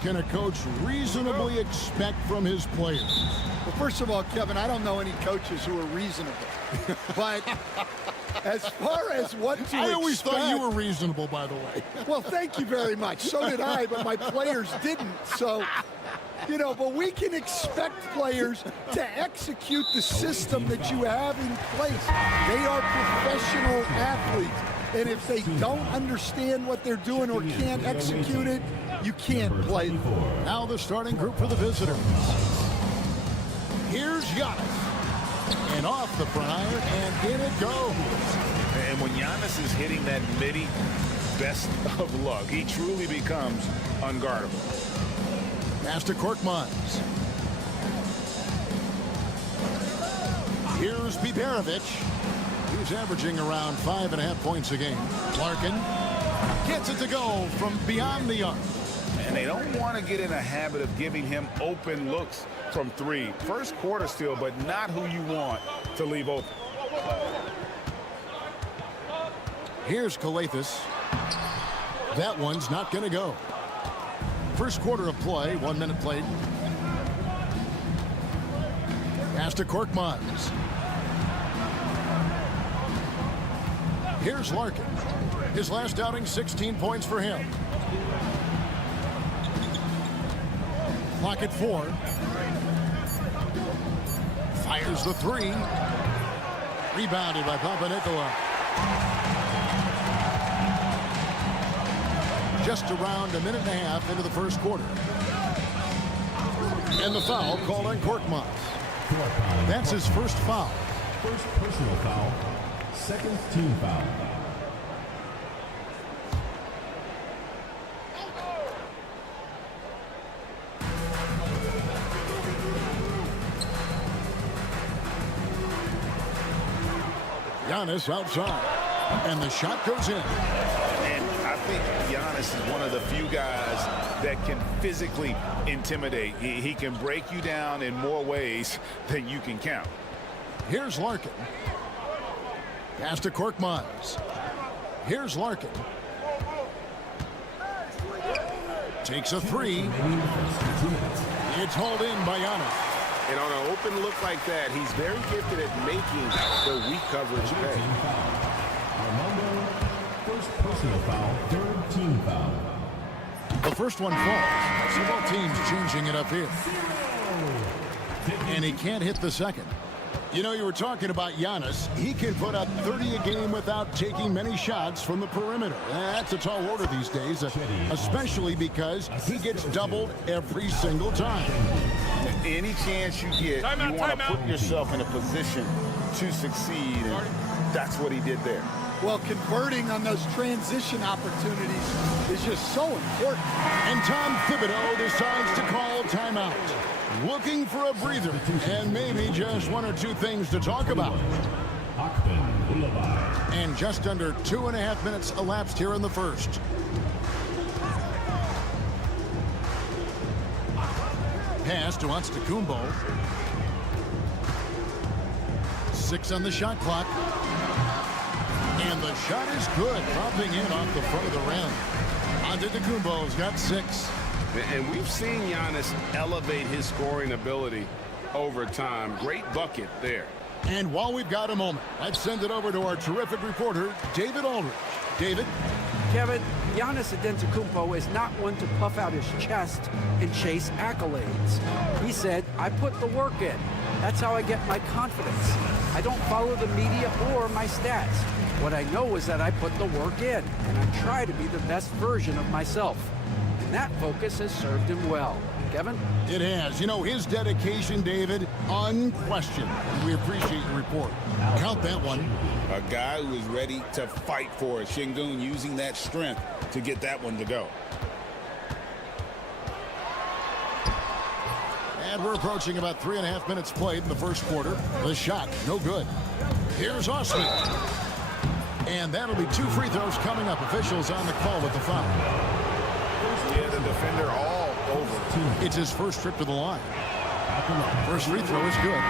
what can a coach reasonably expect from his players? Well, first of all, Kevin, I don't know any coaches who are reasonable. But as far as what to expect... I always thought you were reasonable, by the way. Well, thank you very much. So did I, but my players didn't. So, you know, but we can expect players to execute the system that you have in place. They are professional athletes. And if they don't understand what they're doing or can't execute it, you can't play them. Now the starting group for the visitors. Here's Giannis. And off the prior, and in it goes. And when Giannis is hitting that midi, best of luck. He truly becomes unguardable. Pass to Korkmaz. Here's Biberovic. He's averaging around 5.5 points a game. Larkin gets it to go from beyond the arc. And they don't want to get in a habit of giving him open looks from three. First quarter still, but not who you want to leave open. Here's Kalathis. That one's not going to go. First quarter of play, 1 minute played. Pass to Korkmaz. Here's Larkin. His last outing, 16 points for him. Clock at 4. Fires the 3. Rebounded by Papanikolaou. Just around a minute and a half into the first quarter. And the foul called on Korkmaz. That's his first foul. First personal foul. Second team foul. Giannis outside. And the shot goes in. And I think Giannis is one of the few guys that can physically intimidate. He can break you down in more ways than you can count. Here's Larkin. Pass to Korkmaz. Here's Larkin. Takes a 3. It's hauled in by Giannis. And on an open look like that, he's very gifted at making the weak coverage pay. Armando, first personal foul, third team foul. The first one falls. Several teams changing it up here. And he can't hit the second. You know, you were talking about Giannis. He can put up 30 a game without taking many shots from the perimeter. That's a tall order these days, especially because he gets doubled every single time. Any chance you get, you want to put yourself in a position to succeed, and that's what he did there. Well, converting on those transition opportunities is just so important. And Tom Thibodeau decides to call timeout. Looking for a breather and maybe just one or two things to talk about. And just under 2.5 minutes elapsed here in the first. Pass to Antetokounmpo. 6 on the shot clock. And the shot is good, dropping in off the front of the rim. Antetokounmpo's got 6. And we've seen Giannis elevate his scoring ability over time. Great bucket there. And while we've got a moment, let's send it over to our terrific reporter, David Aldridge. David? Kevin, Giannis Antetokounmpo is not one to puff out his chest and chase accolades. He said, I put the work in. That's how I get my confidence. I don't follow the media or my stats. What I know is that I put the work in, and I try to be the best version of myself. And that focus has served him well. Kevin? It has. You know, his dedication, David, unquestioned. We appreciate your report. Count that one. A guy who is ready to fight for it. Şengün using that strength to get that one to go. And we're approaching about 3.5 minutes played in the first quarter. The shot, no good. Here's Osman. And that'll be 2 free throws coming up. Officials on the call with the foul. Yeah, the defender all over. It's his first trip to the line. First free throw is good.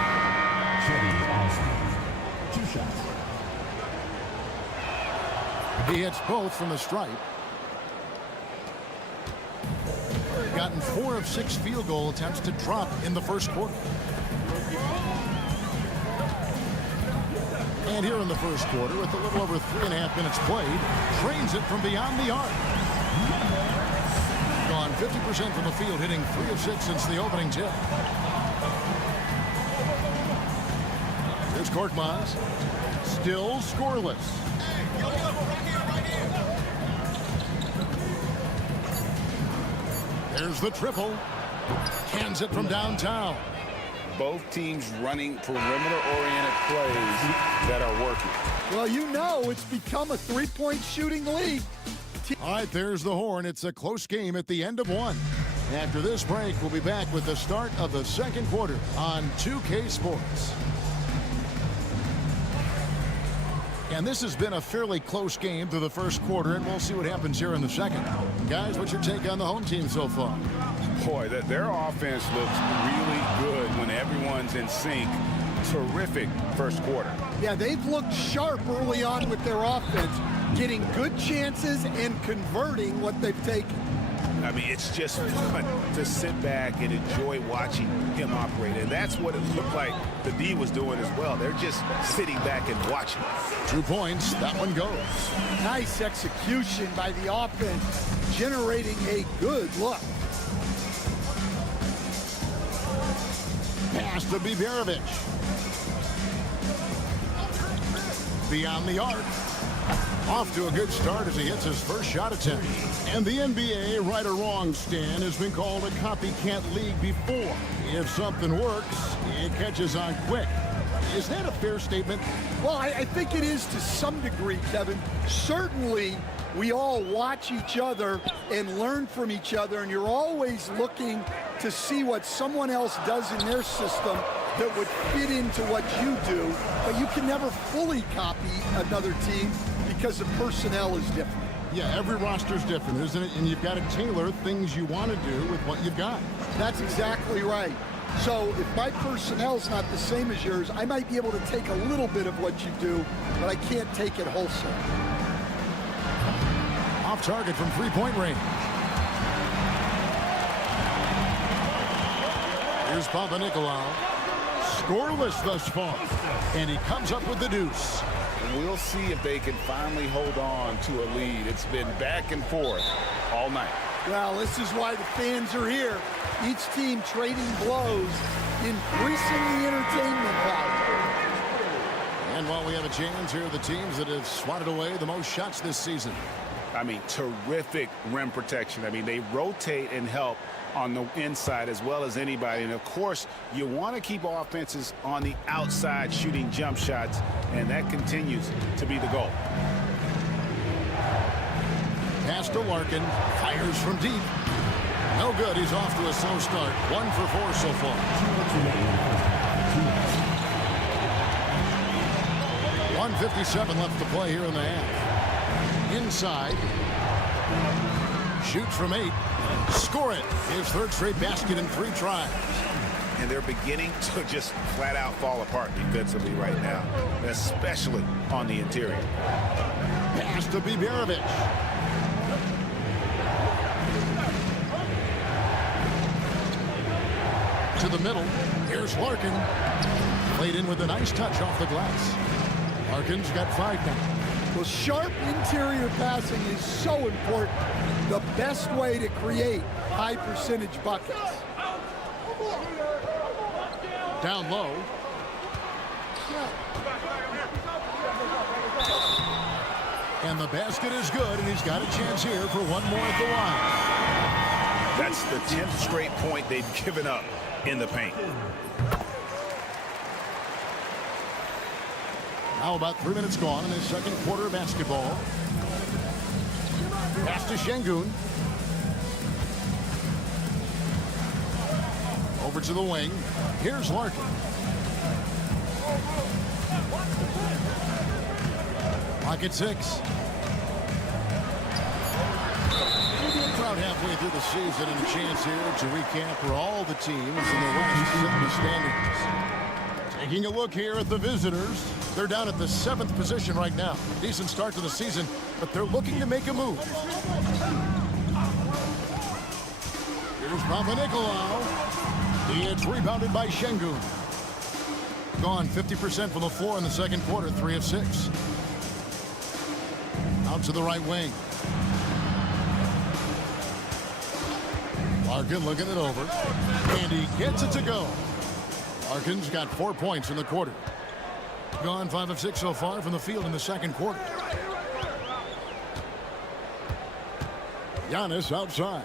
2 shots. He hits both from the stripe. Got gotten 4 of 6 field goal attempts to drop in the first quarter. And here in the first quarter, with a little over 3.5 minutes played, trains it from beyond the arc. Gone 50% from the field, hitting 3 of 6 since the opening tip. Here's Korkmaz. Still scoreless. There's the triple. Cans it from downtown. Both teams running perimeter-oriented plays that are working. Well, you know it's become a three-point shooting league. All right, there's the horn. It's a close game at the end of one. After this break, we'll be back with the start of the second quarter on 2K Sports. And this has been a fairly close game through the first quarter, and we'll see what happens here in the second. Guys, what's your take on the home team so far? Boy, their offense looks really good when everyone's in sync. Terrific first quarter. Yeah, they've looked sharp early on with their offense, getting good chances and converting what they've taken. I mean, it's just fun to sit back and enjoy watching him operate. And that's what it looked like the D was doing as well. They're just sitting back and watching. 2 points. That one goes. Nice execution by the offense, generating a good look. Pass to Biberovic. Beyond the arc. Off to a good start as he hits his first shot attempt. And the NBA, right or wrong, Stan, has been called a copycat league before. If something works, it catches on quick. Is that a fair statement? Well, I think it is to some degree, Kevin. Certainly, we all watch each other and learn from each other, and you're always looking to see what someone else does in their system that would fit into what you do, but you can never fully copy another team because the personnel is different. Yeah, every roster's different, isn't it? And you've got to tailor things you want to do with what you've got. That's exactly right. So if my personnel's not the same as yours, I might be able to take a little bit of what you do, but I can't take it wholesale. Off target from three-point range. Here's Papanikolaou. Scoreless thus far. And he comes up with the deuce. And we'll see if they can finally hold on to a lead. It's been back and forth all night. Well, this is why the fans are here. Each team trading blows, increasing the entertainment value. And while we have a chance, here are the teams that have swatted away the most shots this season. I mean, terrific rim protection. I mean, they rotate and help on the inside as well as anybody. And, of course, you want to keep offenses on the outside shooting jump shots, and that continues to be the goal. Pass to Larkin. Fires from deep. No good. He's off to a slow start. 1 for 4 so far. 1:57 left to play here in the half. Inside. Shoots from 8. Score it. His third straight basket in 3 tries. And they're beginning to just flat out fall apart defensively right now, especially on the interior. Pass to Biberovic. To the middle. Here's Larkin. Played in with a nice touch off the glass. Larkin's got 5 now. Well, sharp interior passing is so important. The best way to create high percentage buckets. Down low. And the basket is good, and he's got a chance here for one more at the line. That's the 10th straight point they've given up in the paint. Now about 3 minutes gone in the second quarter of basketball. Pass to Şengün. Over to the wing. Here's Larkin. Clock at 6. About halfway through the season and a chance here to recap for all the teams in the West in the standings. Taking a look here at the visitors. They're down at the 7th position right now. Decent start to the season, but they're looking to make a move. Here's Papanikolaou. It's rebounded by Şengün. Gone 50% from the floor in the second quarter, 3 of 6. Out to the right wing. Larkin looking it over. And he gets it to go. Larkin's got 4 points in the quarter. Gone 5 of 6 so far from the field in the second quarter. Giannis outside.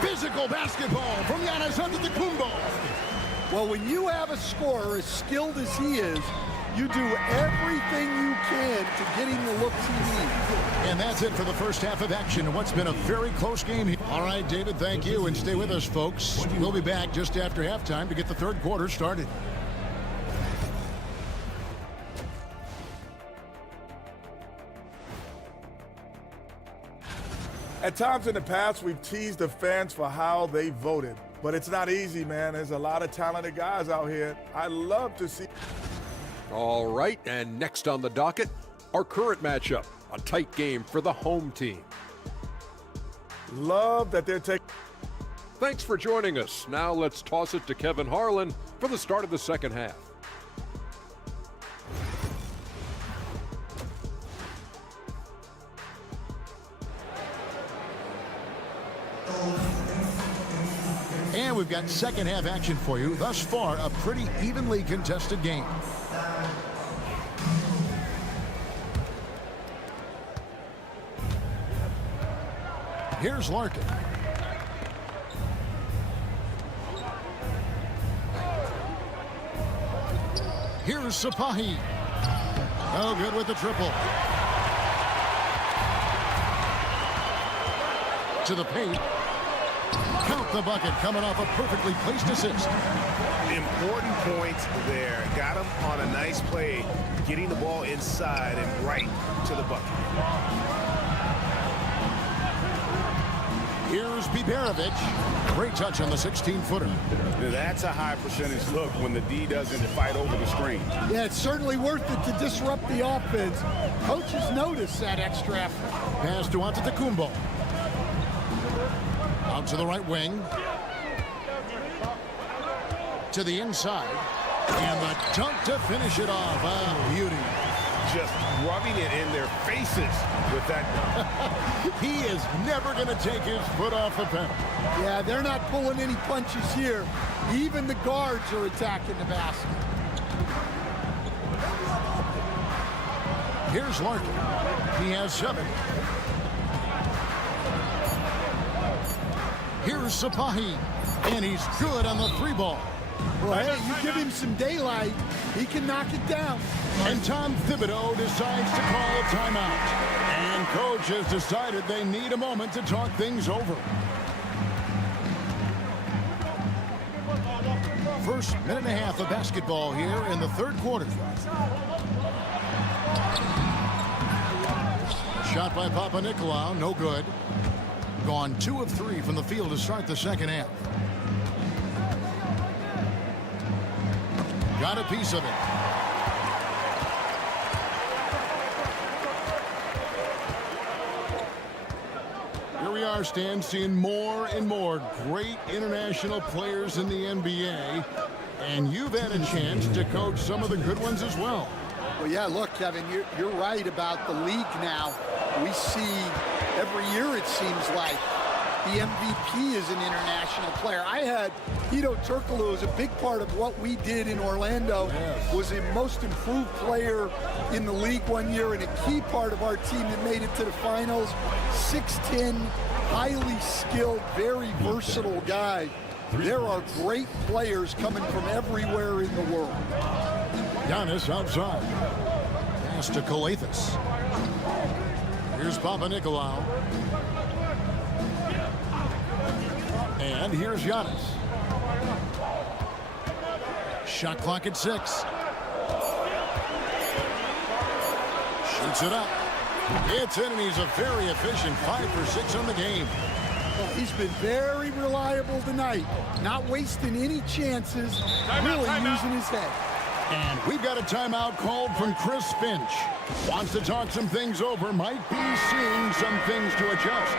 Physical basketball from Giannis Antetokounmpo. Well, when you have a scorer as skilled as he is, you do everything you can to get him the looks he needs. And that's it for the first half of action. What's been a very close game. All right, David, thank you. And stay with us, folks. We'll be back just after halftime to get the third quarter started. At times in the past, we've teased the fans for how they voted. But it's not easy, man. There's a lot of talented guys out here. I love to see. All right, and next on the docket, our current matchup, a tight game for the home team. Love that they're taking. Thanks for joining us. Now let's toss it to Kevin Harlan for the start of the second half. And we've got second half action for you. Thus far, a pretty evenly contested game. Here's Larkin. Here's Sapahi. No good with the triple. To the paint. Count the bucket, coming off a perfectly placed assist. Important points there. Got him on a nice play, getting the ball inside and right to the bucket. Here's Biberovic. Great touch on the 16-footer. That's a high percentage look when the D doesn't fight over the screen. Yeah, it's certainly worth it to disrupt the offense. Coaches notice that extra effort. Pass to Antetokounmpo. Out to the right wing. To the inside. And the dunk to finish it off. Ah, beauty. Just rubbing it in their faces with that dunk. He is never going to take his foot off the pedal. Yeah, they're not pulling any punches here. Even the guards are attacking the basket. Here's Larkin. He has 7. Here's Sapahi. And he's good on the 3-ball. Well, hey, you give him some daylight, he can knock it down. And Tom Thibodeau decides to call a timeout. And coach has decided they need a moment to talk things over. First minute and a half of basketball here in the third quarter. Shot by Papanikolaou, no good. Gone 2 of 3 from the field to start the second half. Got a piece of it. Here we are, Stan, seeing more and more great international players in the NBA. And you've had a chance to coach some of the good ones as well. Well, yeah, look, Kevin, you're right about the league now. We see every year, it seems like, the MVP is an international player. I had Hedo Turkoglu as a big part of what we did in Orlando. Yes. Was a most improved player in the league one year and a key part of our team that made it to the finals. 6'10", highly skilled, very versatile guy. There are great players coming from everywhere in the world. Giannis outside. Pass to Kalathis. Here's Papanikolaou. And here's Giannis. Shot clock at 6. Shoots it up. It's in, and he's a very efficient 5 for 6 on the game. Well, he's been very reliable tonight. Not wasting any chances, really using his head. And we've got a timeout called from Chris Finch. Wants to talk some things over, might be seeing some things to adjust.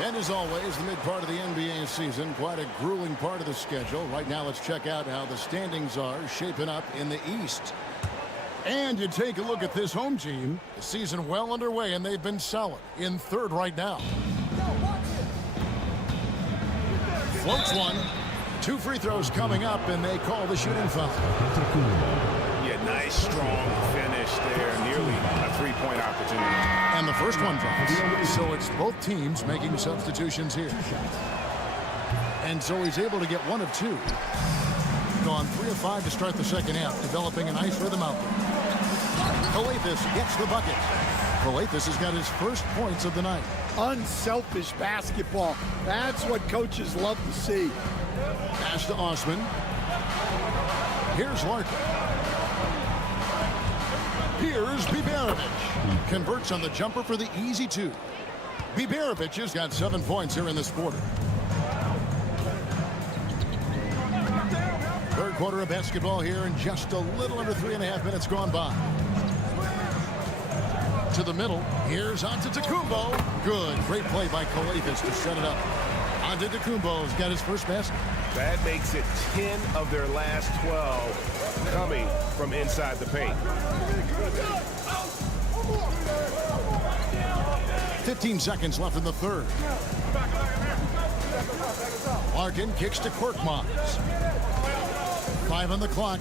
And as always, the mid part of the NBA season, quite a grueling part of the schedule. Right now, let's check out how the standings are shaping up in the East. And you take a look at this home team. The season well underway, and they've been solid in third right now. Floats one. 2 free throws coming up, and they call the shooting foul. Yeah, nice, strong finish there. Nearly a three-point opportunity. And the first one drops. So it's both teams making substitutions here. And so he's able to get 1 of 2. Gone 3 of 5 to start the second half, developing a nice rhythm out there. Calathes gets the bucket. Calathes has got his first points of the night. Unselfish basketball. That's what coaches love to see. Pass to Osman. Here's Larkin. Here's Biberovic. Converts on the jumper for the easy 2. Biberovic has got 7 points here in this quarter. Third quarter of basketball here, and just a little under 3.5 minutes gone by. To the middle. Here's Antetokounmpo. Good. Great play by Calathes to set it up. Antetokounmpo's got his first basket. That makes it 10 of their last 12 coming from inside the paint. 15 seconds left in the third. Larkin kicks to Korkmaz. 5 on the clock.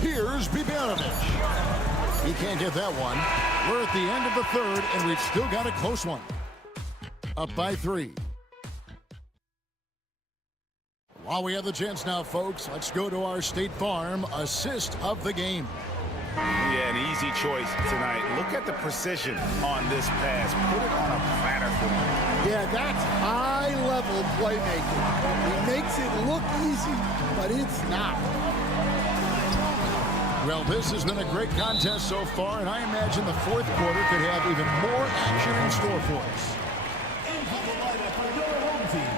Here's Biberovic. He can't get that one. We're at the end of the third, and we've still got a close one. Up by 3. While we have the chance now, folks, let's go to our State Farm assist of the game. Yeah, an easy choice tonight. Look at the precision on this pass. Put it on a platter for him. Yeah, that's high-level playmaking. He makes it look easy, but it's not. Well, this has been a great contest so far, and I imagine the fourth quarter could have even more action in store for us. Into the lineup for your home team,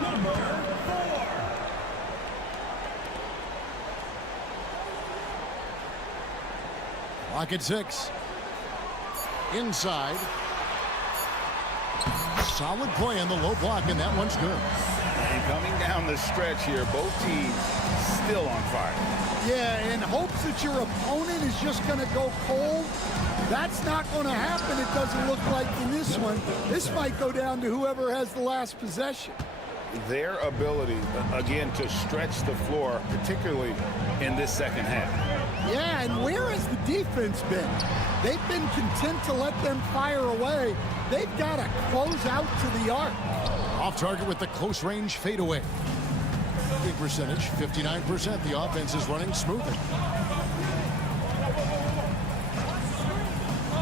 number 4. Clock at 6. Inside. Solid play on the low block, and that one's good. And coming down the stretch here, both teams still on fire. Yeah, in hopes that your opponent is just going to go cold. That's not going to happen, it doesn't look like in this one. This might go down to whoever has the last possession. Their ability, again, to stretch the floor, particularly in this second half. Yeah, and where has the defense been? They've been content to let them fire away. They've got to close out to the arc. Off target with the close range fadeaway. Big percentage, 59%. The offense is running smoothly.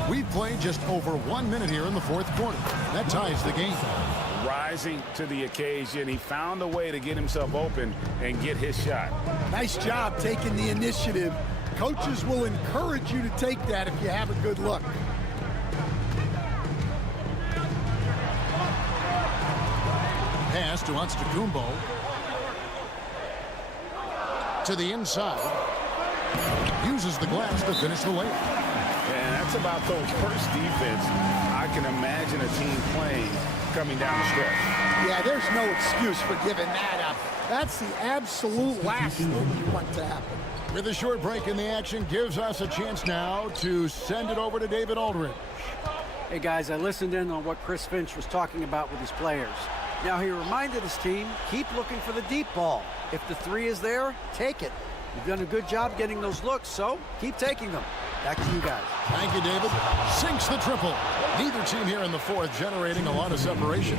We've played just over 1 minute here in the fourth quarter. That ties the game. Rising to the occasion, he found a way to get himself open and get his shot. Nice job taking the initiative. Coaches will encourage you to take that if you have a good look. Pass to Antetokounmpo. To the inside. Uses the glass to finish the layup. And that's about the worst defense I can imagine a team playing coming down the stretch. Yeah, there's no excuse for giving that up. That's the absolute last thing you want to happen. With a short break in the action, gives us a chance now to send it over to David Aldridge. Hey, guys, I listened in on what Chris Finch was talking about with his players. Now, he reminded his team, keep looking for the deep ball. If the 3 is there, take it. You've done a good job getting those looks, so keep taking them. Back to you guys. Thank you, David. Sinks the triple. Neither team here in the fourth generating a lot of separation.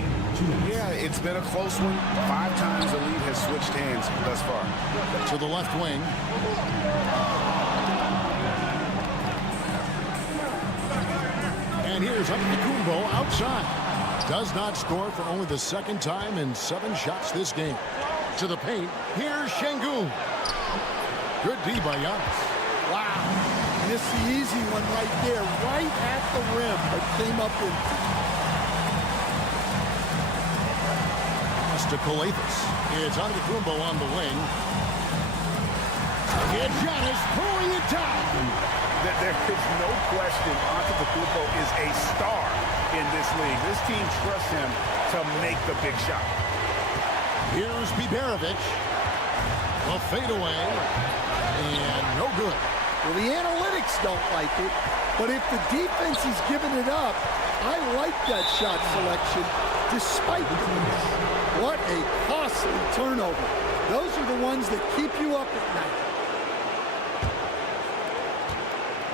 Yeah, it's been a close one. 5 times the lead has switched hands thus far. To the left wing. And here's Antetokounmpo outside. Does not score for only the second time in 7 shots this game. To the paint. Here's Şengün. Good D by Giannis. Wow. Missed the easy one right there, right at the rim, but came up with. to Kalathis. It's Antetokounmpo on the wing. And Giannis throwing it down. There is no question Antetokounmpo is a star in this league. This team trusts him to make the big shot. Here's Biberovic. A fadeaway. And no good. Well, the analytics don't like it, but if the defense is giving it up, I like that shot selection despite the miss. What a costly turnover. Those are the ones that keep you up at night.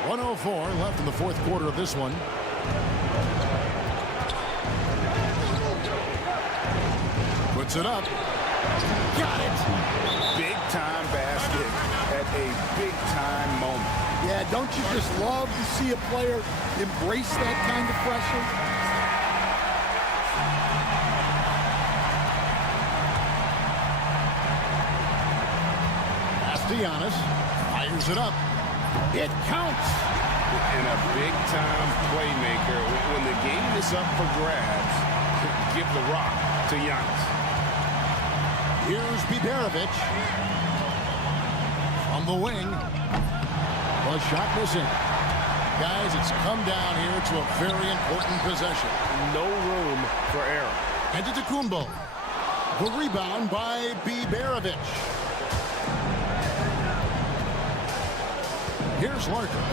1:04 left in the fourth quarter of this one. Puts it up. Got it. Big time basket at a big time moment. Yeah, don't you just love to see a player embrace that kind of pressure? Pass to Giannis. Fires it up. It counts. And a big-time playmaker. When the game is up for grabs, give the rock to Giannis. Here's Biberovic. From the wing. A shot missing. Guys, it's come down here to a very important possession. No room for error. Antetokounmpo. The rebound by Biberovic. Here's Larkin.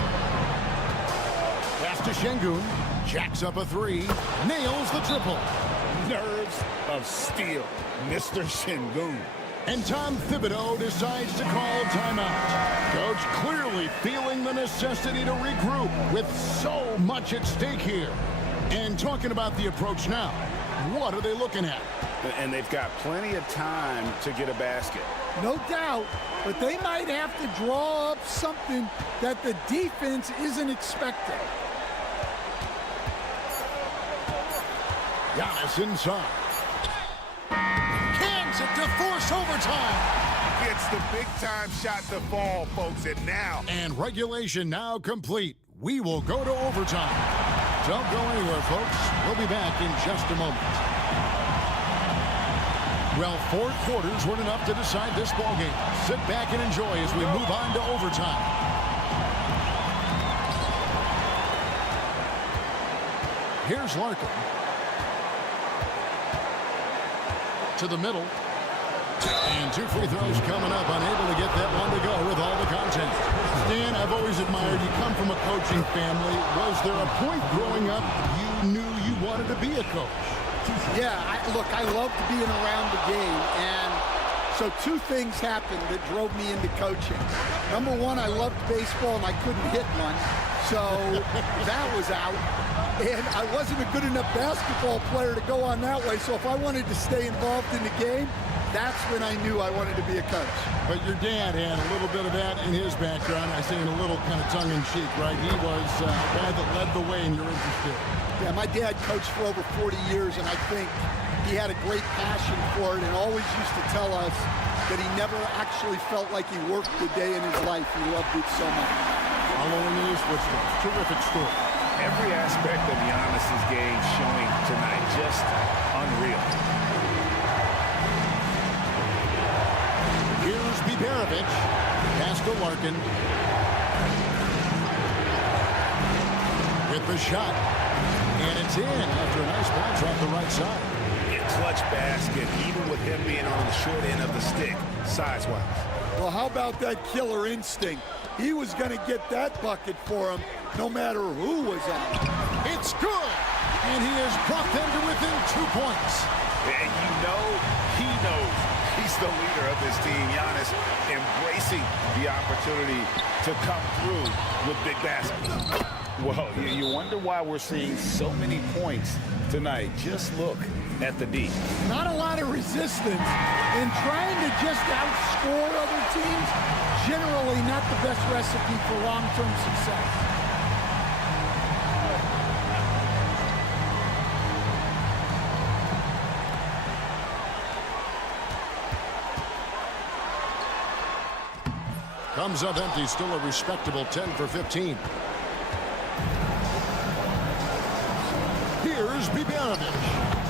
Pass to Şengün. Jacks up a three. Nails the triple. Nerves of steel, Mr. Şengün. And Tom Thibodeau decides to call timeout. Coach clearly feeling the necessity to regroup with so much at stake here. And talking about the approach now, what are they looking at? And they've got plenty of time to get a basket. No doubt, but they might have to draw up something that the defense isn't expecting. Giannis inside. Cans it to force overtime. Gets the big-time shot to fall, folks, and now. And regulation now complete. We will go to overtime. Don't go anywhere, folks. We'll be back in just a moment. Well, 4 quarters weren't enough to decide this ballgame. Sit back and enjoy as we move on to overtime. Here's Larkin. To the middle. And 2 free throws coming up. Unable to get that one to go with all the content. Stan, I've always admired you. Come from a coaching family. Was there a point growing up you knew you wanted to be a coach? Yeah, look, I loved being around the game, and so 2 things happened that drove me into coaching. Number 1, I loved baseball, and I couldn't hit one, so that was out. And I wasn't a good enough basketball player to go on that way, so if I wanted to stay involved in the game, that's when I knew I wanted to be a coach. But your dad had a little bit of that in his background. I say in a little kind of tongue-in-cheek, right? He was a guy that led the way, and you're interested. Yeah, my dad coached for over 40 years, and I think he had a great passion for it and always used to tell us that he never actually felt like he worked a day in his life. He loved it so much. Following in his footsteps. Terrific story. Every aspect of Giannis's game showing tonight, just unreal. Here's Biberovic. Pass to Larkin. With the shot. And it's in after a nice bounce off the right side. A clutch basket, even with him being on the short end of the stick, size-wise. Well, how about that killer instinct? He was going to get that bucket for him no matter who was on. It's good. And he has brought them to within 2 points. And you know he knows he's the leader of this team. Giannis embracing the opportunity to come through with big baskets. Well, you wonder why we're seeing so many points tonight. Just look at the D. Not a lot of resistance, and trying to just outscore other teams, generally not the best recipe for long-term success. Comes up empty, still a respectable 10 for 15. Here's Biberovic.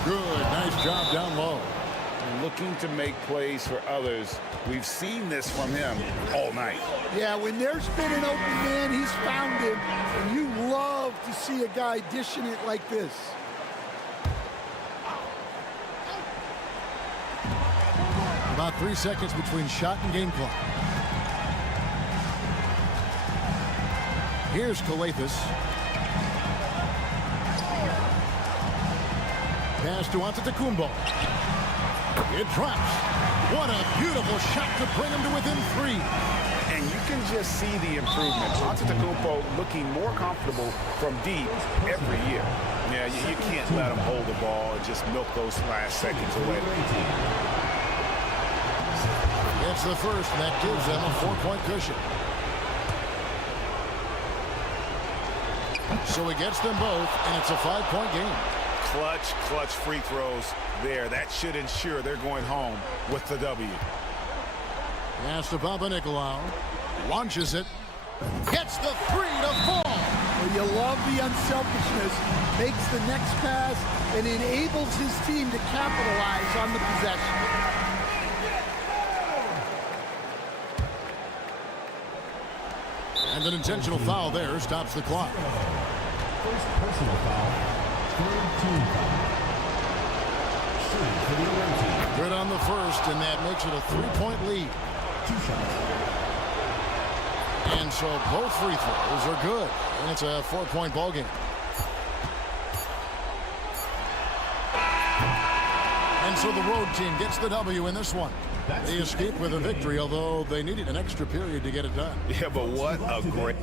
Good, nice job down low. looking to make plays for others. We've seen this from him all night. Yeah, when there's been an open man, he's found him. And you love to see a guy dishing it like this. About 3 seconds between shot and game clock. Here's Kalathis. Pass to Antetokounmpo. It drops. What a beautiful shot to bring him to within 3. And you can just see the improvement. Antetokounmpo looking more comfortable from deep every year. Yeah, you can't let him hold the ball and just milk those last seconds away. It's the first, and that gives them a 4-point cushion. So he gets them both, and it's a 5-point game. Clutch free throws there. That should ensure they're going home with the W. Pass to Papanikolaou. Launches it. Gets the 3 to fall. Well, you love the unselfishness. Makes the next pass and enables his team to capitalize on the possession. And an intentional foul there stops the clock. First personal foul. Third team foul. Shooting for the away team. Good on the first, and that makes it a 3-point lead. 2 shots. And so both free throws are good, and it's a 4-point ball game. And so the road team gets the W in this one. They escape with a victory, although they needed an extra period to get it done. Yeah, but what a great...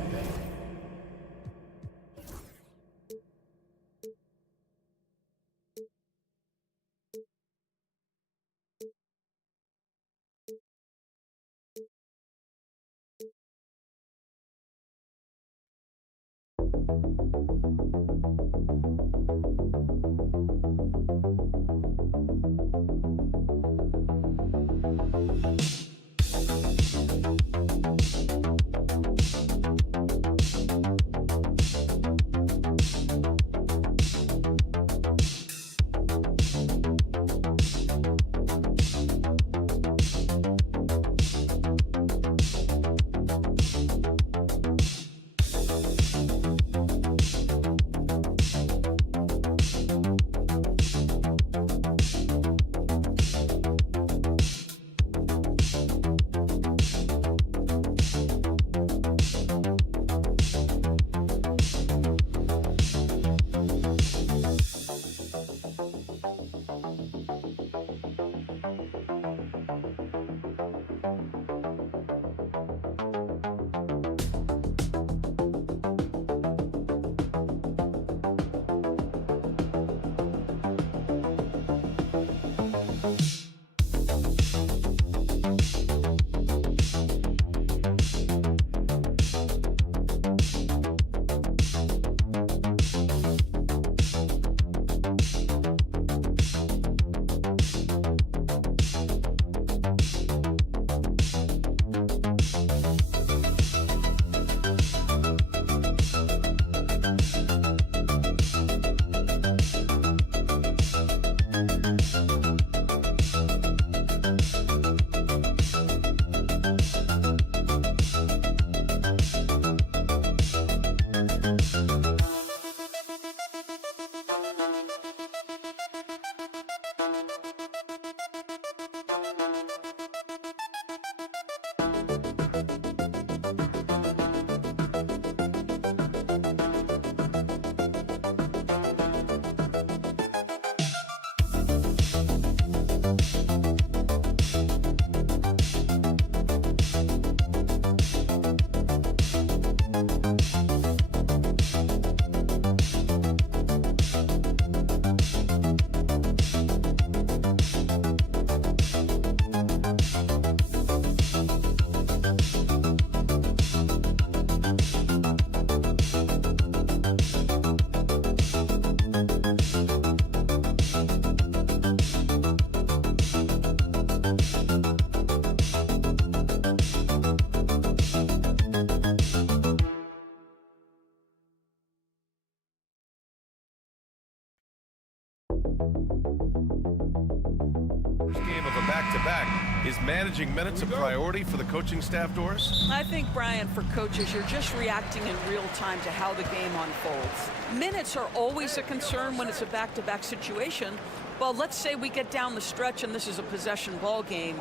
back-to-back. Is managing minutes a priority for the coaching staff, Doris? I think, Brian, for coaches, you're just reacting in real time to how the game unfolds. Minutes are always a concern when it's a back-to-back situation. Well, let's say we get down the stretch and this is a possession ball game.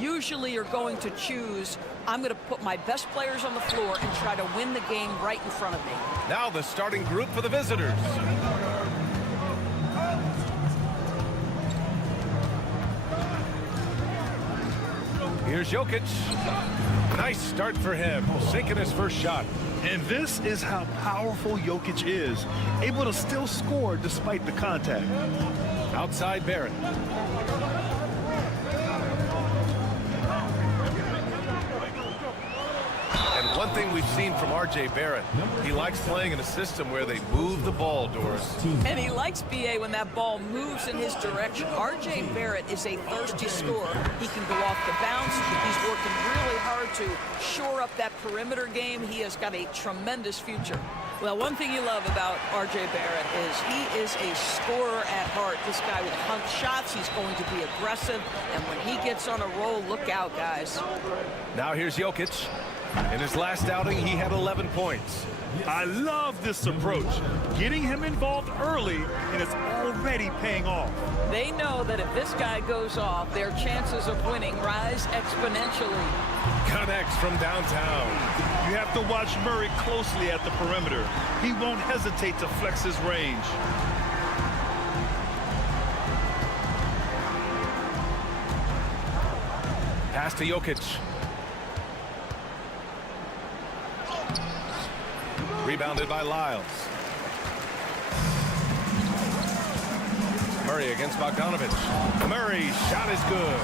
Usually you're going to choose, I'm going to put my best players on the floor and try to win the game right in front of me. Now the starting group for the visitors. Here's Jokic. Nice start for him, sinking his first shot. And this is how powerful Jokic is, able to still score despite the contact. Outside Barrett. And one thing we've seen from R.J. Barrett, he likes playing in a system where they move the ball, Doris. And he likes BA when that ball moves in his direction. R.J. Barrett is a thirsty scorer. He can go off the bounce. He's working really hard to shore up that perimeter game. He has got a tremendous future. Well, one thing you love about R.J. Barrett is he is a scorer at heart. This guy will hunt shots. He's going to be aggressive. And when he gets on a roll, look out, guys. Now here's Jokic. In his last outing, he had 11 points. I love this approach. Getting him involved early, and it's already paying off. They know that if this guy goes off, their chances of winning rise exponentially. Connects from downtown. You have to watch Murray closely at the perimeter. He won't hesitate to flex his range. Pass to Jokic. Rebounded by Lyles. Murray against Bogdanovich. Murray's shot is good.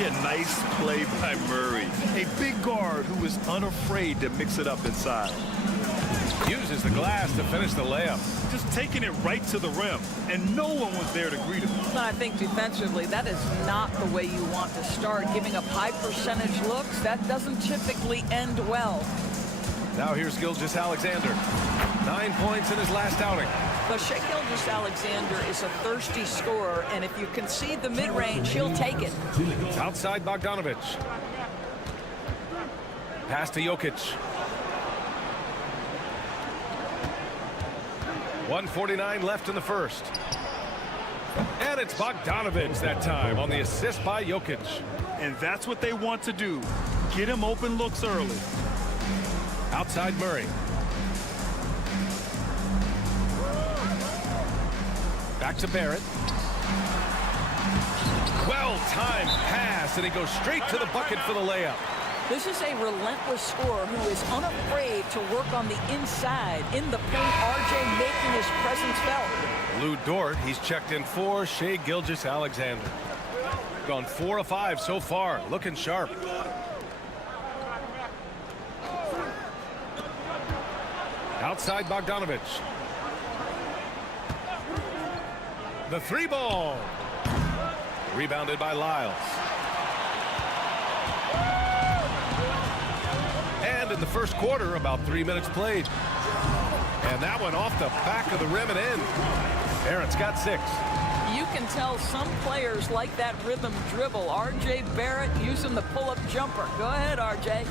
Yeah, nice play by Murray. A big guard who is unafraid to mix it up inside. Uses the glass to finish the layup. Just taking it right to the rim, and no one was there to greet him. I think defensively, that is not the way you want to start. Giving up high percentage looks, that doesn't typically end well. Now here's Gilgeous-Alexander. 9 points in his last outing. But Shai Gilgeous-Alexander is a thirsty scorer, and if you concede the mid-range, he'll take it. Outside Bogdanovich. Pass to Jokic. 1:49 left in the first. And it's Bogdanovich that time on the assist by Jokic. And that's what they want to do. Get him open looks early. Outside Murray. Back to Barrett. Well-timed pass, and he goes straight to the bucket for the layup. This is a relentless scorer who is unafraid to work on the inside. In the paint, RJ making his presence felt. Lou Dort, he's checked in for Shai Gilgeous-Alexander. Gone 4 of 5 so far, looking sharp. Outside Bogdanovich. The 3 ball. Rebounded by Lyles. And in the first quarter, about 3 minutes played. And that one off the back of the rim and in. Barrett's got 6. You can tell some players like that rhythm dribble. R.J. Barrett using the pull-up jumper. Go ahead, R.J.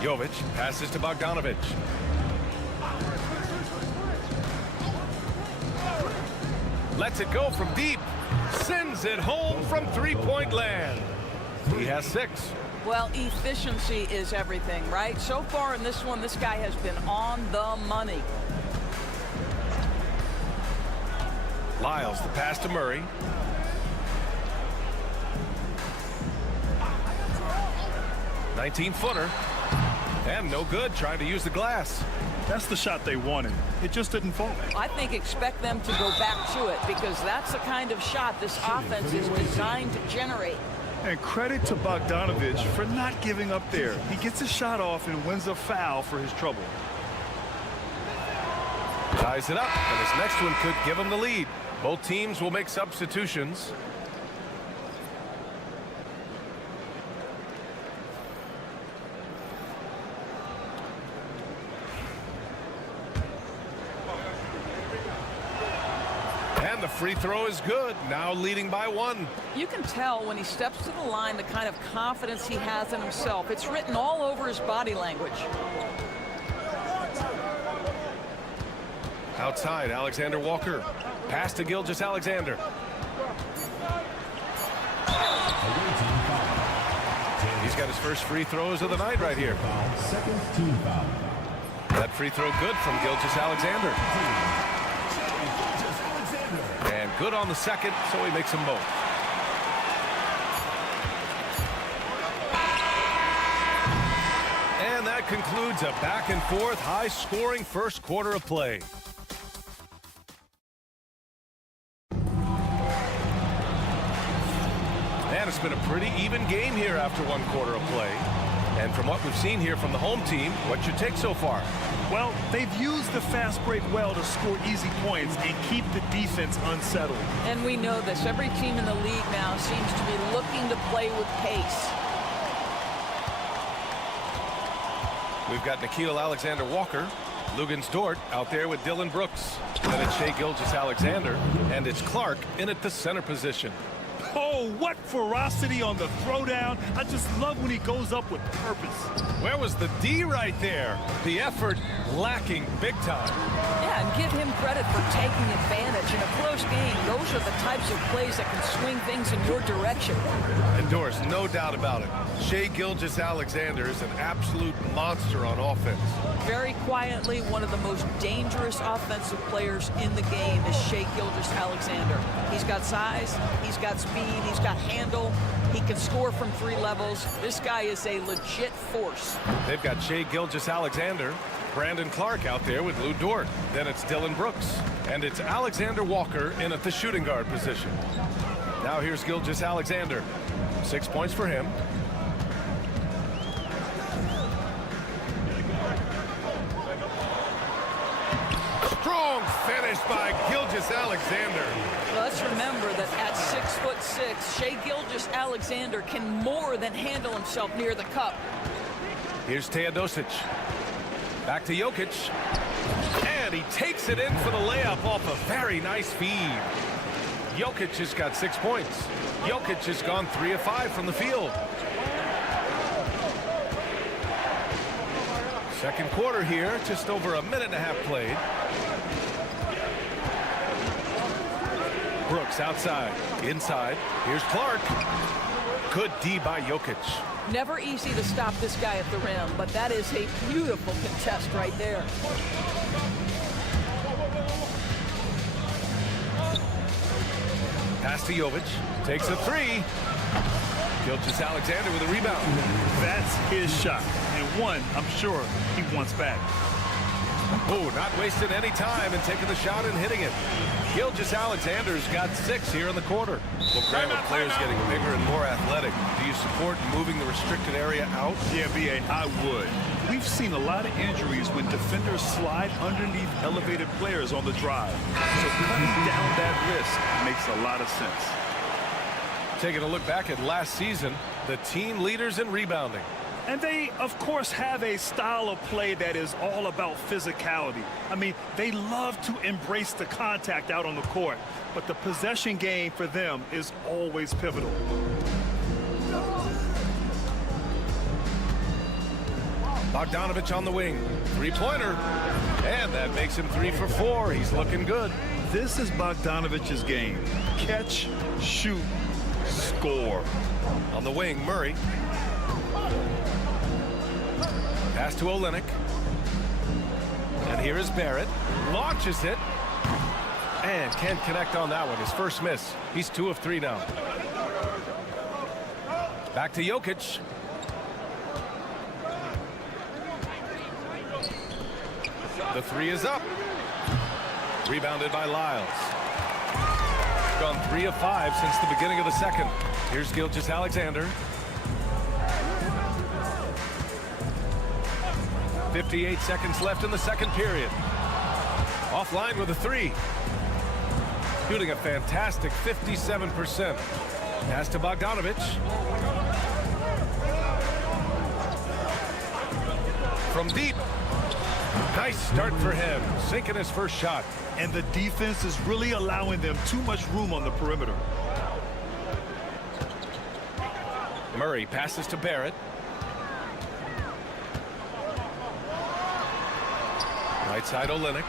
Jovic passes to Bogdanovich. Lets it go from deep. Sends it home from three-point land. He has 6. Well, efficiency is everything, right? So far in this one, this guy has been on the money. Lyles, the pass to Murray. (19-footer). And no good, trying to use the glass. That's the shot they wanted. It just didn't fall. I think expect them to go back to it because that's the kind of shot this offense is designed to generate. And credit to Bogdanovich for not giving up there. He gets a shot off and wins a foul for his trouble. Ties it up, and his next one could give him the lead. Both teams will make substitutions. And the free throw is good. Now leading by 1. You can tell when he steps to the line the kind of confidence he has in himself. It's written all over his body language. Outside, Alexander Walker. Pass to Gilgeous-Alexander. He's got his first free throws of the night right here. Second team foul. That free throw good from Gilgeous-Alexander. And good on the second, so he makes them both. And that concludes a back-and-forth, high-scoring first quarter of play. And it's been a pretty even game here after 1 quarter of play. And from what we've seen here from the home team, what's your take so far? Well, they've used the fast break well to score easy points and keep the defense unsettled. And we know this. Every team in the league now seems to be looking to play with pace. We've got Nickeil Alexander-Walker, Lugens Dort out there with Dylan Brooks. Then it's Shai Gilgeous-Alexander, and it's Clark in at the center position. Oh, what ferocity on the throwdown. I just love when he goes up with purpose. Where was the D right there? The effort lacking big time. Yeah, and give him credit for taking advantage. In a close game, those are the types of plays that can swing things in your direction. And Doris, no doubt about it. Shai Gilgeous-Alexander is an absolute monster on offense. Very quietly, one of the most dangerous offensive players in the game is Shai Gilgeous-Alexander. He's got size, he's got speed, he's got handle, he can score from 3 levels. This guy is a legit force. They've got Shai Gilgeous-Alexander, Brandon Clark out there with Lou Dort. Then it's Dylan Brooks. And it's Alexander Walker in at the shooting guard position. Now here's Gilgeous-Alexander. 6 points for him. Strong finish by Gilgeous-Alexander. Well, let's remember that at 6'6", Shai Gilgeous-Alexander can more than handle himself near the cup. Here's Teodosic. Back to Jokic. And he takes it in for the layup off a very nice feed. Jokic has got 6 points. Jokic has gone 3 of 5 from the field. Second quarter here, just over a minute and a half played. Brooks outside, inside. Here's Clark. Good D by Jokic. Never easy to stop this guy at the rim, but that is a beautiful contest right there. Pass to Jovic. Takes a 3. Gilgeous-Alexander with a rebound. That's his shot. And one, I'm sure, he wants back. Oh, not wasting any time and taking the shot and hitting it. Gilgeous-Alexander's got 6 here in the quarter. Well, Graham, with players getting bigger and more athletic, do you support moving the restricted area out? Yeah, B.A., I would. We've seen a lot of injuries when defenders slide underneath elevated players on the drive. So cutting down that risk makes a lot of sense. Taking a look back at last season, the team leaders in rebounding. And they, of course, have a style of play that is all about physicality. I mean, they love to embrace the contact out on the court, but the possession game for them is always pivotal. Bogdanovich on the wing. 3-pointer. And that makes him 3 for 4. He's looking good. This is Bogdanovich's game. Catch, shoot, score. On the wing, Murray. Pass to Olynyk. And here is Barrett. Launches it. And can't connect on that one. His first miss. He's 2 of 3 now. Back to Jokic. The 3 is up. Rebounded by Lyles. Gone 3 of 5 since the beginning of the second. Here's Gilgeous-Alexander. 58 seconds left in the second period. Offline with a 3. Shooting a fantastic 57%. Pass to Bogdanovich. From deep. Nice start for him, sinking his first shot. And the defense is really allowing them too much room on the perimeter. Murray passes to Barrett. Right side Olynyk.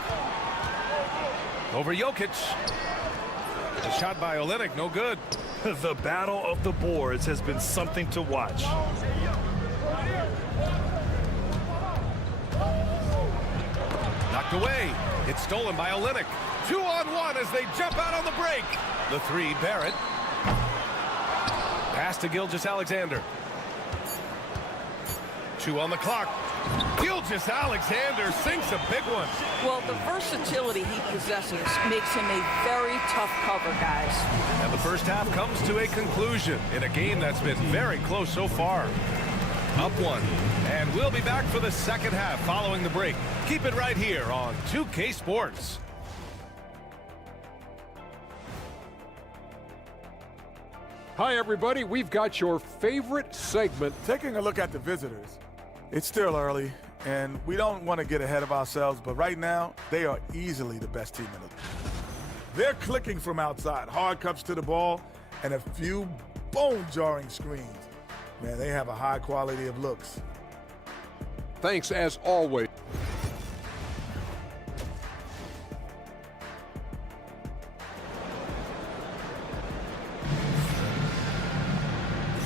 Over Jokic. The shot by Olynyk, no good. The battle of the boards has been something to watch. Knocked away. It's stolen by Olynyk. 2-on-1 as they jump out on the break. The three, Barrett. Pass to Gilgeous-Alexander. 2 on the clock. Gilgeous-Alexander sinks a big one. Well, the versatility he possesses makes him a very tough cover, guys. And the first half comes to a conclusion in a game that's been very close so far. Up 1. And we'll be back for the second half following the break. Keep it right here on 2K Sports. Hi, everybody. We've got your favorite segment. Taking a look at the visitors. It's still early, and we don't want to get ahead of ourselves, but right now, they are easily the best team in the league. They're clicking from outside, hard cups to the ball, and a few bone-jarring screens. Man, they have a high quality of looks. Thanks, as always.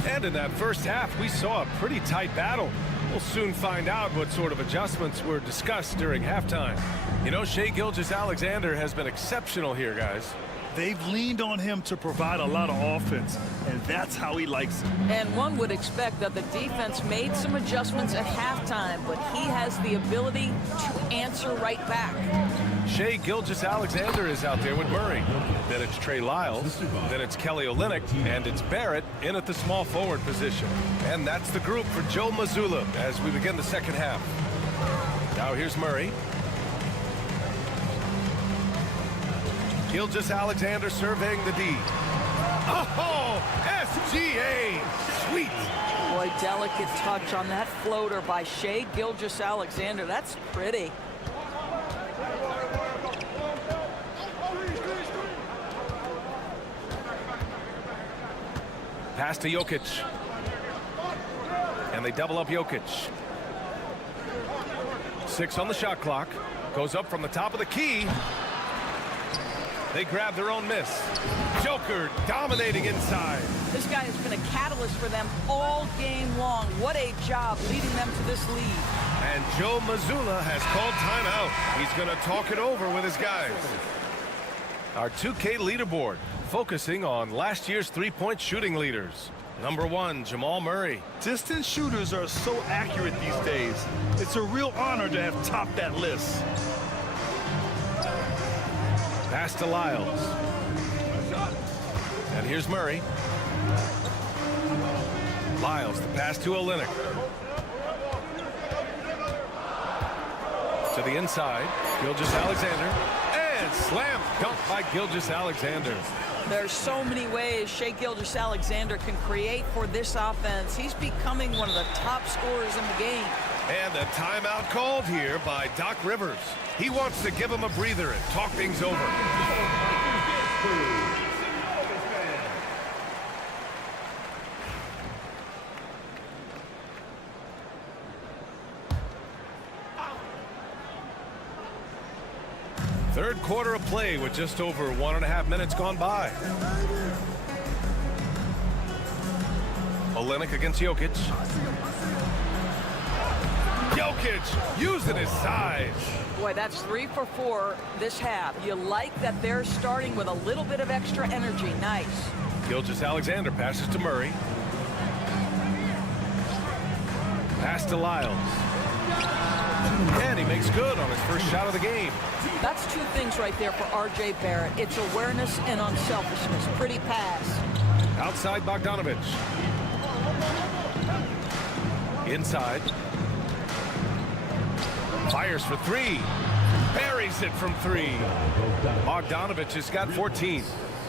And in that first half, we saw a pretty tight battle. We'll soon find out what sort of adjustments were discussed during halftime. You know, Shai Gilgeous-Alexander has been exceptional here, guys. They've leaned on him to provide a lot of offense, and that's how he likes it. And one would expect that the defense made some adjustments at halftime, but he has the ability to answer right back. Shai Gilgeous-Alexander is out there with Murray. Then it's Trey Lyles. Then it's Kelly Olynyk. And it's Barrett in at the small forward position. And that's the group for Joe Mazzulla as we begin the second half. Now here's Murray. Gilgeous-Alexander surveying the D. Oh, SGA! Sweet! Boy, delicate touch on that floater by Shai Gilgeous-Alexander. That's pretty. Pass to Jokic. And they double up Jokic. 6 on the shot clock. Goes up from the top of the key. They grab their own miss. Joker dominating inside. This guy has been a catalyst for them all game long. What a job leading them to this lead. And Joe Mazzulla has called timeout. He's going to talk it over with his guys. Our 2K leaderboard focusing on last year's three-point shooting leaders. Number 1, Jamal Murray. Distance shooters are so accurate these days. It's a real honor to have topped that list. Pass to Lyles. And here's Murray. Lyles, the pass to Olynyk. To the inside, Gilgeous-Alexander. And slam dunk by Gilgeous-Alexander. There's so many ways Shai Gilgeous-Alexander can create for this offense. He's becoming one of the top scorers in the game. And a timeout called here by Doc Rivers. He wants to give him a breather and talk things over. Third quarter of play with just over 1.5 minutes gone by. Olynyk against Jokic. Jokic using his size. Boy, that's 3 for 4 this half. You like that they're starting with a little bit of extra energy. Nice. Gilgeous-Alexander passes to Murray. Pass to Lyles. And he makes good on his first shot of the game. That's 2 things right there for R.J. Barrett. It's awareness and unselfishness. Pretty pass. Outside Bogdanovich. Inside. Fires for 3. Buries it from 3. Bogdanovich has got 14.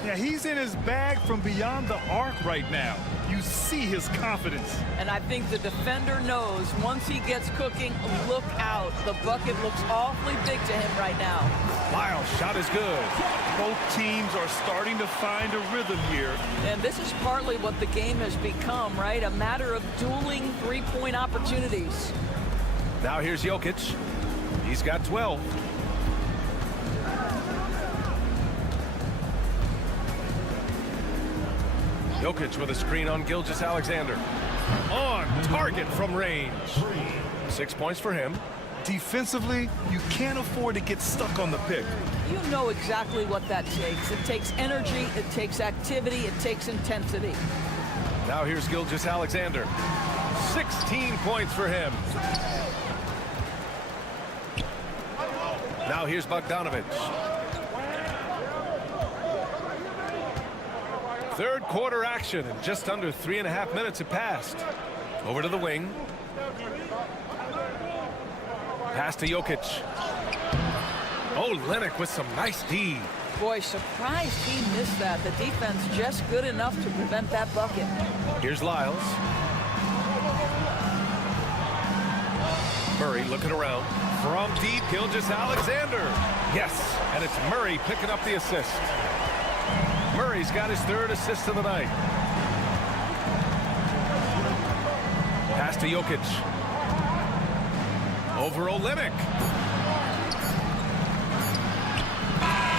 Yeah, he's in his bag from beyond the arc right now. You see his confidence. And I think the defender knows once he gets cooking, look out. The bucket looks awfully big to him right now. Lyles' shot is good. Both teams are starting to find a rhythm here. And this is partly what the game has become, right? A matter of dueling three-point opportunities. Now here's Jokic. He's got 12. Jokic with a screen on Gilgeous-Alexander. On target from range. 6 points for him. Defensively, you can't afford to get stuck on the pick. You know exactly what that takes. It takes energy, it takes activity, it takes intensity. Now here's Gilgeous-Alexander. 16 points for him. Now here's Bogdanovic. Third quarter action, and just under 3.5 minutes have passed. Over to the wing. Pass to Jokic. Oh, Olynyk with some nice D. Boy, surprised he missed that. The defense just good enough to prevent that bucket. Here's Lyles. Murray looking around. From deep, Gilgeous-Alexander. Yes, and it's Murray picking up the assist. Murray's got his third assist of the night. Pass to Jokic. Over Olynyk.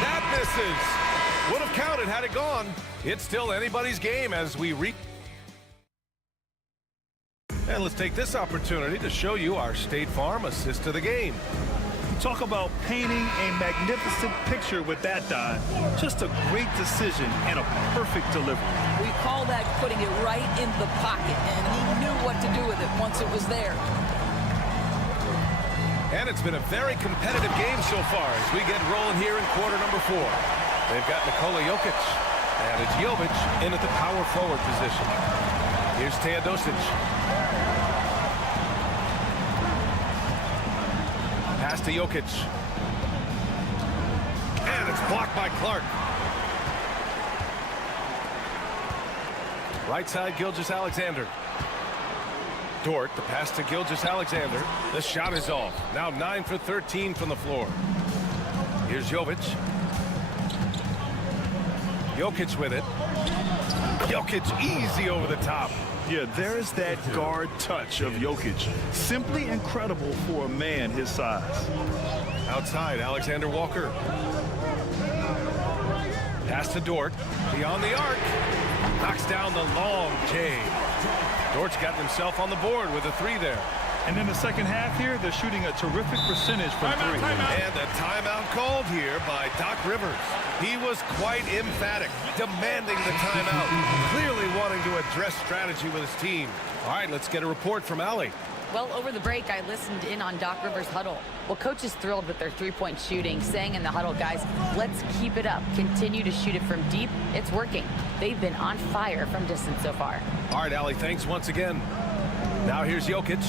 That misses. Would have counted had it gone. It's still anybody's game as we reach. And let's take this opportunity to show you our State Farm assist of the game. Talk about painting a magnificent picture with that dive. Just a great decision and a perfect delivery. We call that putting it right in the pocket, and he knew what to do with it once it was there. And it's been a very competitive game so far as we get rolling here in quarter number 4. They've got Nikola Jokic, and it's Jovic in at the power forward position. Here's Teodosic. Pass to Jokic. And it's blocked by Clark. Right side, Gilgeous-Alexander. Dort, the pass to Gilgeous-Alexander. The shot is off. Now 9 for 13 from the floor. Here's Jovic. Jokic with it. Jokic easy over the top. Yeah, there's that guard touch of Jokic. Simply incredible for a man his size. Outside, Alexander Walker. Pass to Dort. Beyond the arc. Knocks down the long J. Dort's got himself on the board with a 3 there. And in the second half here, they're shooting a terrific percentage from 3. And a timeout called here by Doc Rivers. He was quite emphatic, demanding the timeout, clearly wanting to address strategy with his team. All right, let's get a report from Allie. Well, over the break, I listened in on Doc Rivers' huddle. Well, coach is thrilled with their three-point shooting, saying in the huddle, guys, let's keep it up. Continue to shoot it from deep. It's working. They've been on fire from distance so far. All right, Allie, thanks once again. Now here's Jokic.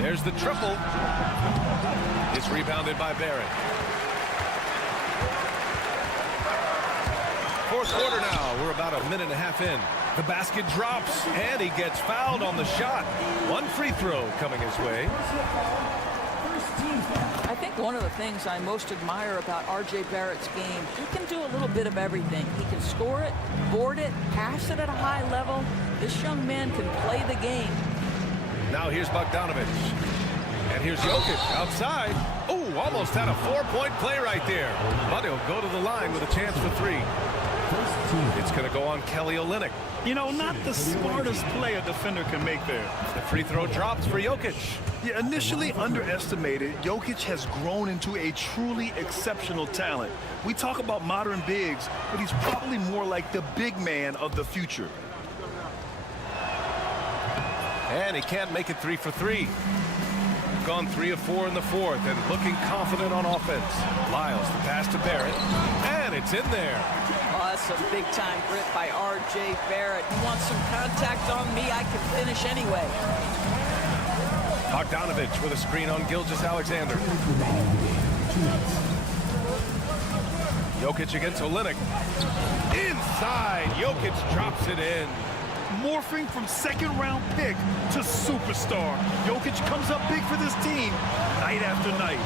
There's the triple. It's rebounded by Barrett. Fourth quarter now. We're about a minute and a half in. The basket drops, and he gets fouled on the shot. One free throw coming his way. I think one of the things I most admire about R.J. Barrett's game, he can do a little bit of everything. He can score it, board it, pass it at a high level. This young man can play the game. Now here's Bogdanovic. And here's Jokic outside. Oh, almost had a 4-point play right there. But he'll go to the line with a chance for 3. It's going to go on Kelly Olynyk. You know, not the smartest play a defender can make there. The free throw drops for Jokic. Yeah, initially underestimated, Jokic has grown into a truly exceptional talent. We talk about modern bigs, but he's probably more like the big man of the future. And he can't make it 3 for 3. Gone 3 of 4 in the fourth and looking confident on offense. Lyles, the pass to Barrett, and it's in there. Oh, that's a big-time grip by R.J. Barrett. You want some contact on me, I can finish anyway. Bogdanovic with a screen on Gilgeous-Alexander. Jokic against Olynyk. Inside, Jokic drops it in. Morphing from second-round pick to superstar. Jokic comes up big for this team night after night.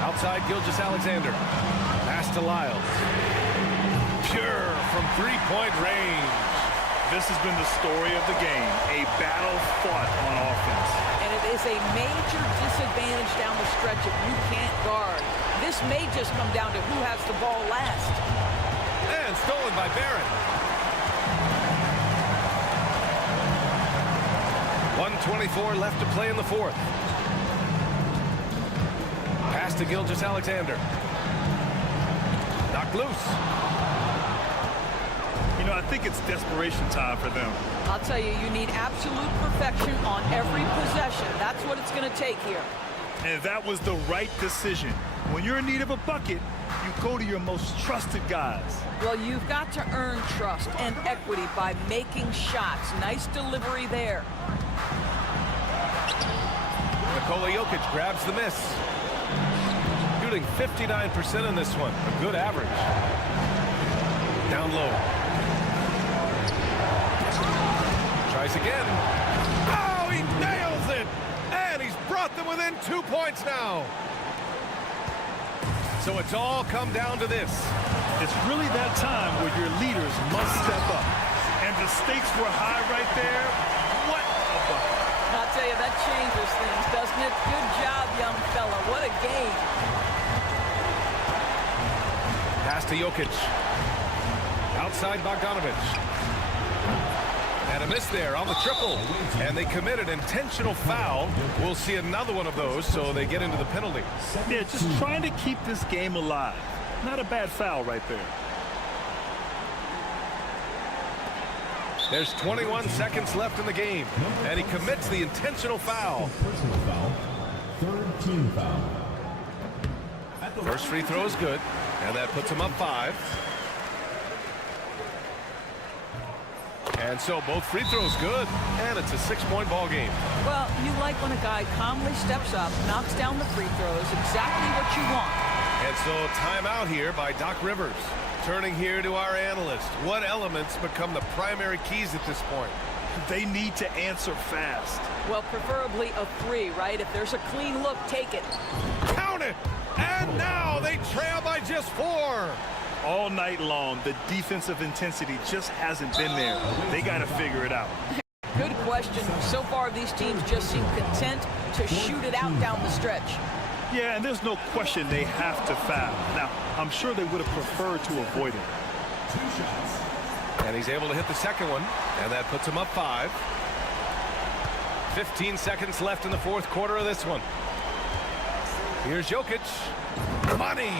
Outside, Gilgeous-Alexander. Pass to Lyles. Pure from three-point range. This has been the story of the game. A battle fought on offense. And it is a major disadvantage down the stretch if you can't guard. This may just come down to who has the ball last. And stolen by Barrett. 1:24 left to play in the fourth. Pass to Gilgeous-Alexander. Knocked loose. You know, I think it's desperation time for them. I'll tell you, you need absolute perfection on every possession. That's what it's going to take here. And that was the right decision. When you're in need of a bucket, you go to your most trusted guys. Well, you've got to earn trust and equity by making shots. Nice delivery there. Nikola Jokic grabs the miss. Shooting 59% in this one. A good average. Down low. Tries again. Oh, he nails it! And he's brought them within 2 points now. So it's all come down to this. It's really that time where your leaders must step up. And the stakes were high right there. What a bucket. I'll tell you, that changes things, doesn't it? Good job, young fella. What a game. Pass to Jokic. Outside Bogdanovic. And a miss there on the triple. And they committed intentional foul. We'll see another one of those, so they get into the penalty. Yeah, just trying to keep this game alive. Not a bad foul right there. There's 21 seconds left in the game. And he commits the intentional foul. Personal foul. Third team foul. First free throw is good. And that puts him up 5. And so both free throws good. And it's a 6-point ball game. Well, you like when a guy calmly steps up, knocks down the free throws, exactly what you want. And so timeout here by Doc Rivers. Turning here to our analyst. What elements become the primary keys at this point? They need to answer fast. Well, preferably a 3, right? If there's a clean look, take it. Count it! And now they trail by just 4. All night long, the defensive intensity just hasn't been there. They got to figure it out. Good question. So far, these teams just seem content to shoot it out down the stretch. Yeah, and there's no question they have to foul. Now, I'm sure they would have preferred to avoid it. 2 shots. And he's able to hit the second one. And that puts him up 5. 15 seconds left in the fourth quarter of this one. Here's Jokic. Money!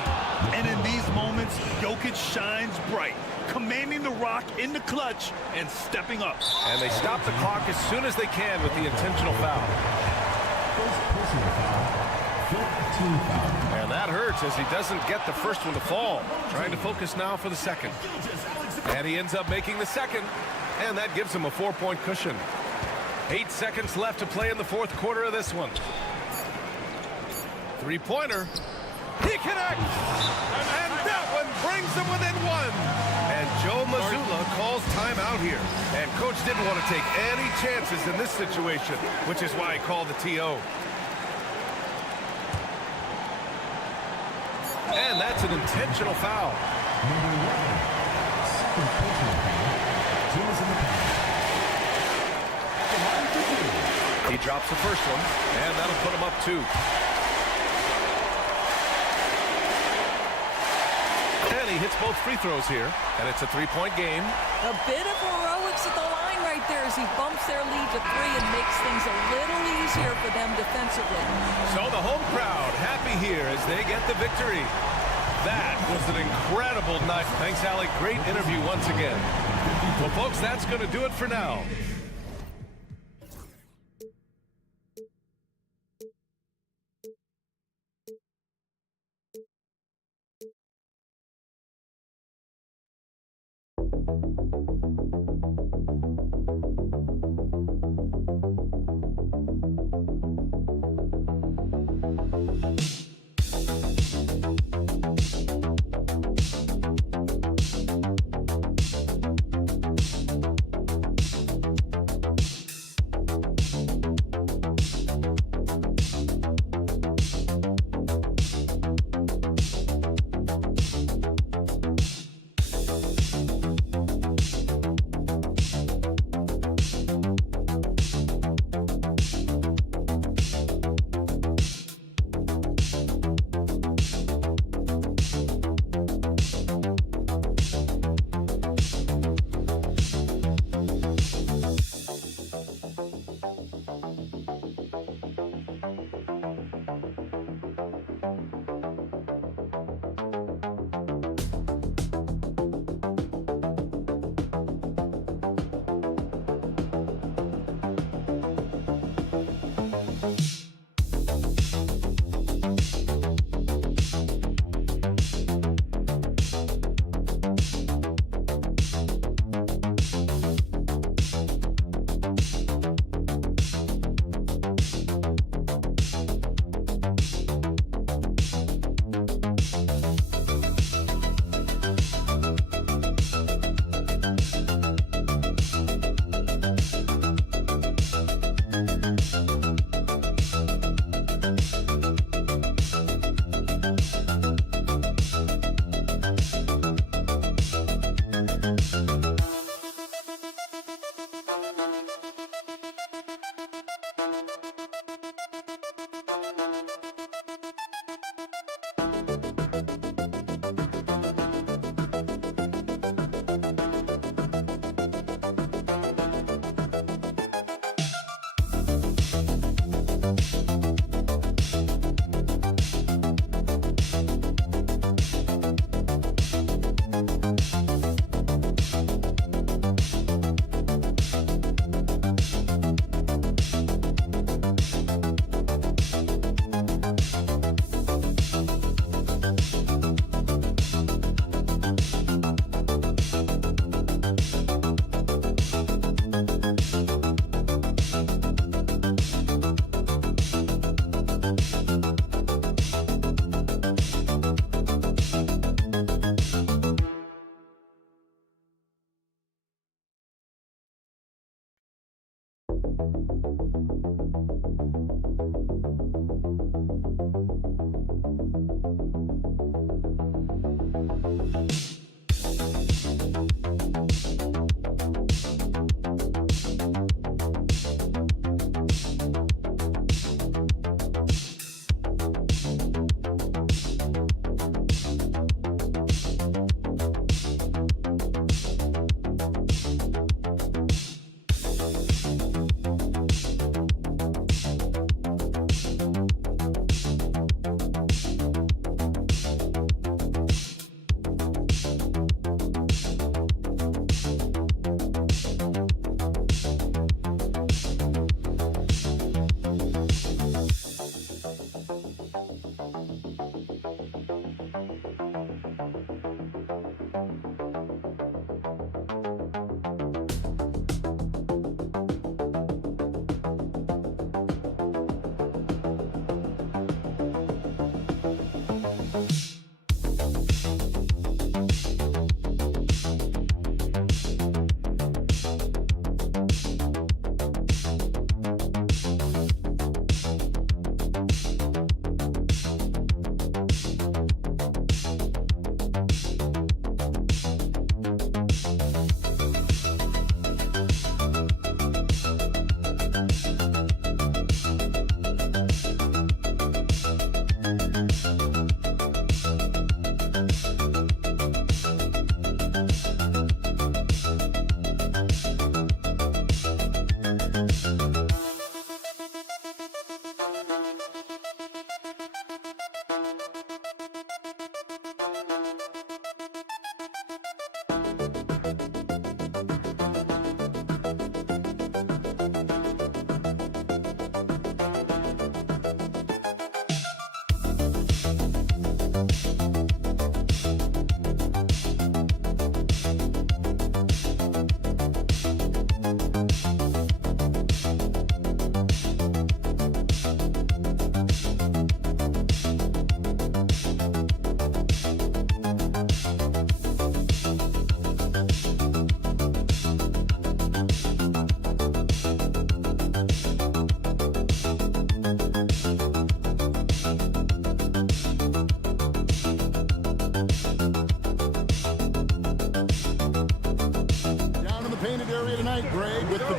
And in these moments, Jokic shines bright, commanding the rock in the clutch and stepping up. And they stop the clock as soon as they can with the intentional foul. First personal foul. Fifth team foul. And that hurts as he doesn't get the first one to fall. Trying to focus now for the second. And he ends up making the second. And that gives him a 4-point cushion. 8 seconds left to play in the fourth quarter of this one. Three-pointer. He connects! And that one brings them within 1. And Joe Mazzulla calls timeout here. And coach didn't want to take any chances in this situation, which is why he called the TO. And that's an intentional foul. Number 11. Second personal foul. Teams in the pass. He drops the first one, and that'll put him up 2. And he hits both free throws here, and it's a 3-point game. A bit of heroics at the line right there as he bumps their lead to 3 and makes things a little easier for them defensively. So the home crowd happy here as they get the victory. That was an incredible night. Thanks, Allie. Great interview once again. Well, folks, that's going to do it for now.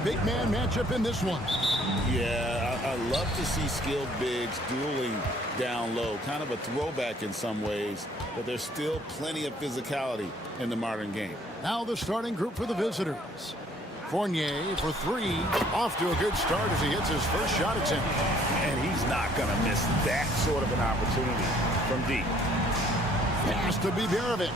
big man matchup in this one. Yeah, I love to see skilled bigs dueling down low. Kind of a throwback in some ways, but there's still plenty of physicality in the modern game. Now the starting group for the visitors. Fournier for three. Off to a good start as he hits his first shot attempt. And he's not going to miss that sort of an opportunity from deep. Pass to Biberovic.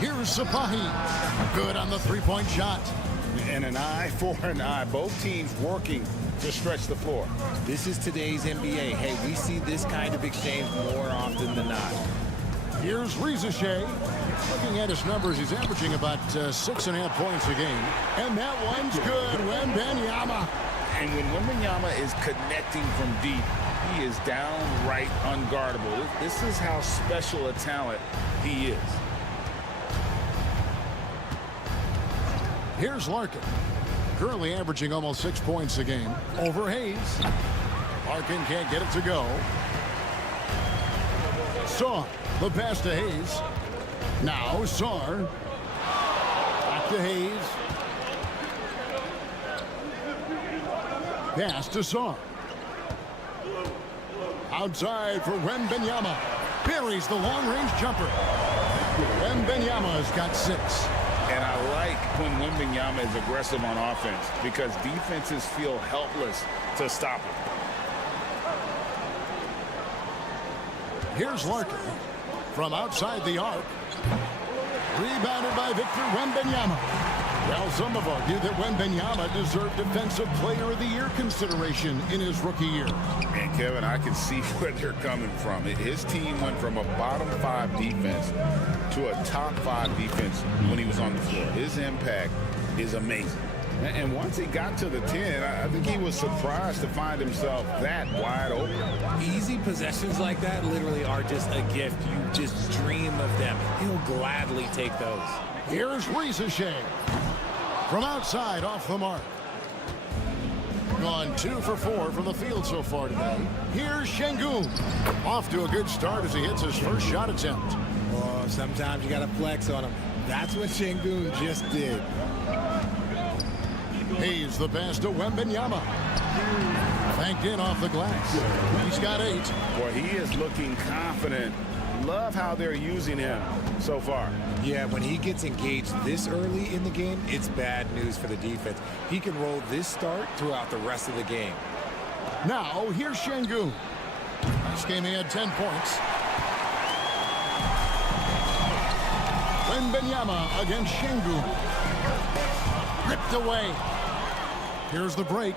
Here's Sapahi. Good on the three-point shot. And an eye for an eye. Both teams working to stretch the floor. This is today's NBA. Hey, we see this kind of exchange more often than not. Here's Rizachet. Looking at his numbers, he's averaging about 6.5 points a game. And that one's good. Wembanyama. And when Wembanyama is connecting from deep, he is downright unguardable. This is how special a talent he is. Here's Larkin. Currently averaging almost 6 points a game. Over Hayes. Larkin can't get it to go. Saw the pass to Hayes. Now Saar. Back to Hayes. Pass to Saar. Outside for Wembanyama. Buries the long-range jumper. Wembanyama's got 6. And I like when Wembanyama is aggressive on offense because defenses feel helpless to stop him. Here's Larkin from outside the arc. Rebounded by Victor Wembanyama. Well, some have argued that Wembanyama deserved Defensive Player of the Year consideration in his rookie year. And Kevin, I can see where they're coming from. His team went from a bottom 5 defense to a top 5 defense when he was on the floor. His impact is amazing. And once he got to the 10, I think he was surprised to find himself that wide open. Easy possessions like that literally are just a gift. You just dream of them. He'll gladly take those. Here's Rizachet from outside off the mark. Gone 2 for 4 from the field so far today. Here's Şengün. Off to a good start as he hits his first shot attempt. Oh, sometimes you got to flex on him. That's what Şengün just did. Hayes the pass to Wembanyama. Banked in off the glass. He's got 8. Boy, he is looking confident. Love how they're using him so far. Yeah, when he gets engaged this early in the game, it's bad news for the defense. He can roll this start throughout the rest of the game. Now, here's Şengün. This game he had 10 points. Wembanyama against Şengün. Ripped away. Here's the break.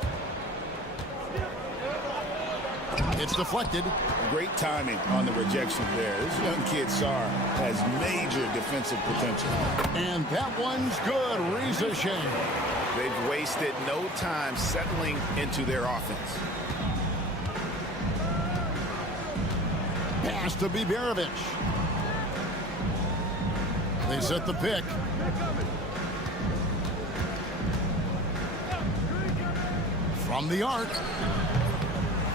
It's deflected. Great timing on the rejection there. This young kid, Saar, has major defensive potential. And that one's good. Rizachet. They've wasted no time settling into their offense. Pass to Biberovic. They set the pick. From the arc,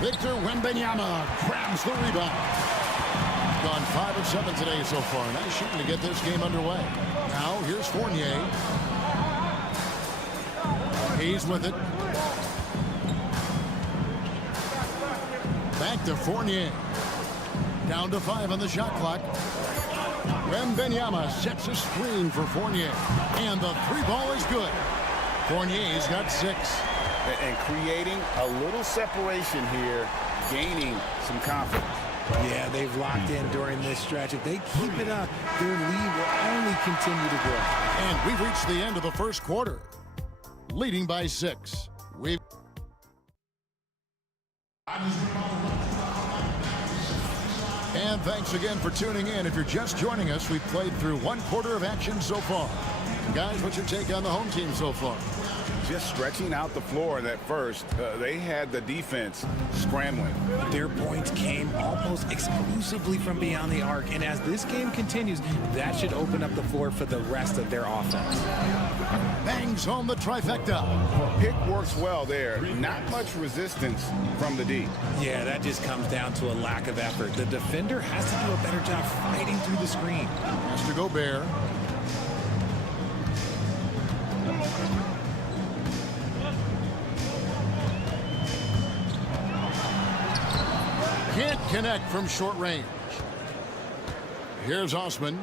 Victor Wembanyama grabs the rebound. Gone 5 of 7 today so far. Nice shooting to get this game underway. Now here's Fournier. He's with it. Back to Fournier. Down to 5 on the shot clock. Wembanyama sets a screen for Fournier. And the 3-ball is good. Fournier's got 6. And creating a little separation here, gaining some confidence. Yeah, they've locked in during this stretch. If they keep it up, their lead will only continue to grow. And we've reached the end of the first quarter, leading by 6. And thanks again for tuning in. If you're just joining us, we've played through 1 quarter of action so far. And guys, what's your take on the home team so far? Just stretching out the floor in that first. They had the defense scrambling. Their points came almost exclusively from beyond the arc. And as this game continues, that should open up the floor for the rest of their offense. Bangs home the trifecta. Pick works well there. Not much resistance from the D. Yeah, that just comes down to a lack of effort. The defender has to do a better job fighting through the screen. Has to go Bear. Can't connect from short range. Here's Osman.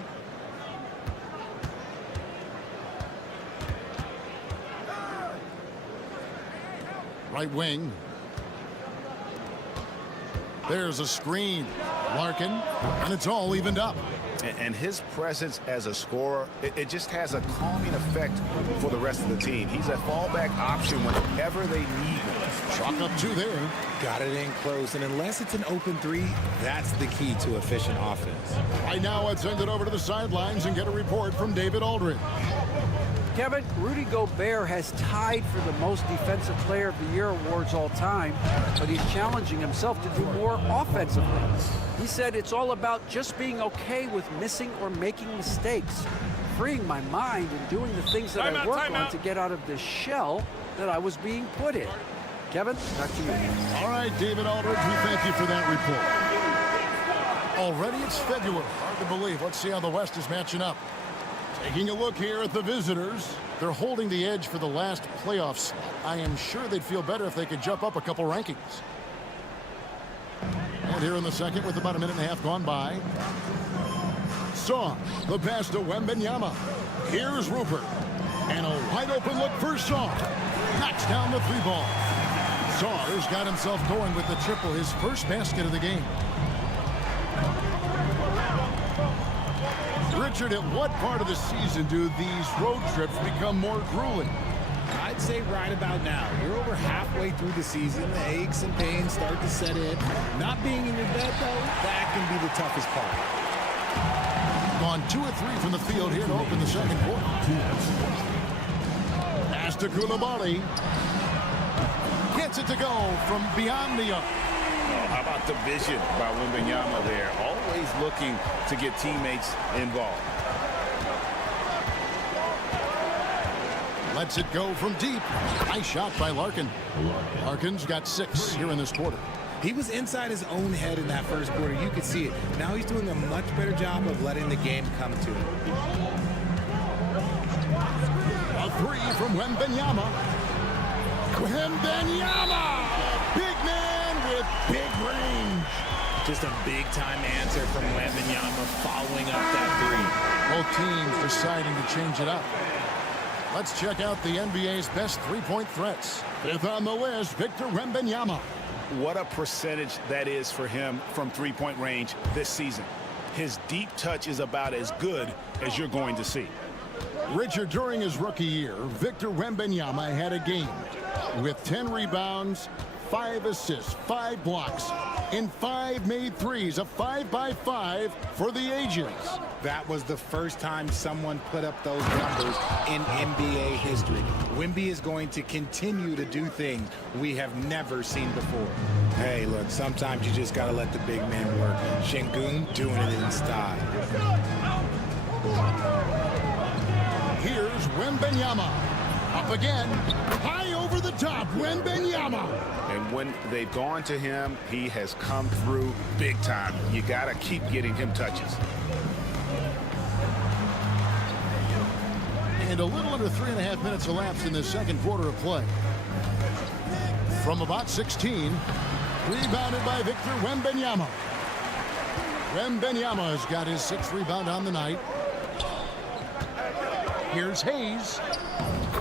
Right wing. There's a screen. Larkin, and it's all evened up. And his presence as a scorer, it just has a calming effect for the rest of the team. He's a fallback option whenever they need him. Chalk up 2 there. Got it in close, and unless it's an open 3, that's the key to efficient offense. Right now, let's send it over to the sidelines and get a report from David Aldridge. Kevin, Rudy Gobert has tied for the most Defensive Player of the Year awards all time, but he's challenging himself to do more offensively. He said it's all about just being okay with missing or making mistakes, freeing my mind and doing the things that I work on to get out of this shell that I was being put in. Kevin, back to you. All right, David Aldridge, we thank you for that report. Already it's February. Hard to believe. Let's see how the West is matching up. Taking a look here at the visitors. They're holding the edge for the last playoff slot. I am sure they'd feel better if they could jump up a couple rankings. And here in the second with about a minute and a half gone by. Song, the pass to Wembanyama. Here's Rupert. And a wide open look for Song. Knocks down the 3-ball. Song has got himself going with the triple, his first basket of the game. Richard, at what part of the season do these road trips become more grueling? I'd say right about now. You're over halfway through the season. The aches and pains start to set in. Not being in your bed, though, that can be the toughest part. Gone 2 of 3 from the field here to open the second quarter. Pass to Koulibaly. Gets it to go from beyond the arc. Oh, how about the vision by Wembanyama there? Always looking to get teammates involved. Lets it go from deep. Nice shot by Larkin. Larkin's got 6 here in this quarter. He was inside his own head in that first quarter. You could see it. Now he's doing a much better job of letting the game come to him. A 3 from Wembanyama. Wembanyama! Big man with big range. Just a big-time answer from Wembanyama following up that 3. Both teams deciding to change it up. Let's check out the NBA's best three-point threats. 5th on the list, Victor Wembanyama. What a percentage that is for him from three-point range this season. His deep touch is about as good as you're going to see. Richard, during his rookie year, Victor Wembanyama had a game with 10 rebounds, 5 assists, 5 blocks, and 5 made threes, a 5-by-5 for the ages. That was the first time someone put up those numbers in NBA history. Wemby is going to continue to do things we have never seen before. Hey, look, sometimes you just got to let the big man work. Şengün doing it in style. Here's Wembanyama. Up again. High over the top. Wembanyama. And when they've gone to him, he has come through big time. You got to keep getting him touches. And a little under 3.5 minutes elapsed in the second quarter of play. From about 16, rebounded by Victor Wembanyama. Wembanyama has got his 6th rebound on the night. Here's Hayes.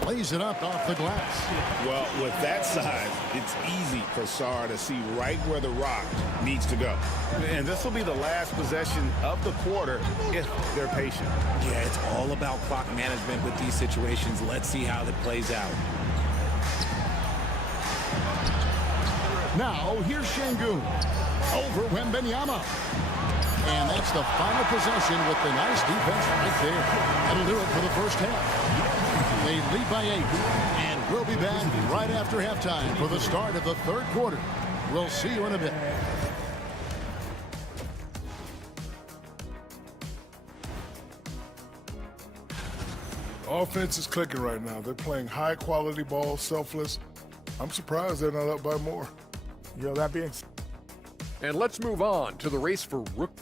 Lays it up off the glass. Well, with that size, it's easy for Sarr to see right where the rock needs to go. And this will be the last possession of the quarter if they're patient. Yeah, it's all about clock management with these situations. Let's see how that plays out. Now, here's Şengün. Over Wembanyama. And that's the final possession with the nice defense right there. That'll do it for the first half. They lead by 8. And we'll be back right after halftime for the start of the third quarter. We'll see you in a bit. Offense is clicking right now. They're playing high-quality ball, selfless. I'm surprised they're not up by more. Yo, that being... And let's move on to the race for rook.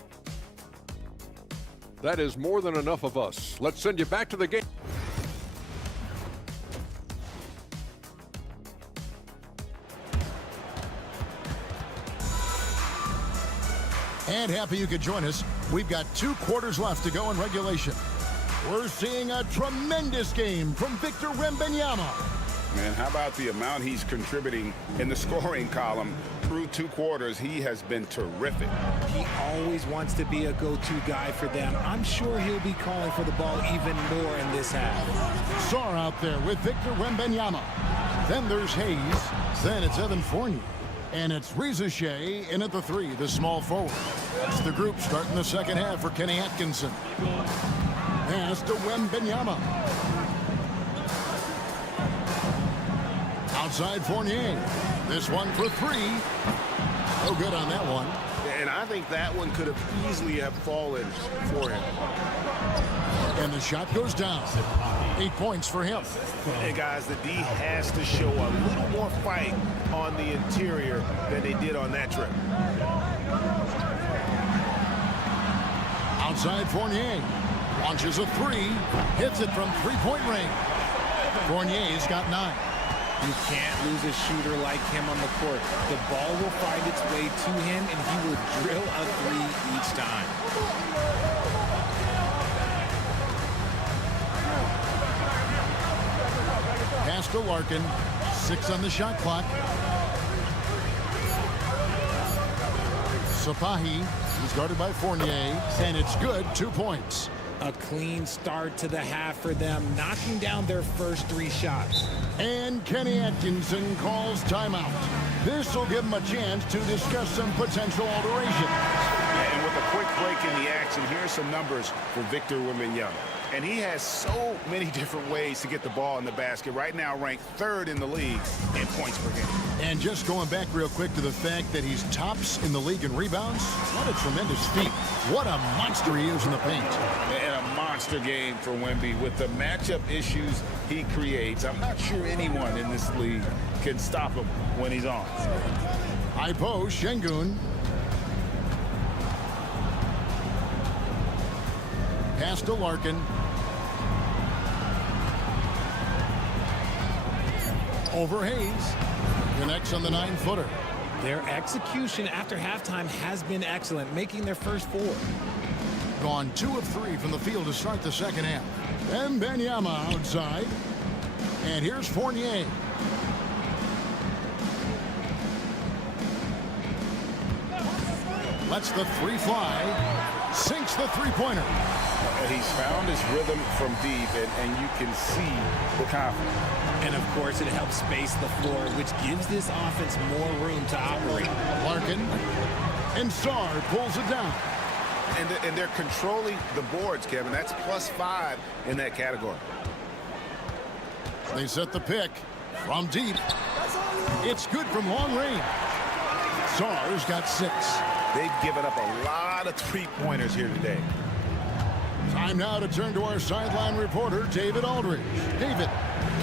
That is more than enough of us. Let's send you back to the game. And happy you could join us. We've got 2 quarters left to go in regulation. We're seeing a tremendous game from Victor Wembanyama. Man, how about the amount he's contributing in the scoring column through 2 quarters? He has been terrific. He always wants to be a go-to guy for them. I'm sure he'll be calling for the ball even more in this half. Sarr out there with Victor Wembanyama. Then there's Hayes. Then it's Evan Fournier. And it's Reza Shea in at the 3, the small forward. That's the group starting the second half for Kenny Atkinson. Pass to Wembanyama. Outside Fournier. This one for 3. No good on that one. And I think that one could have easily have fallen for him. And the shot goes down. 8 points for him. Hey, guys, the D has to show a little more fight on the interior than they did on that trip. Outside Fournier. Launches a 3. Hits it from 3-point range. Fournier's got 9. You can't lose a shooter like him on the court. The ball will find its way to him, and he will drill a 3 each time. Pass to Larkin. 6 on the shot clock. Sapahi. He's guarded by Fournier. And it's good. 2 points. A clean start to the half for them, knocking down their first 3 shots. And Kenny Atkinson calls timeout. This will give him a chance to discuss some potential alterations. And with a quick break in the action, here's some numbers for Victor Wembanyama. And he has so many different ways to get the ball in the basket. Right now ranked 3rd in the league in points per game. And just going back real quick to the fact that he's tops in the league in rebounds, what a tremendous feat. What a monster he is in the paint. And a monster game for Wemby with the matchup issues he creates. I'm not sure anyone in this league can stop him when he's on. High post, Şengün. Pass to Larkin. Over Hayes. Connects on the 9-footer. Their execution after halftime has been excellent, making their first 4. Gone 2 of 3 from the field to start the second half. Wembanyama outside. And here's Fournier. Lets the 3 fly. Sinks the 3-pointer. He's found his rhythm from deep, and you can see the confidence. And, of course, it helps space the floor, which gives this offense more room to operate. Larkin. And Sarr pulls it down. And they're controlling the boards, Kevin. That's +5 in that category. They set the pick from deep. It's good from long range. Sarr's got 6. They've given up a lot of 3-pointers here today. Time now to turn to our sideline reporter, David Aldridge. David.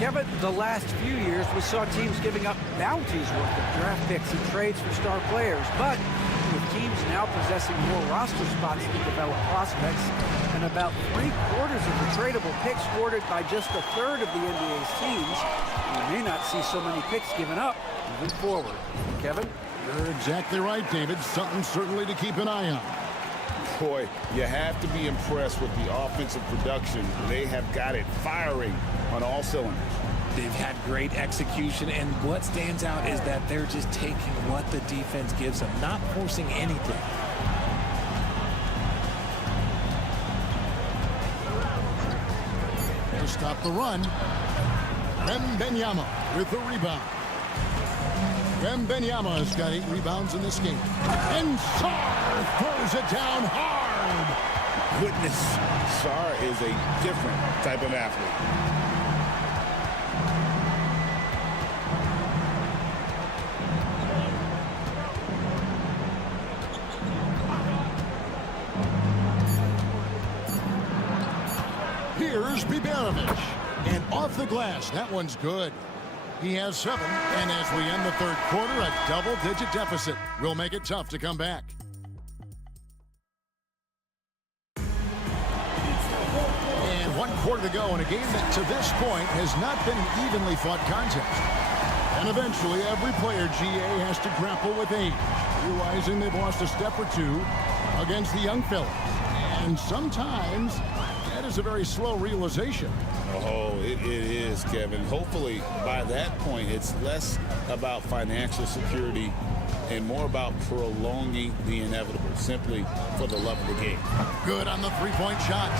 Kevin, the last few years we saw teams giving up bounties worth of draft picks and trades for star players. But with teams now possessing more roster spots to develop prospects and about 3/4 of the tradable picks awarded by just 1/3 of the NBA's teams, we may not see so many picks given up moving forward. Kevin? You're exactly right, David. Something certainly to keep an eye on. Boy, you have to be impressed with the offensive production. They have got it firing on all cylinders. They've had great execution, and what stands out is that they're just taking what the defense gives them, not forcing anything. To stop the run, Wembanyama with the rebound. Wembanyama's got 8 rebounds in this game. And Sarr throws it down hard. Goodness, Sarr is a different type of athlete. Here's Biberovic. And off the glass, that one's good. He has 7, and as we end the 3rd quarter, a double-digit deficit will make it tough to come back. And 1 quarter to go in a game that to this point has not been an evenly fought contest. And eventually, every player, GA, has to grapple with age, realizing they've lost a step or 2 against the young fellas. And sometimes that is a very slow realization. Oh, it is, Kevin. Hopefully, by that point, it's less about financial security and more about prolonging the inevitable, simply for the love of the game. Good on the three-point shot.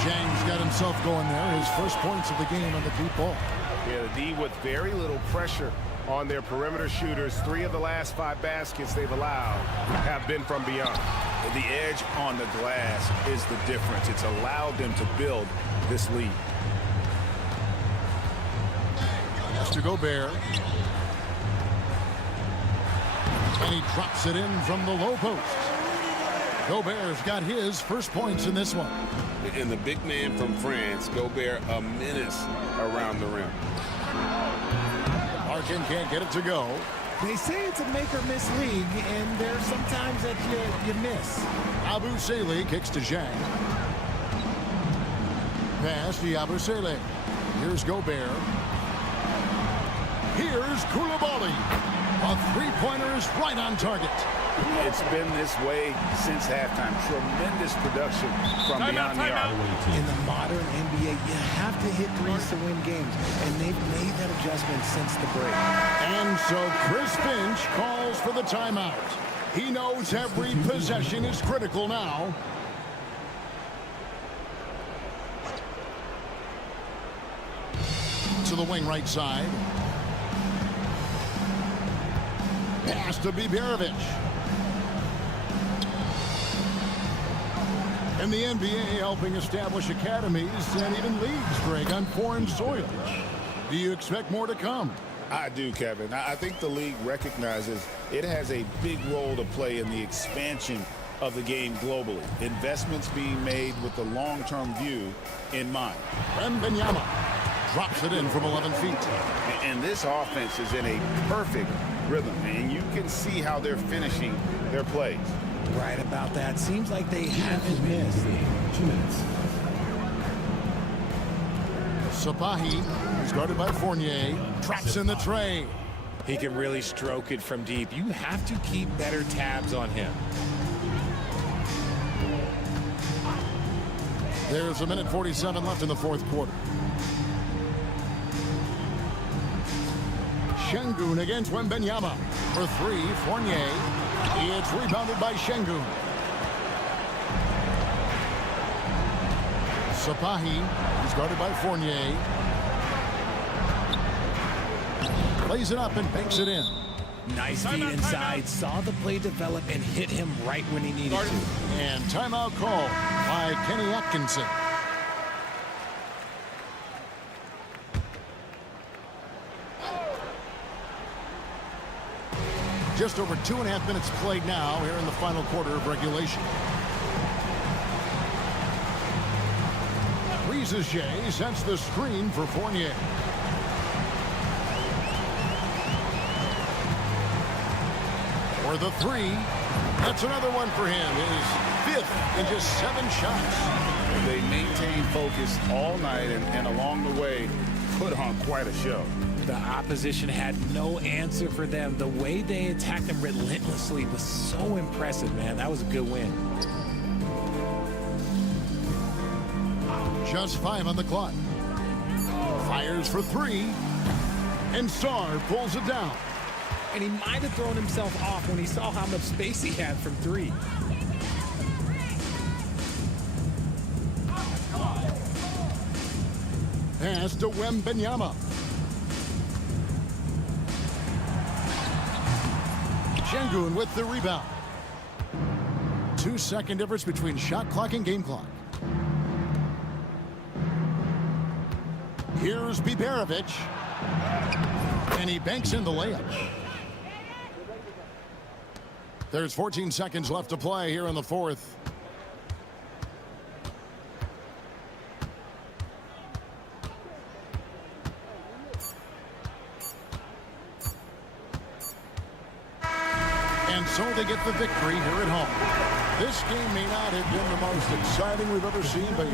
Zhang's got himself going there. His first points of the game on the deep ball. Yeah, the D with very little pressure on their perimeter shooters. 3 of the last 5 baskets they've allowed have been from beyond. The edge on the glass is the difference. It's allowed them to build this lead. Mr. Gobert. And he drops it in from the low post. Gobert's got his first points in this one. And the big man from France, Gobert, a menace around the rim. Larkin can't get it to go. They say it's a make-or-miss league, and there's sometimes that you miss. Abu Saleh kicks to Zhang. Pass to Abu Saleh. Here's Gobert. Here's Koulibaly. A three-pointer is right on target. It's been this way since halftime. Tremendous production from beyond the arc. In the modern NBA, you have to hit threes to win games, and they've made that adjustment since the break. And so Chris Finch calls for the timeout. He knows every possession is critical now. To the wing right side. Pass to Biberovic. And the NBA helping establish academies and even leagues, Greg, on foreign soil. Do you expect more to come? I do, Kevin. I think the league recognizes it has a big role to play in the expansion of the game globally. Investments being made with the long-term view in mind. Wembanyama drops it in from 11 feet. And this offense is in a perfect rhythm, and you can see how they're finishing their plays. Right about that. Seems like they haven't missed. 2 minutes. Sapahi, who's guarded by Fournier, drops in the tray. He can really stroke it from deep. You have to keep better tabs on him. There's a minute 47 left in the fourth quarter. Şengün against Wembanyama. For 3, Fournier. It's rebounded by Şengün. Sapahi, who's guarded by Fournier. Plays it up and banks it in. Nice feed inside. Saw the play develop and hit him right when he needed to. And timeout call by Kenny Atkinson. Just over 2.5 minutes played now here in the final quarter of regulation. Jay sets the screen for Fournier. For the 3. That's another one for him. His 5th in just 7 shots. They maintained focus all night and along the way put on quite a show. The opposition had no answer for them. The way they attacked them relentlessly was so impressive, man. That was a good win. Just 5 on the clock. Fires for 3. And Sarr pulls it down. And he might have thrown himself off when he saw how much space he had from 3. Pass to Wembanyama. Şengün with the rebound. 2-second difference between shot clock and game clock. Here's Biberovic. And he banks in the layup. There's 14 seconds left to play here in the fourth. And so they get the victory here at home. This game may not have been the most exciting we've ever seen, but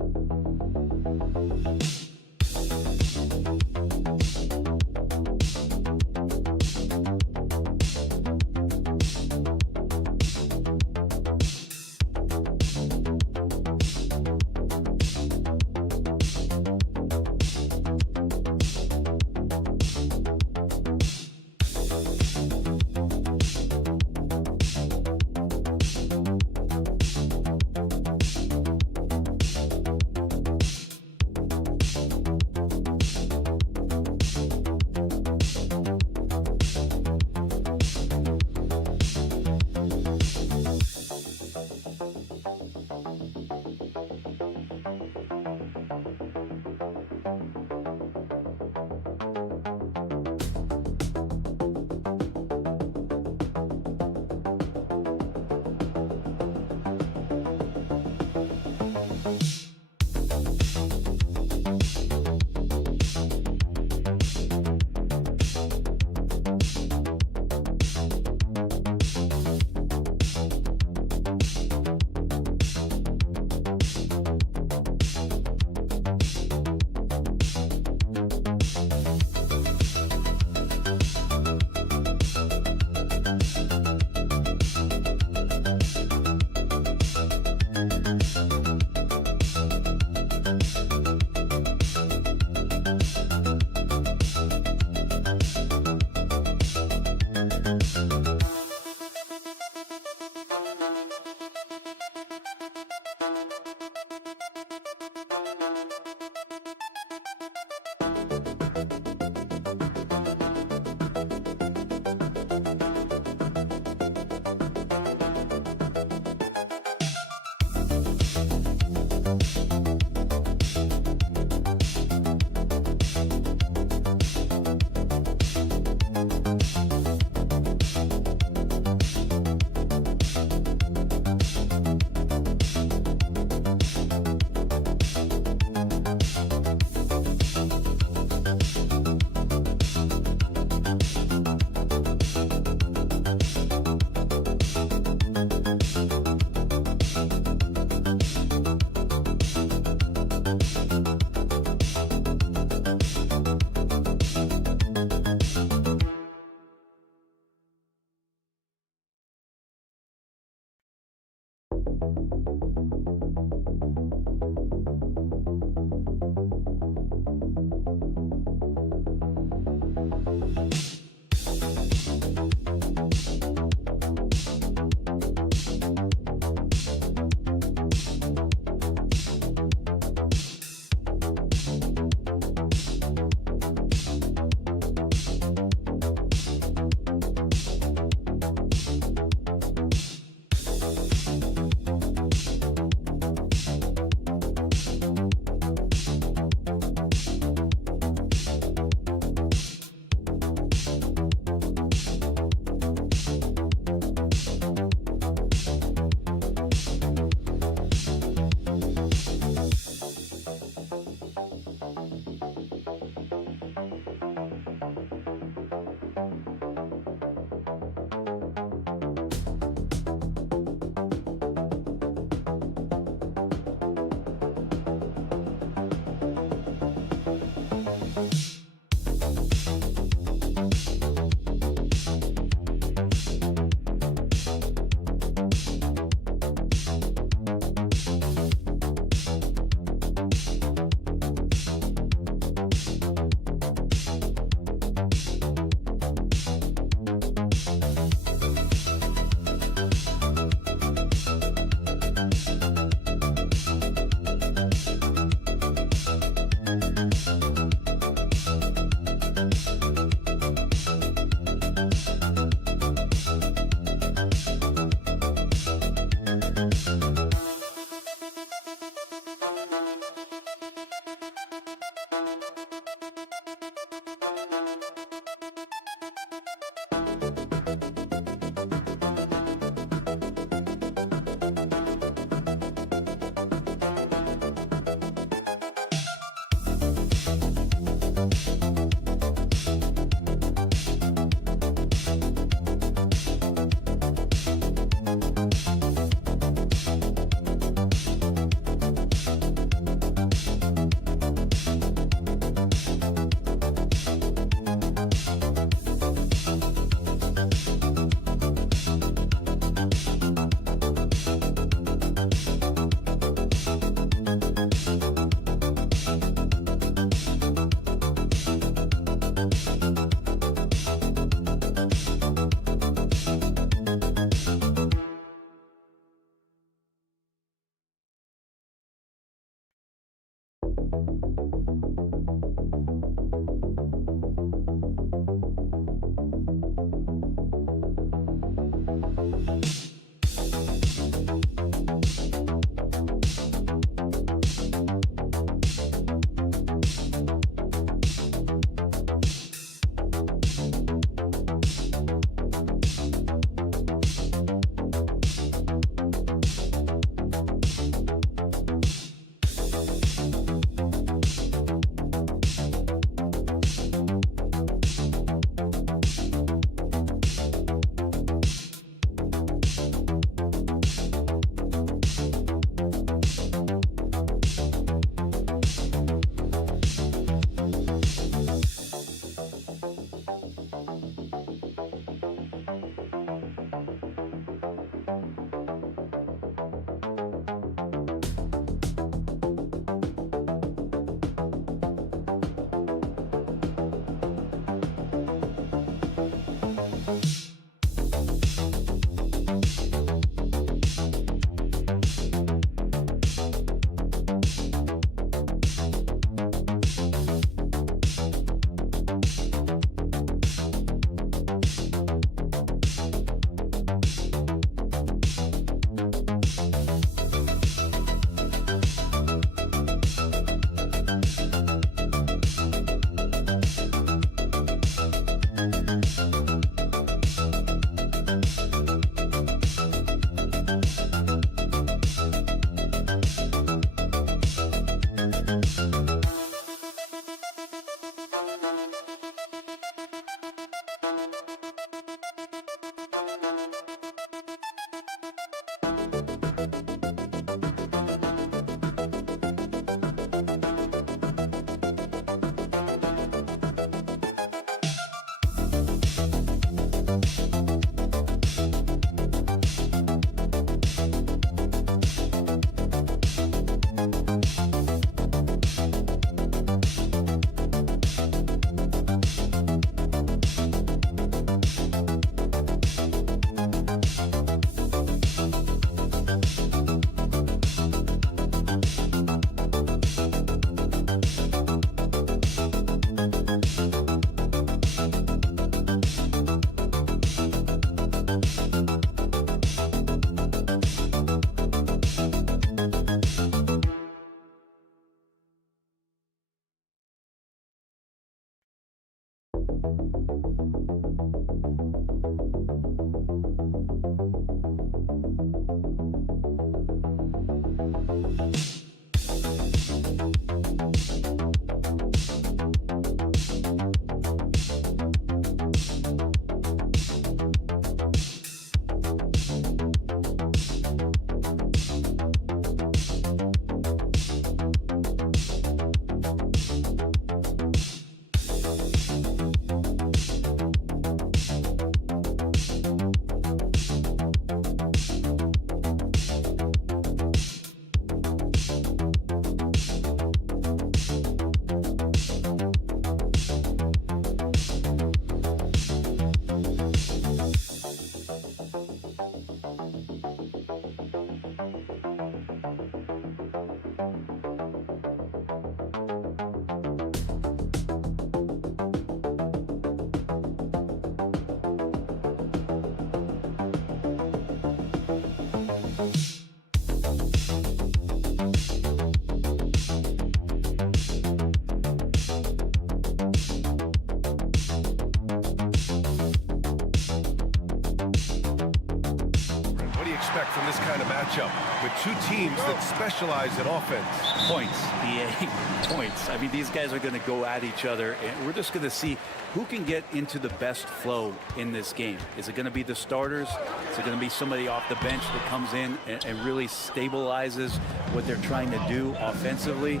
From this kind of matchup with two teams that specialize in offense. Points, BA, points. I mean, these guys are going to go at each other, and we're just going to see who can get into the best flow in this game. Is it going to be the starters? Is it going to be somebody off the bench that comes in and really stabilizes what they're trying to do offensively?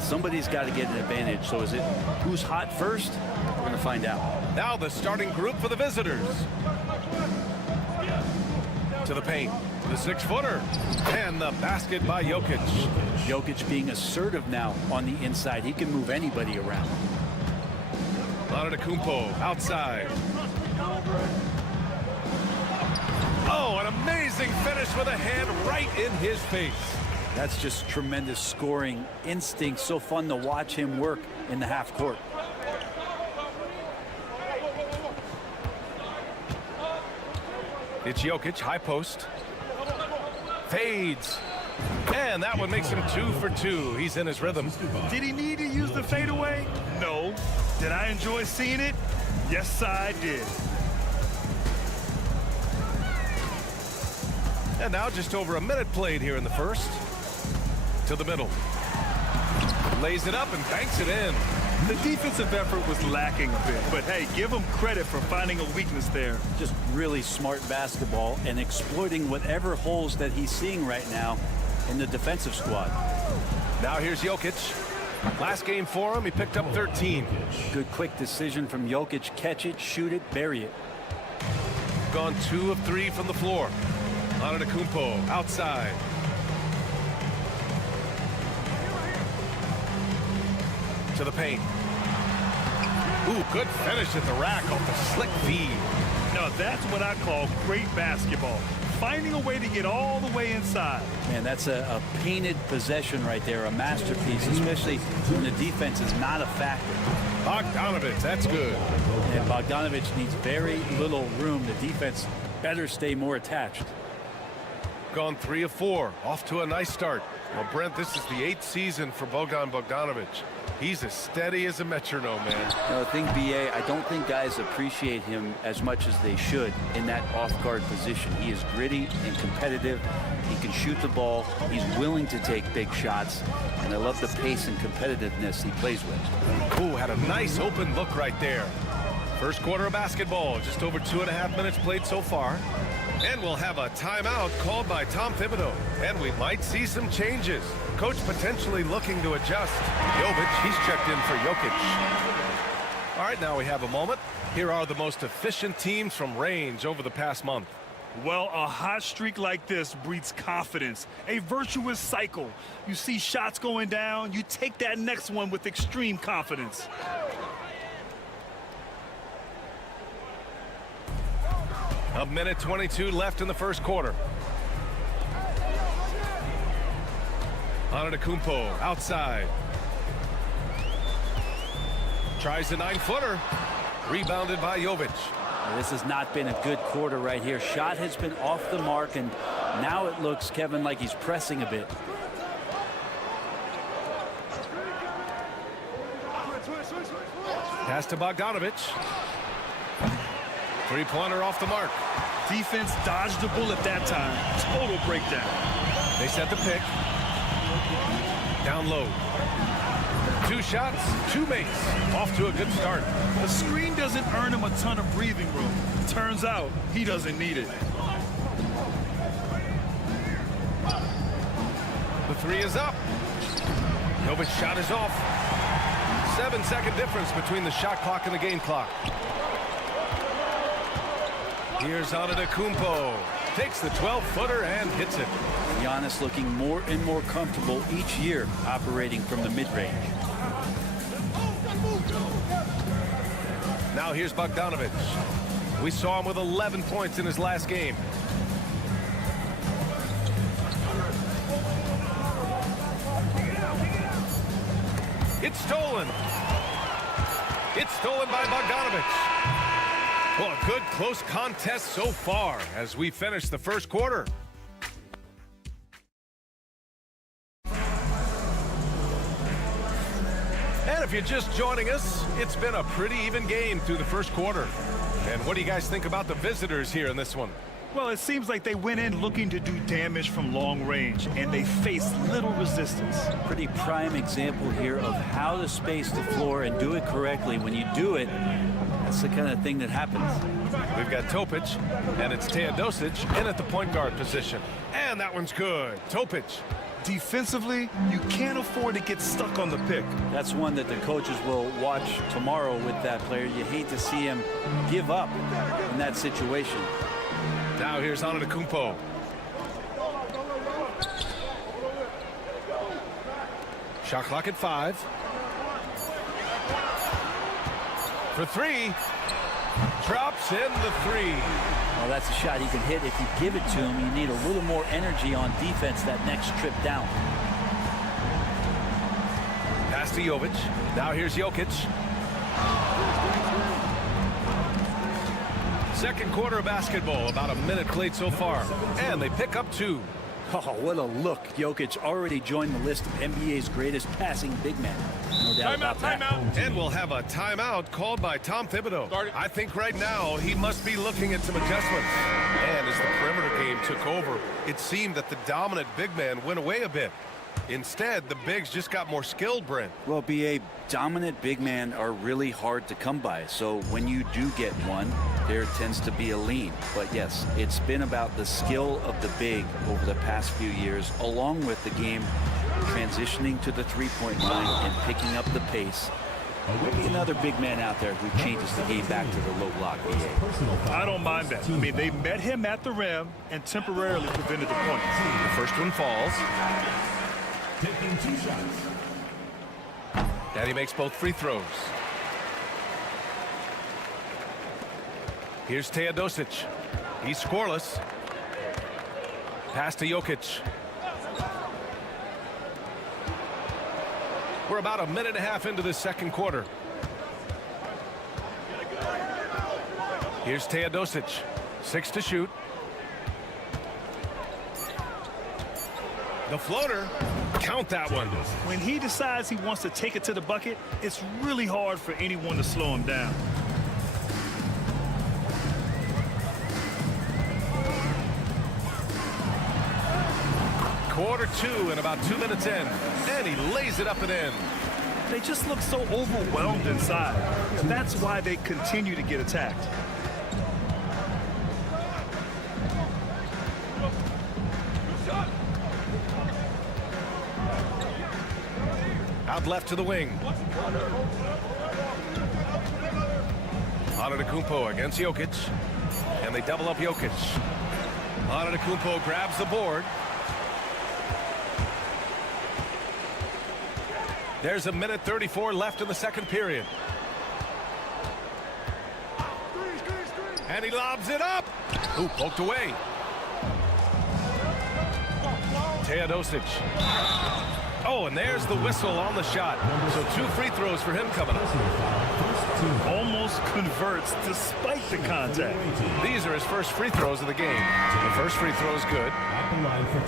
Somebody's got to get an advantage. So is it who's hot first? We're going to find out. Now the starting group for the visitors. To the paint, the 6-footer, and the basket by Jokic. Jokic being assertive now on the inside. He can move anybody around. Antetokounmpo outside. Oh, an amazing finish with a hand right in his face. That's just tremendous scoring instinct. So fun to watch him work in the half court. It's Jokic, high post. Fades. And that one makes him 2 for 2. He's in his rhythm. Did he need to use the fadeaway? No. Did I enjoy seeing it? Yes, I did. And now just over a minute played here in the first. To the middle. Lays it up and banks it in. The defensive effort was lacking a bit, but hey, give him credit for finding a weakness there. Just really smart basketball and exploiting whatever holes that he's seeing right now in the defensive squad. Now here's Jokic. Last game for him, he picked up 13. Good quick decision from Jokic. Catch it, shoot it, bury it. Gone 2 of 3 from the floor. Antetokounmpo outside. To the paint. Ooh, good finish at the rack off the slick feed. Now that's what I call great basketball. Finding a way to get all the way inside. Man, that's a painted possession right there, a masterpiece, especially when the defense is not a factor. Bogdanovich, that's good. And Bogdanovich needs very little room. The defense better stay more attached. Gone 3 of 4, off to a nice start. Well, Brent, this is the 8th season for Bogdanovich. He's as steady as a metronome, man. No, the thing, BA, I don't think guys appreciate him as much as they should in that off-guard position. He is gritty and competitive. He can shoot the ball. He's willing to take big shots. And I love the pace and competitiveness he plays with. Ooh, had a nice open look right there. First quarter of basketball, just over 2.5 minutes played so far. And we'll have a timeout called by Tom Thibodeau. And we might see some changes. Coach potentially looking to adjust. Jovic, he's checked in for Jokic. All right, now we have a moment. Here are the most efficient teams from range over the past month. Well, a hot streak like this breeds confidence, a virtuous cycle. You see shots going down, you take that next one with extreme confidence. A minute 22 left in the first quarter. Antetokounmpo outside. Tries the 9-footer. Rebounded by Jovic. This has not been a good quarter right here. Shot has been off the mark, and now it looks, Kevin, like he's pressing a bit. Pass to Bogdanovic. Three-pointer off the mark. Defense dodged the bullet that time. Total breakdown. They set the pick. Down low. 2 shots, 2 makes. Off to a good start. The screen doesn't earn him a ton of breathing room. Turns out he doesn't need it. The 3 is up. Novic's shot is off. 7-second difference between the shot clock and the game clock. Here's Antetokounmpo. Takes the 12-footer and hits it. Giannis looking more and more comfortable each year operating from the mid-range. Now here's Bogdanovic. We saw him with 11 points in his last game. It's stolen. It's stolen by Bogdanovic. Well, a good close contest so far as we finish the first quarter. And if you're just joining us, it's been a pretty even game through the first quarter. And what do you guys think about the visitors here in this one? Well, it seems like they went in looking to do damage from long range, and they faced little resistance. Pretty prime example here of how to space the floor and do it correctly. When you do it, that's the kind of thing that happens. We've got Topic, and it's Teodosic in at the point guard position. And that one's good. Topic. Defensively, you can't afford to get stuck on the pick. That's one that the coaches will watch tomorrow with that player. You hate to see him give up in that situation. Now here's Antetokounmpo. Shot clock at 5. For 3. Drops in the 3. Well, that's a shot he can hit. If you give it to him, you need a little more energy on defense that next trip down. Pass to Jovic. Now here's Jokic. Second quarter of basketball, about a minute played so far. And they pick up 2. Oh, what a look. Jokic already joined the list of NBA's greatest passing big men. No doubt about that. Timeout. And we'll have a timeout called by Tom Thibodeau. I think right now he must be looking at some adjustments. And as the perimeter game took over, it seemed that the dominant big man went away a bit. Instead, the bigs just got more skilled, Brent. Well, BA, dominant big men are really hard to come by. So when you do get one, there tends to be a lean. But yes, it's been about the skill of the big over the past few years, along with the game transitioning to the three-point line and picking up the pace. Maybe another big man out there who changes the game back to the low block, BA. I don't mind that. I mean, they met him at the rim and temporarily prevented the points. The first one falls. Taking 2 shots. And he makes both free throws. Here's Teodosic. He's scoreless. Pass to Jokic. We're about a minute and a half into the second quarter. Here's Teodosic. 6 to shoot. The floater. Count that one. When he decides he wants to take it to the bucket, it's really hard for anyone to slow him down. Quarter 2 and about 2 minutes in. And he lays it up and in. They just look so overwhelmed inside. That's why they continue to get attacked. Out left to the wing. Antetokounmpo against Jokic. And they double up Jokic. Antetokounmpo grabs the board. There's a minute 34 left in the second period. And he lobs it up. Ooh, poked away. Teodosic. Oh, and there's the whistle on the shot. So 2 free throws for him coming up. Almost converts despite the contact. These are his first free throws of the game. The first free throw is good. At the line for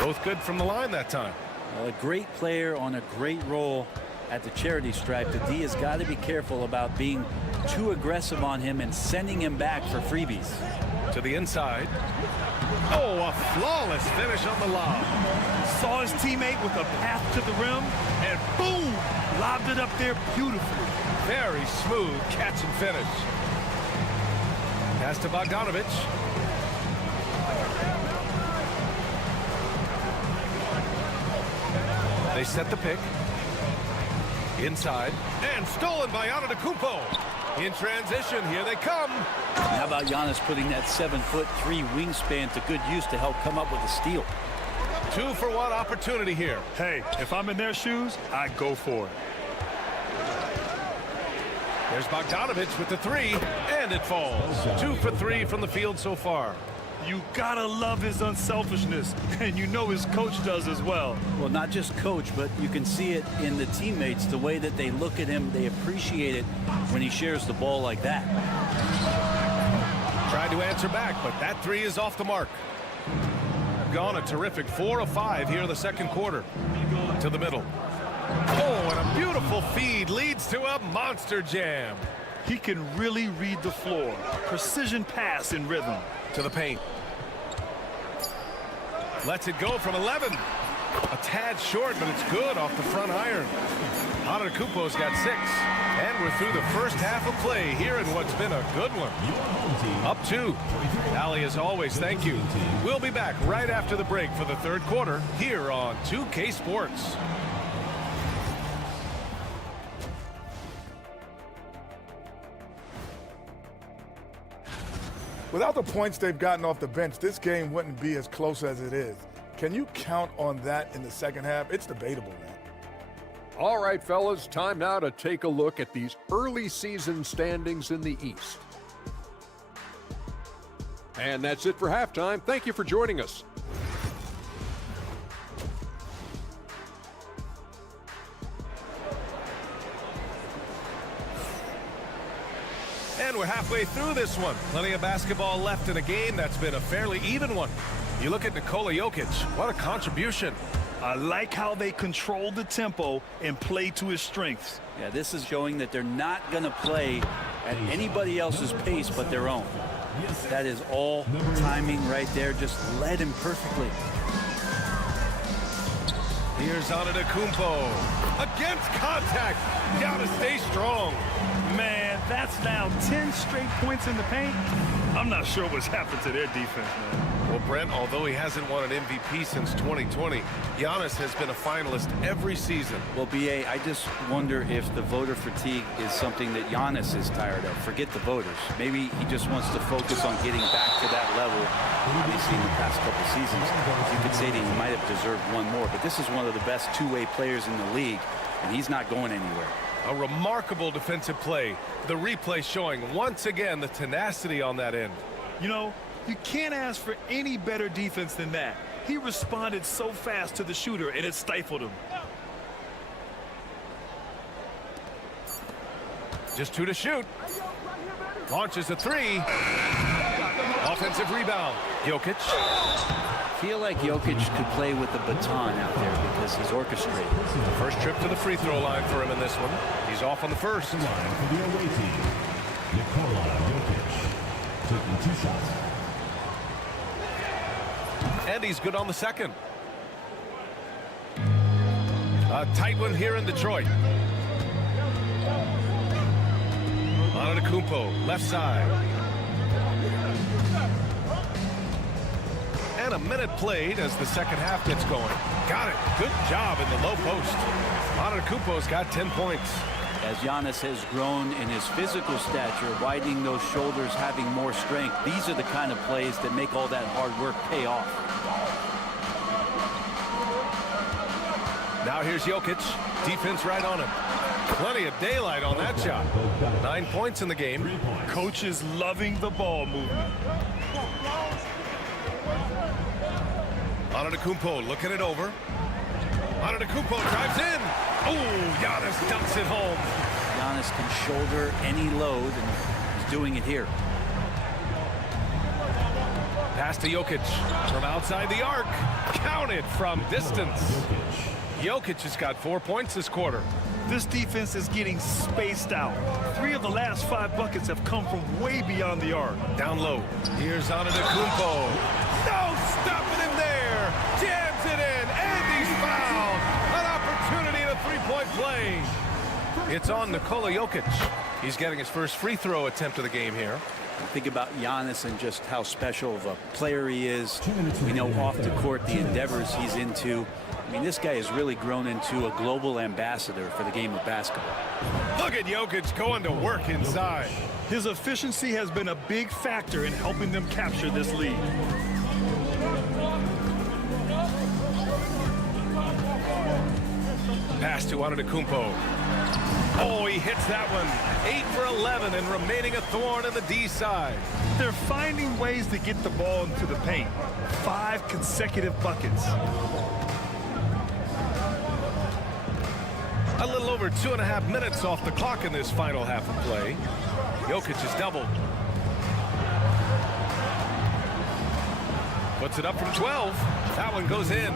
2. Both good from the line that time. Well, a great player on a great role at the charity stripe, the D has got to be careful about being too aggressive on him and sending him back for freebies. To the inside. Oh, a flawless finish on the lob. Saw his teammate with a path to the rim, and boom, lobbed it up there beautifully. Very smooth catch and finish. Pass to Bogdanovic. They set the pick. Inside. And stolen by Antetokounmpo. In transition, here they come. How about Giannis putting that 7'3" wingspan to good use to help come up with a steal? 2-for-1 opportunity here. Hey, if I'm in their shoes, I'd go for it. There's Bogdanovic with the 3, and it falls. 2 for 3 from the field so far. You gotta love his unselfishness, and you know his coach does as well. Well, not just coach, but you can see it in the teammates, the way that they look at him. They appreciate it when he shares the ball like that. Tried to answer back, but that 3 is off the mark. Gone a terrific 4 of 5 here in the second quarter. To the middle. Oh, and a beautiful feed leads to a monster jam. He can really read the floor. Precision pass in rhythm. To the paint. Lets it go from 11. A tad short, but it's good off the front iron. Antetokounmpo's got 6. And we're through the first half of play here in what's been a good one. Up 2. Allie, as always, thank you. We'll be back right after the break for the third quarter here on 2K Sports. Without the points they've gotten off the bench, this game wouldn't be as close as it is. Can you count on that in the second half? It's debatable, man. All right, fellas, time now to take a look at these early season standings in the East. And that's it for halftime. Thank you for joining us. And we're halfway through this one. Plenty of basketball left in a game that's been a fairly even one. You look at Nikola Jokic, what a contribution. I like how they control the tempo and play to his strengths. Yeah, this is showing that they're not going to play at anybody else's pace but their own. That is all timing right there. Just led him perfectly. Here's Antetokounmpo. Against contact. Gotta stay strong. Man, that's now 10 straight points in the paint. I'm not sure what's happened to their defense, man. Well, Brent, although he hasn't won an MVP since 2020, Giannis has been a finalist every season. Well, B.A., I just wonder if the voter fatigue is something that Giannis is tired of. Forget the voters. Maybe he just wants to focus on getting back to that level. Obviously, in the past couple seasons, you could say that he might have deserved one more, but this is one of the best two-way players in the league, and he's not going anywhere. A remarkable defensive play. The replay showing once again the tenacity on that end. You know, you can't ask for any better defense than that. He responded so fast to the shooter, and it stifled him. Just 2 to shoot. Launches a 3. Offensive rebound. Jokic. Feel like Jokic could play with the baton out there because he's orchestrated. First trip to the free throw line for him in this one. He's off on the first. Line for the away team. Nikola Jokic taking 2 shots. And he's good on the second. A tight one here in Detroit. Antetokounmpo, left side. And a minute played as the second half gets going. Got it. Good job in the low post. Antetokounmpo's got 10 points. As Giannis has grown in his physical stature, widening those shoulders, having more strength, these are the kind of plays that make all that hard work pay off. Now here's Jokic. Defense right on him. Plenty of daylight on that shot. 9 points in the game. Coach is loving the ball movement. Antetokounmpo looking it over. Antetokounmpo drives in. Oh, Giannis dunks it home. Giannis can shoulder any load, and he's doing it here. Pass to Jokic from outside the arc. Counted from distance. Jokic has got 4 points this quarter. This defense is getting spaced out. 3 of the last 5 buckets have come from way beyond the arc. Down low. Here's Antetokounmpo. No stopping him there. Jams it in, and he's fouled. An opportunity in a three-point play. It's on Nikola Jokic. He's getting his first free throw attempt of the game here. Think about Giannis and just how special of a player he is. We know off the court the endeavors he's into. I mean, this guy has really grown into a global ambassador for the game of basketball. Look at Jokic going to work inside. His efficiency has been a big factor in helping them capture this lead. Pass to Antetokounmpo. Oh, he hits that one. 8 for 11 and remaining a thorn in the D side. They're finding ways to get the ball into the paint. 5 consecutive buckets. A little over 2.5 minutes off the clock in this final half of play. Jokic is doubled. Puts it up from 12. That one goes in.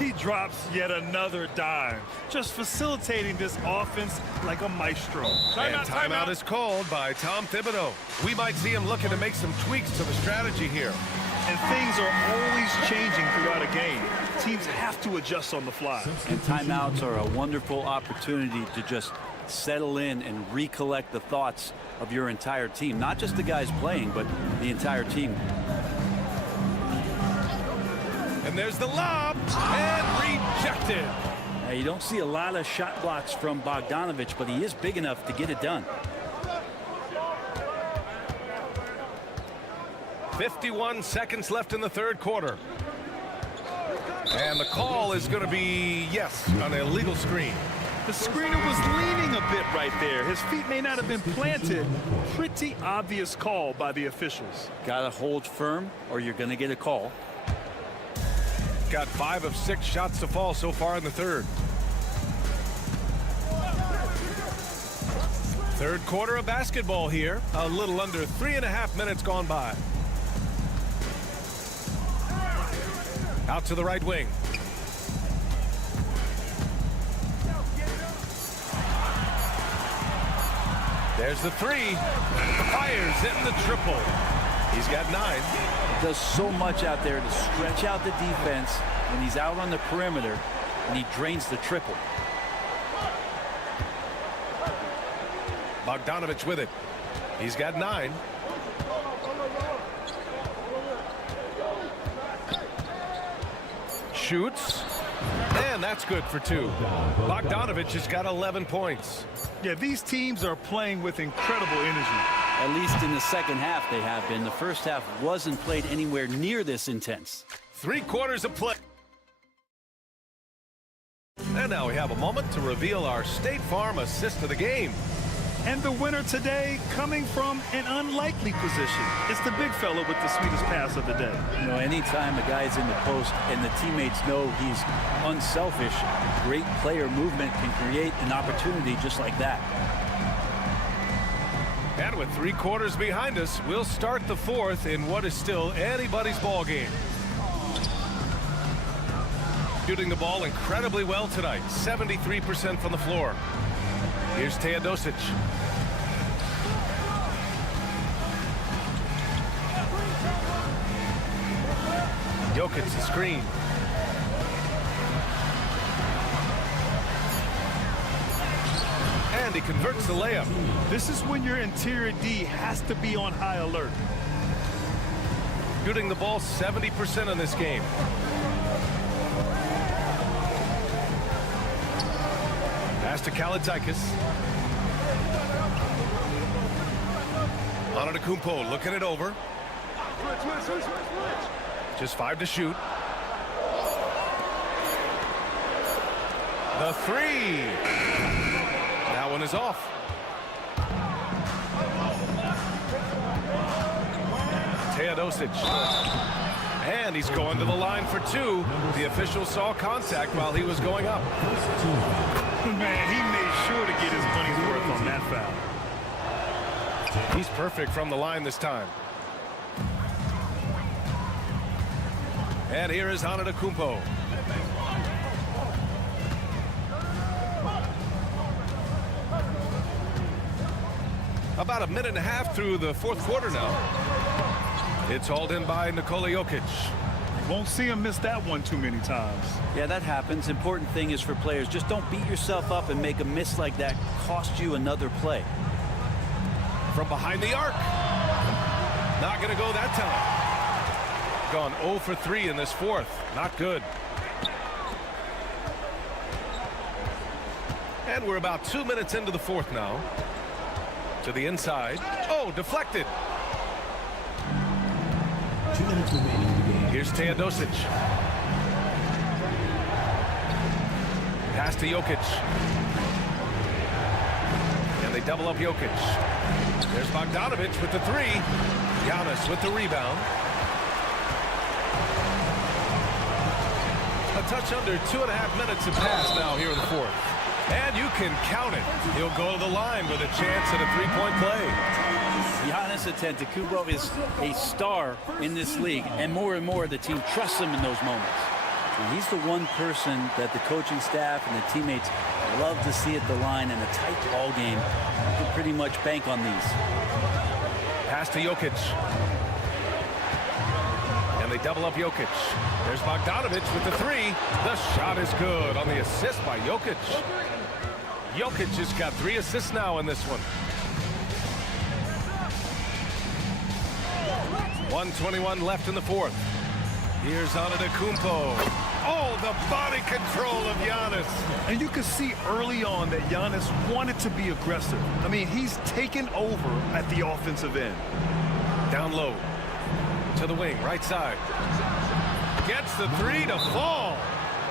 He drops yet another dime, just facilitating this offense like a maestro. And timeout is called by Tom Thibodeau. We might see him looking to make some tweaks to the strategy here. And things are always changing throughout a game. Teams have to adjust on the fly. And timeouts are a wonderful opportunity to just settle in and recollect the thoughts of your entire team. Not just the guys playing, but the entire team. And there's the lob, and rejected. Now, you don't see a lot of shot blocks from Bogdanovic, but he is big enough to get it done. 51 seconds left in the third quarter. And the call is going to be, yes, on an illegal screen. The screener was leaning a bit right there. His feet may not have been planted. Pretty obvious call by the officials. Got to hold firm or you're going to get a call. Got 5 of 6 shots to fall so far in the third. Third quarter of basketball here. A little under 3.5 minutes gone by. Out to the right wing. There's the 3. Fires in the triple. He's got 9. He does so much out there to stretch out the defense when he's out on the perimeter, and he drains the triple. Bogdanovic with it. He's got 9. Shoots. And that's good for 2. Bogdanovic has got 11 points. Yeah, these teams are playing with incredible energy. At least in the second half they have been. The first half wasn't played anywhere near this intense. 3 quarters of play. And now we have a moment to reveal our State Farm assist of the game. And the winner today coming from an unlikely position. It's the big fella with the sweetest pass of the day. You know, anytime a guy's in the post and the teammates know he's unselfish, great player movement can create an opportunity just like that. And with 3 quarters behind us, we'll start the fourth in what is still anybody's ball game. Shooting the ball incredibly well tonight, 73% from the floor. Here's Teodosic. Jokic the screen. And he converts the layup. This is when your interior D has to be on high alert. Shooting the ball 70% in this game. Pass to Kalaitzakis. Antetokounmpo looking it over. Just 5 to shoot. The 3. That one is off. Teodosic. And he's going to the line for 2. The official saw contact while he was going up. Man, he made sure to get his money's worth on that foul. He's perfect from the line this time. And here is Antetokounmpo. About a minute and a half through the fourth quarter now. It's hauled in by Nikola Jokic. Won't see him miss that one too many times. Yeah, that happens. Important thing is for players, just don't beat yourself up and make a miss like that cost you another play. From behind the arc. Not going to go that time. Gone 0 for 3 in this fourth. Not good. And we're about 2 minutes into the fourth now. To the inside. Oh, deflected. 2 minutes remaining in the game. Here's Teodosic. Pass to Jokic. And they double up Jokic. There's Bogdanovic with the three. Giannis with the rebound. A touch under 2.5 minutes have passed now here in the fourth. And you can count it. He'll go to the line with a chance at a three-point play. Giannis Antetokounmpo is a star in this league, and more the team trusts him in those moments. And he's the one person that the coaching staff and the teammates love to see at the line in a tight ball game. You can pretty much bank on these. Pass to Jokic. And they double up Jokic. There's Bogdanovic with the three. The shot is good on the assist by Jokic. Jokic has got 3 assists now in this one. 1:21 left in the fourth. Here's Antetokounmpo. Oh, the body control of Giannis. And you could see early on that Giannis wanted to be aggressive. I mean, he's taken over at the offensive end. Down low. To the wing, right side. Gets the three to fall.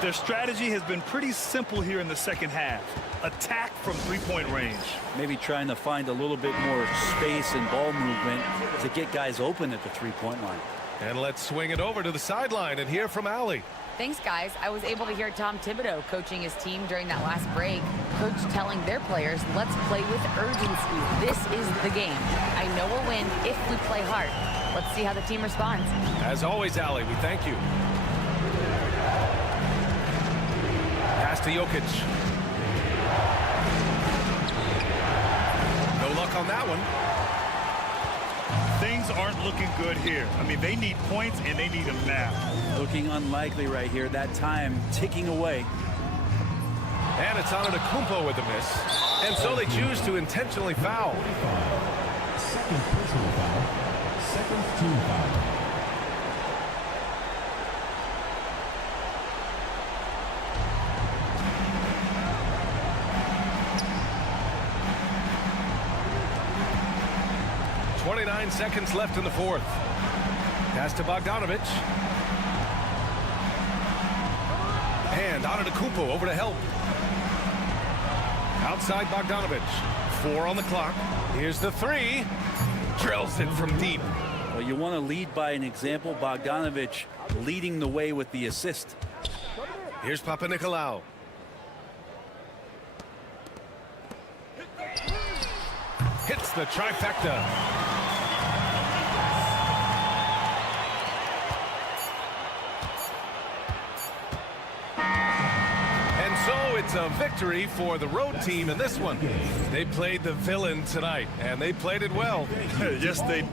Their strategy has been pretty simple here in the second half. Attack from three-point range. Maybe trying to find a little bit more space and ball movement to get guys open at the three-point line. And let's swing it over to the sideline and hear from Allie. Thanks, guys. I was able to hear Tom Thibodeau coaching his team during that last break. Coach telling their players, let's play with urgency. This is the game. I know we'll win if we play hard. Let's see how the team responds. As always, Allie, we thank you. Pass to Jokic. No luck on that one. Things aren't looking good here. I mean, they need points and they need them now. Looking unlikely right here. That time ticking away. And it's Antetokounmpo with the miss. And so they choose to intentionally foul. Second personal foul. Second team foul. .29 seconds left in the fourth. Pass to Bogdanovic. And Antetokounmpo over to help. Outside Bogdanovic. 4 on the clock. Here's the three. Drills it from deep. Well, you want to lead by an example. Bogdanovic leading the way with the assist. Here's Papanikolaou. Hits the trifecta. And so it's a victory for the road team in this one. They played the villain tonight, and they played it well. Yes, they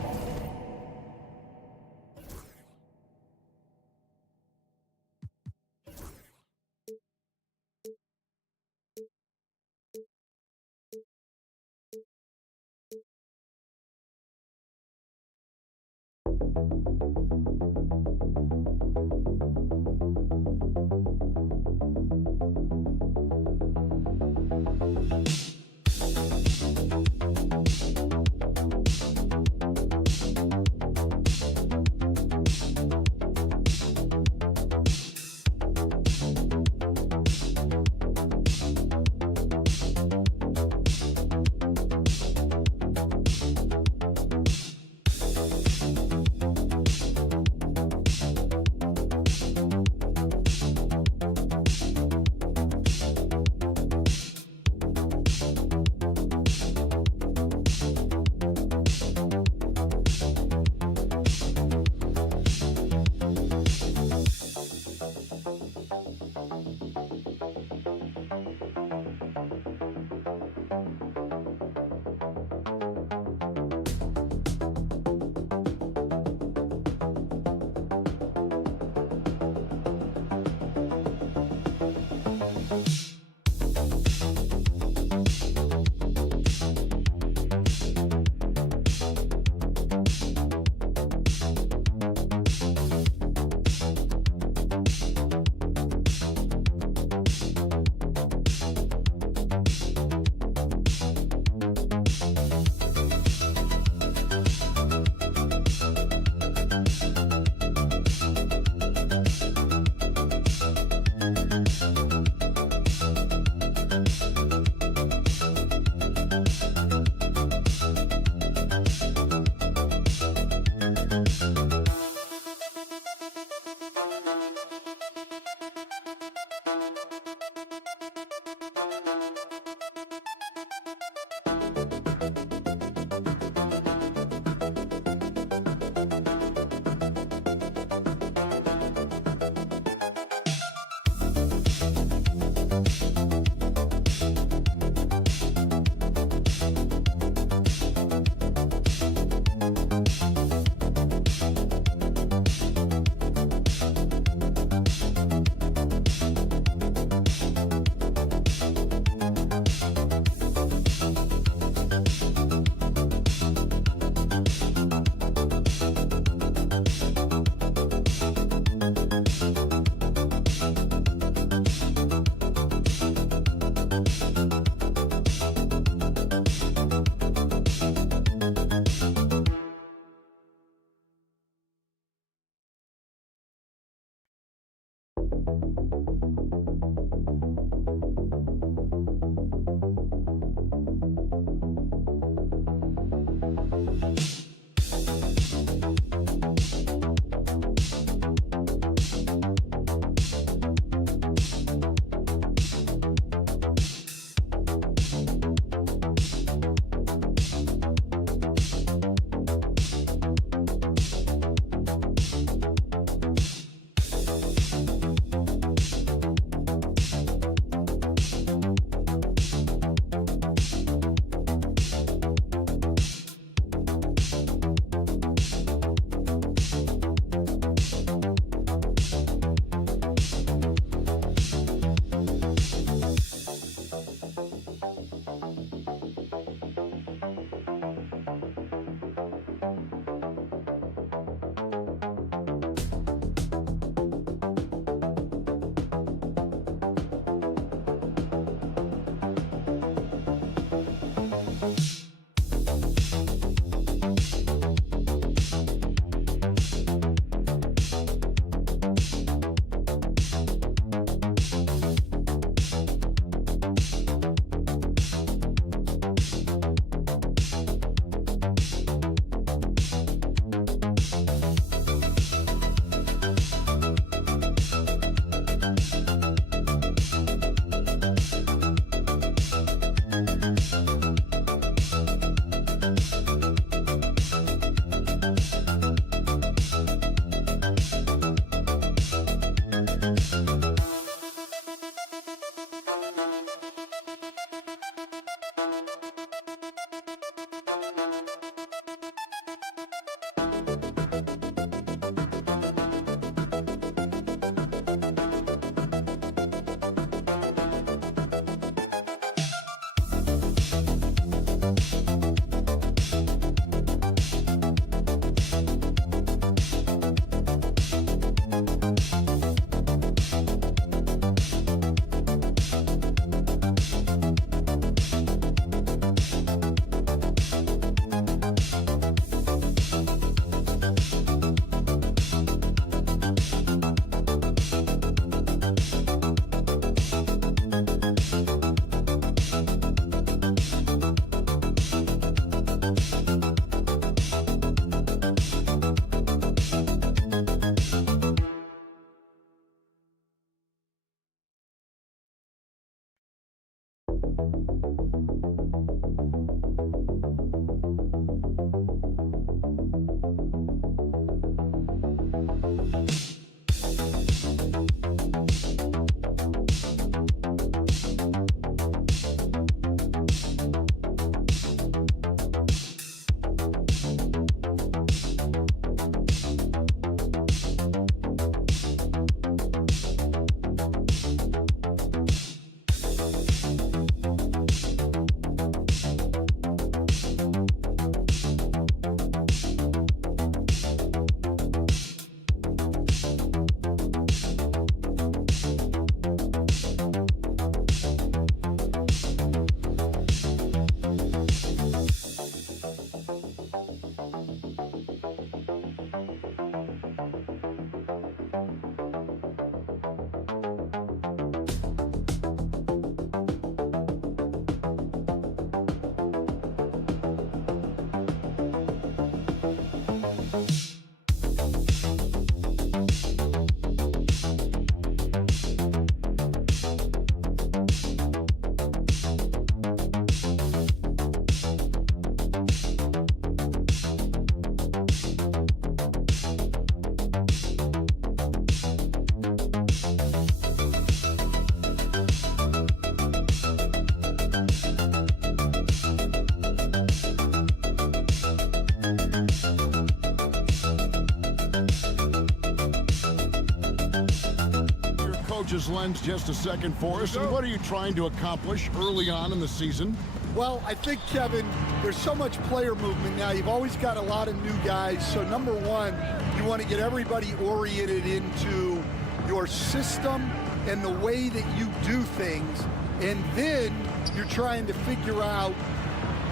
coach's lens just a second for us. And what are you trying to accomplish early on in the season? Well, I think, Kevin, there's so much player movement now. You've always got a lot of new guys. So, number one, you want to get everybody oriented into your system and the way that you do things. And then you're trying to figure out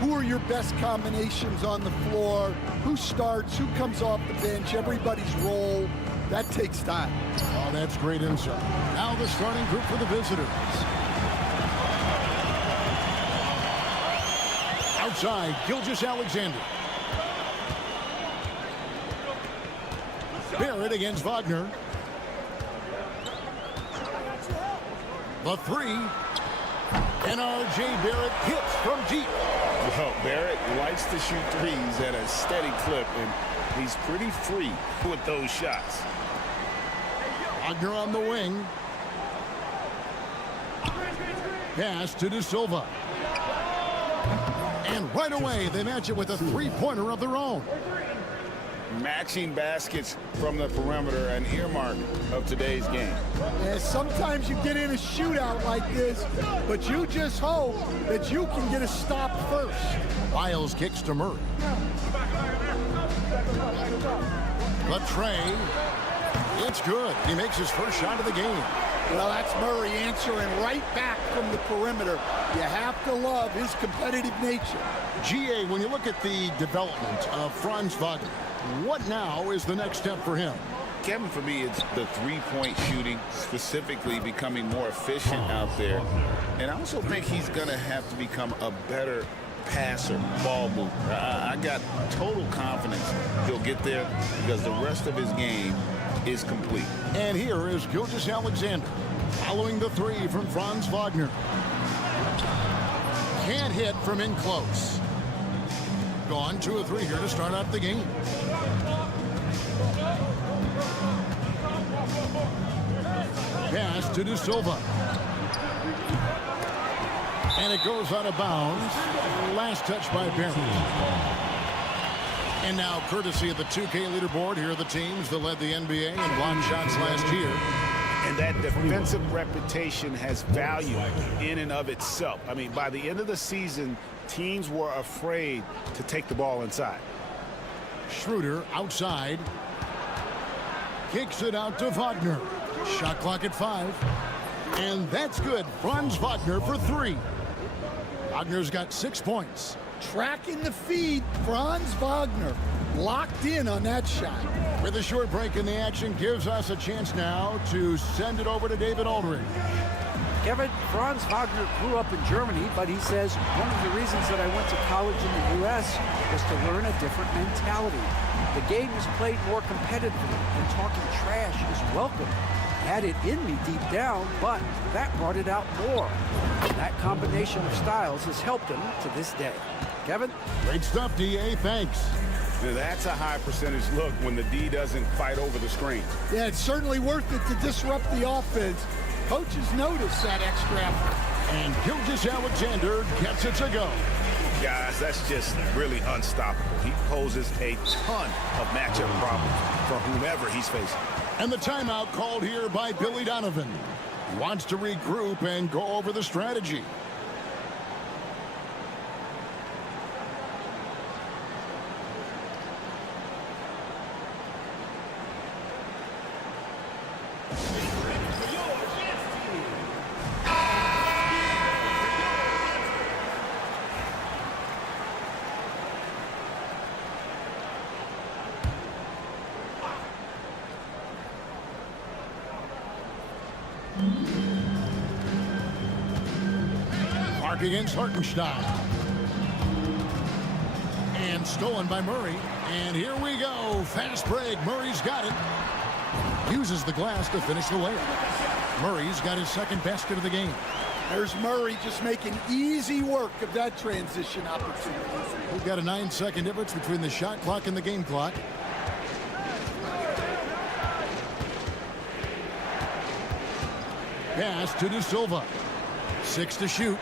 who are your best combinations on the floor, who starts, who comes off the bench, everybody's role. That takes time. Oh, that's great insight. Now the starting group for the visitors. Outside, Gilgeous-Alexander. Barrett against Wagner. The three. And R.J. Barrett hits from deep. Well, Barrett likes to shoot threes at a steady clip, and he's pretty free with those shots. Wagner on the wing. Pass to De Silva. And right away, they match it with a three-pointer of their own. Matching baskets from the perimeter, an earmark of today's game. Yeah, sometimes you get in a shootout like this, but you just hope that you can get a stop first. Wiles kicks to Murray. Latrey. It's good. He makes his first shot of the game. Well, that's Murray answering right back from the perimeter. You have to love his competitive nature. GA, when you look at the development of Franz Wagner, what now is the next step for him? Kevin, for me, it's the three-point shooting, specifically becoming more efficient out there. And I also think he's going to have to become a better passer, ball mover. I got total confidence he'll get there because the rest of his game is complete. And here is Gilgeous-Alexander following the three from Franz Wagner. Can't hit from in close. Gone 2 of 3 here to start out the game. Pass to De Silva. And it goes out of bounds. Last touch by Barrett. And now, courtesy of the 2K leaderboard, here are the teams that led the NBA in block shots last year. And that defensive reputation has value in and of itself. I mean, by the end of the season, teams were afraid to take the ball inside. Schroeder outside. Kicks it out to Wagner. Shot clock at 5. And that's good. Franz Wagner for 3. Wagner's got 6 points. Tracking the feed, Franz Wagner locked in on that shot. With a short break in the action, gives us a chance now to send it over to David Aldridge. Kevin, Franz Wagner grew up in Germany, but he says one of the reasons that I went to college in the U.S. was to learn a different mentality. The game is played more competitively, and talking trash is welcome. Had it in me deep down, but that brought it out more. That combination of styles has helped him to this day. Kevin? Great stuff, DA. Thanks. Now, that's a high percentage look when the D doesn't fight over the screen. Yeah, it's certainly worth it to disrupt the offense. Coaches notice that extra effort. And Gilgeous-Alexander gets it to go. Guys, that's just really unstoppable. He poses a ton of matchup problems for whomever he's facing. And the timeout called here by Billy Donovan. He wants to regroup and go over the strategy. Mark against Hartenstein. And stolen by Murray. And here we go. Fast break. Murray's got it. Uses the glass to finish the layup. Murray's got his second basket of the game. There's Murray just making easy work of that transition opportunity. We've got a 9-second difference between the shot clock and the game clock. Pass to De Silva. 6 to shoot.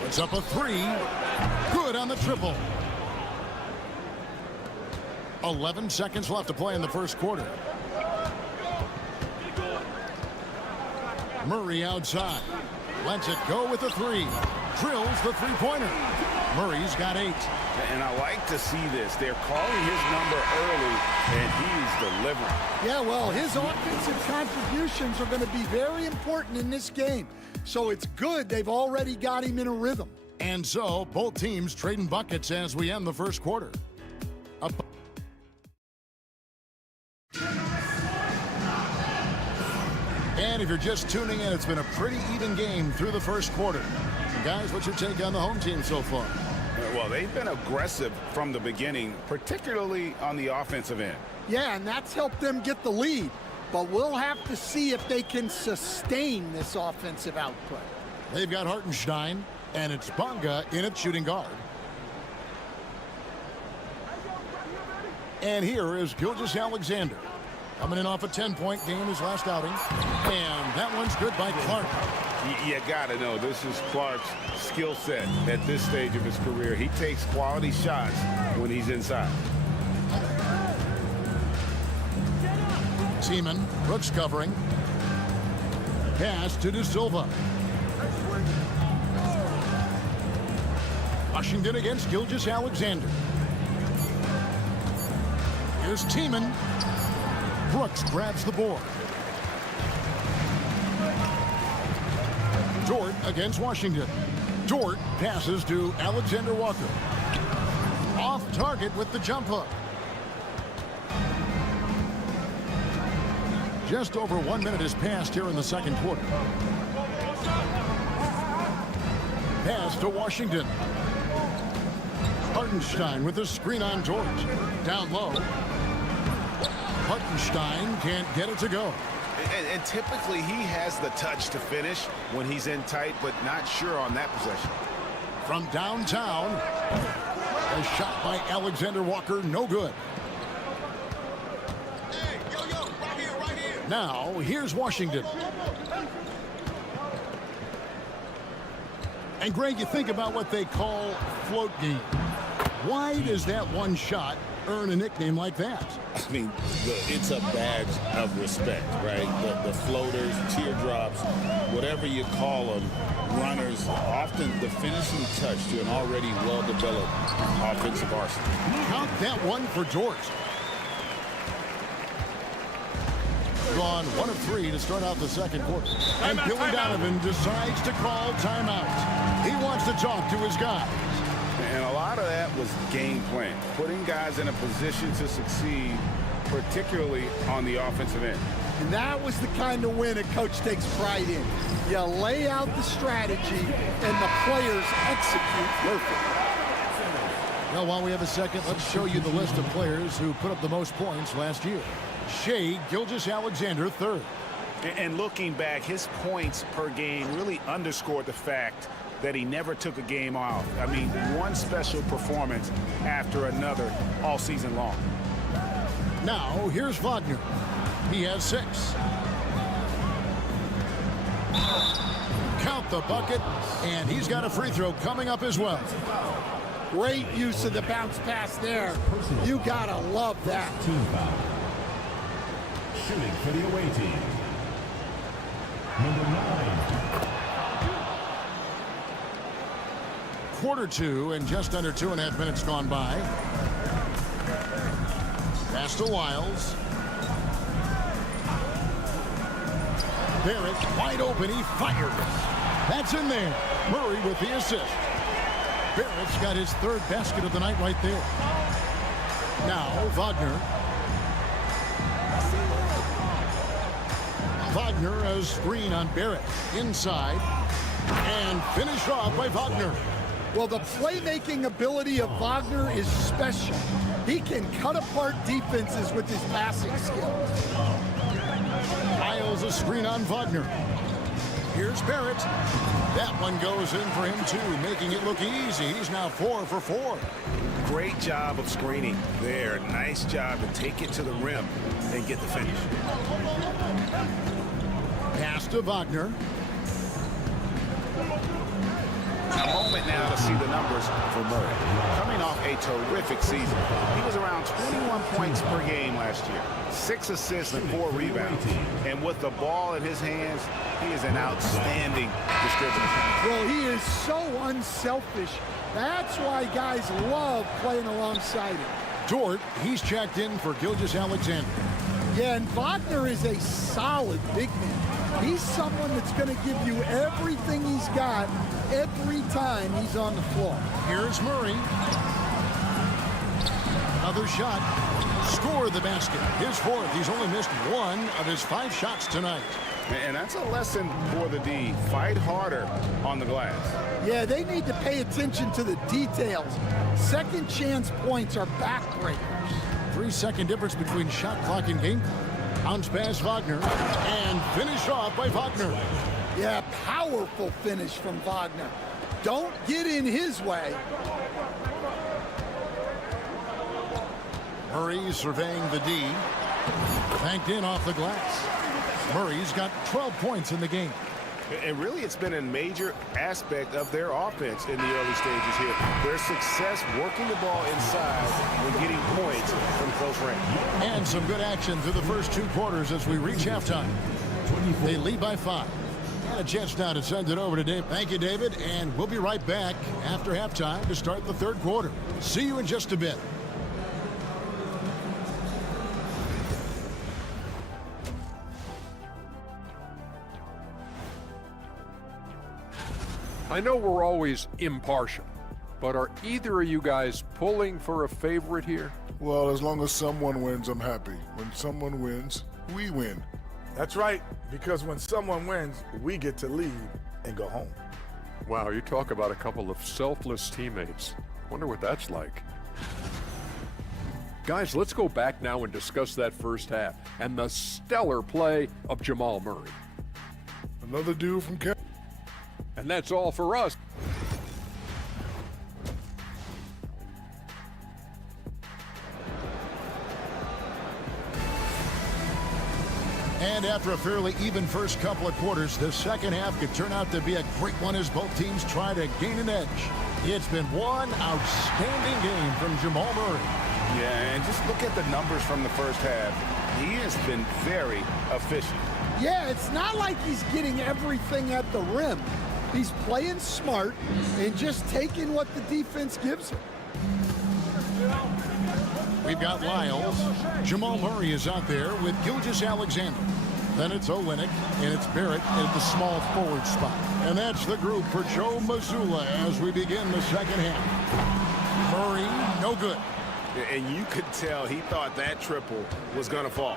Puts up a 3. Good on the triple. 11 seconds left to play in the first quarter. Murray outside. Lets it go with the three. Drills the three-pointer. Murray's got 8. And I like to see this. They're calling his number early, and he's delivering. Yeah, well, his offensive contributions are going to be very important in this game. So it's good they've already got him in a rhythm. And so, both teams trading buckets as we end the first quarter. And if you're just tuning in, it's been a pretty even game through the first quarter. Guys, what's your take on the home team so far? Well, they've been aggressive from the beginning, particularly on the offensive end. Yeah, and that's helped them get the lead. But we'll have to see if they can sustain this offensive output. They've got Hartenstein, and it's Bonga in at shooting guard. And here is Gilgeous-Alexander. Coming in off a 10-point game his last outing. And that one's good by Clark. You got to know this is Clark's skill set at this stage of his career. He takes quality shots when he's inside. Seaman, Brooks covering. Pass to De Silva. Washington against Gilgeous-Alexander. Here's Tiemann. Brooks grabs the board. Dort against Washington. Dort passes to Alexander Walker. Off target with the jump hook. Just over 1 minute has passed here in the second quarter. Pass to Washington. Hartenstein with the screen on Dort. Down low. Hartenstein can't get it to go. And typically he has the touch to finish when he's in tight, but not sure on that possession. From downtown, a shot by Alexander Walker, no good. Hey, yo, right here. Now, here's Washington. And Greg, you think about what they call float game. Why does that one shot earn a nickname like that? I mean, it's a badge of respect, right? The floaters, teardrops, whatever you call them, runners, often the finishing touch to an already well-developed offensive arsenal. Count that one for Dort. Gone 1 of 3 to start out the second quarter. And Billy Donovan decides to call timeout. He wants to talk to his guys. And a lot of that was game plan, putting guys in a position to succeed, particularly on the offensive end. And that was the kind of win a coach takes pride in. You lay out the strategy, and the players execute perfectly. Well, while we have a second, let's show you the list of players who put up the most points last year. Shai Gilgeous-Alexander, 3rd. And looking back, his points per game really underscored the fact that he never took a game off. I mean, one special performance after another all season long. Now, here's Wagner. He has 6. Count the bucket, and he's got a free throw coming up as well. Great use of the bounce pass there. You gotta love that. Team foul. Shooting for the away team. Number 9. Quarter 2 and just under 2.5 minutes gone by. Pass to Wiles. Barrett wide open. He fires. That's in there. Murray with the assist. Barrett's got his 3rd basket of the night right there. Now Wagner. Wagner a screen on Barrett. Inside. And finished off by Wagner. Well, the playmaking ability of Wagner is special. He can cut apart defenses with his passing skills. Miles a screen on Wagner. Here's Barrett. That one goes in for him too, making it look easy. He's now 4 for 4. Great job of screening there. Nice job to take it to the rim and get the finish. Pass to Wagner. A moment now to see the numbers for Murray. Coming off a terrific season. He was around 21 points per game last year. 6 assists and 4 rebounds. And with the ball in his hands, he is an outstanding distributor. Well, he is so unselfish. That's why guys love playing alongside him. Dort, he's checked in for Gilgeous-Alexander. Yeah, and Wagner is a solid big man. He's someone that's going to give you everything he's got every time he's on the floor. Here's Murray. Another shot. Score the basket. His 4th. He's only missed 1 of his 5 shots tonight. And that's a lesson for the D. Fight harder on the glass. Yeah, they need to pay attention to the details. Second chance points are backbreakers. 3-second difference between shot clock and game clock. Bounce pass Wagner. And finish off by Wagner. Yeah, powerful finish from Wagner. Don't get in his way. Murray surveying the D. Banked in off the glass. Murray's got 12 points in the game. And really, it's been a major aspect of their offense in the early stages here. Their success working the ball inside when getting points from close range. And some good action through the first 2 quarters as we reach halftime. They lead by 5. And a chance now to send it over to Dave. Thank you, David. And we'll be right back after halftime to start the 3rd quarter. See you in just a bit. I know we're always impartial, but are either of you guys pulling for a favorite here? Well, as long as someone wins, I'm happy. When someone wins, we win. That's right, because when someone wins, we get to leave and go home. Wow, you talk about a couple of selfless teammates. Wonder what that's like. Guys, let's go back now and discuss that first half and the stellar play of Jamal Murray. Another dude from Canada. And that's all for us. And after a fairly even first couple of quarters, the second half could turn out to be a great one as both teams try to gain an edge. It's been one outstanding game from Jamal Murray. Yeah, and just look at the numbers from the first half. He has been very efficient. Yeah, it's not like he's getting everything at the rim. He's playing smart and just taking what the defense gives him. We've got Lyles. Jamal Murray is out there with Gilgeous-Alexander. Then it's Olynyk, and it's Barrett at the small forward spot. And that's the group for Joe Mazzulla as we begin the second half. Murray, no good. And you could tell he thought that triple was going to fall.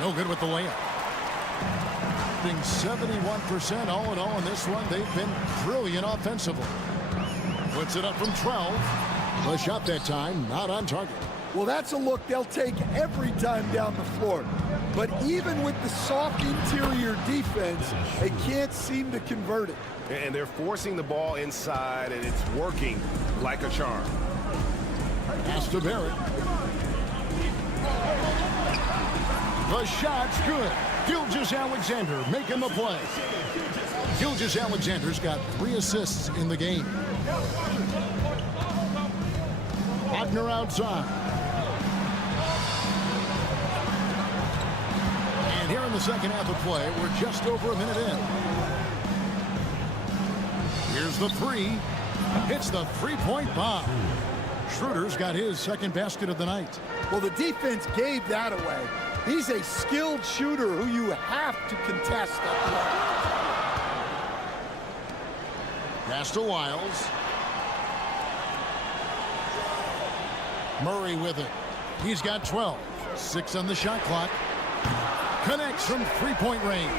No good with the layup. Being 71% all in all in this one. They've been brilliant offensively. Puts it up from 12. The shot that time, not on target. Well, that's a look they'll take every time down the floor. But even with the soft interior defense, they can't seem to convert it. And they're forcing the ball inside, and it's working like a charm. Pass to Barrett. The shot's good. Gilgeous-Alexander making the play. Gilgeous-Alexander's got 3 assists in the game. Wagner outside. And here in the second half of play, we're just over a minute in. Here's the 3. Hits the three-point bomb. Schroeder's got his second basket of the night. Well, the defense gave that away. He's a skilled shooter who you have to contest up there. Pass to Lyles. Murray with it. He's got 12. 6 on the shot clock. Connects from three-point range.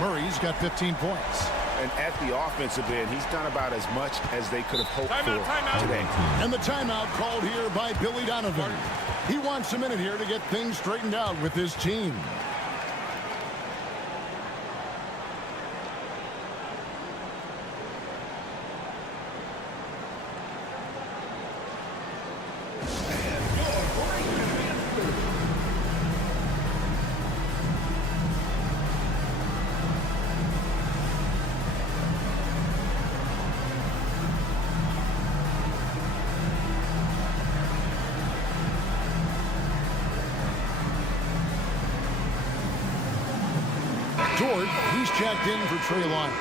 Murray's got 15 points. And at the offensive end, he's done about as much as they could have hoped for today. And the timeout called here by Billy Donovan. He wants a minute here to get things straightened out with his team. Dort, he's checked in for Trey Lyons.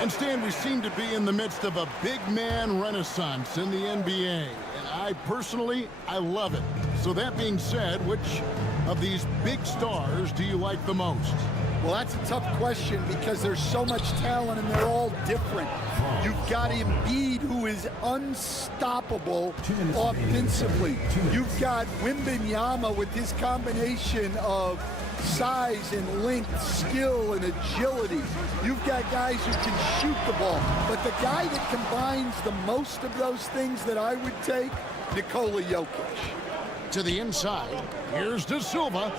And Stan, we seem to be in the midst of a big man renaissance in the NBA. And I personally love it. So that being said, which of these big stars do you like the most? Well, that's a tough question because there's so much talent and they're all different. You've got Embiid, who is unstoppable offensively. You've got Wembanyama with his combination of size and length, skill and agility. You've got guys who can shoot the ball. But the guy that combines the most of those things that I would take, Nikola Jokic. To the inside, here's De Silva.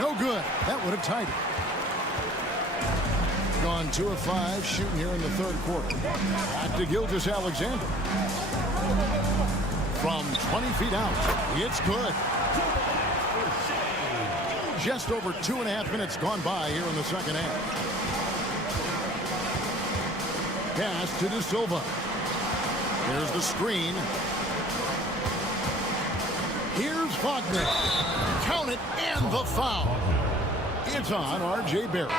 No good. That would have tied it. Gone 2 of 5 shooting here in the third quarter. Back to Gilgeous-Alexander. From 20 feet out, it's good. Just over 2.5 minutes gone by here in the second half. Pass to De Silva. Here's the screen. Here's Wagner. Count it, and the foul. It's on R.J. Barrett.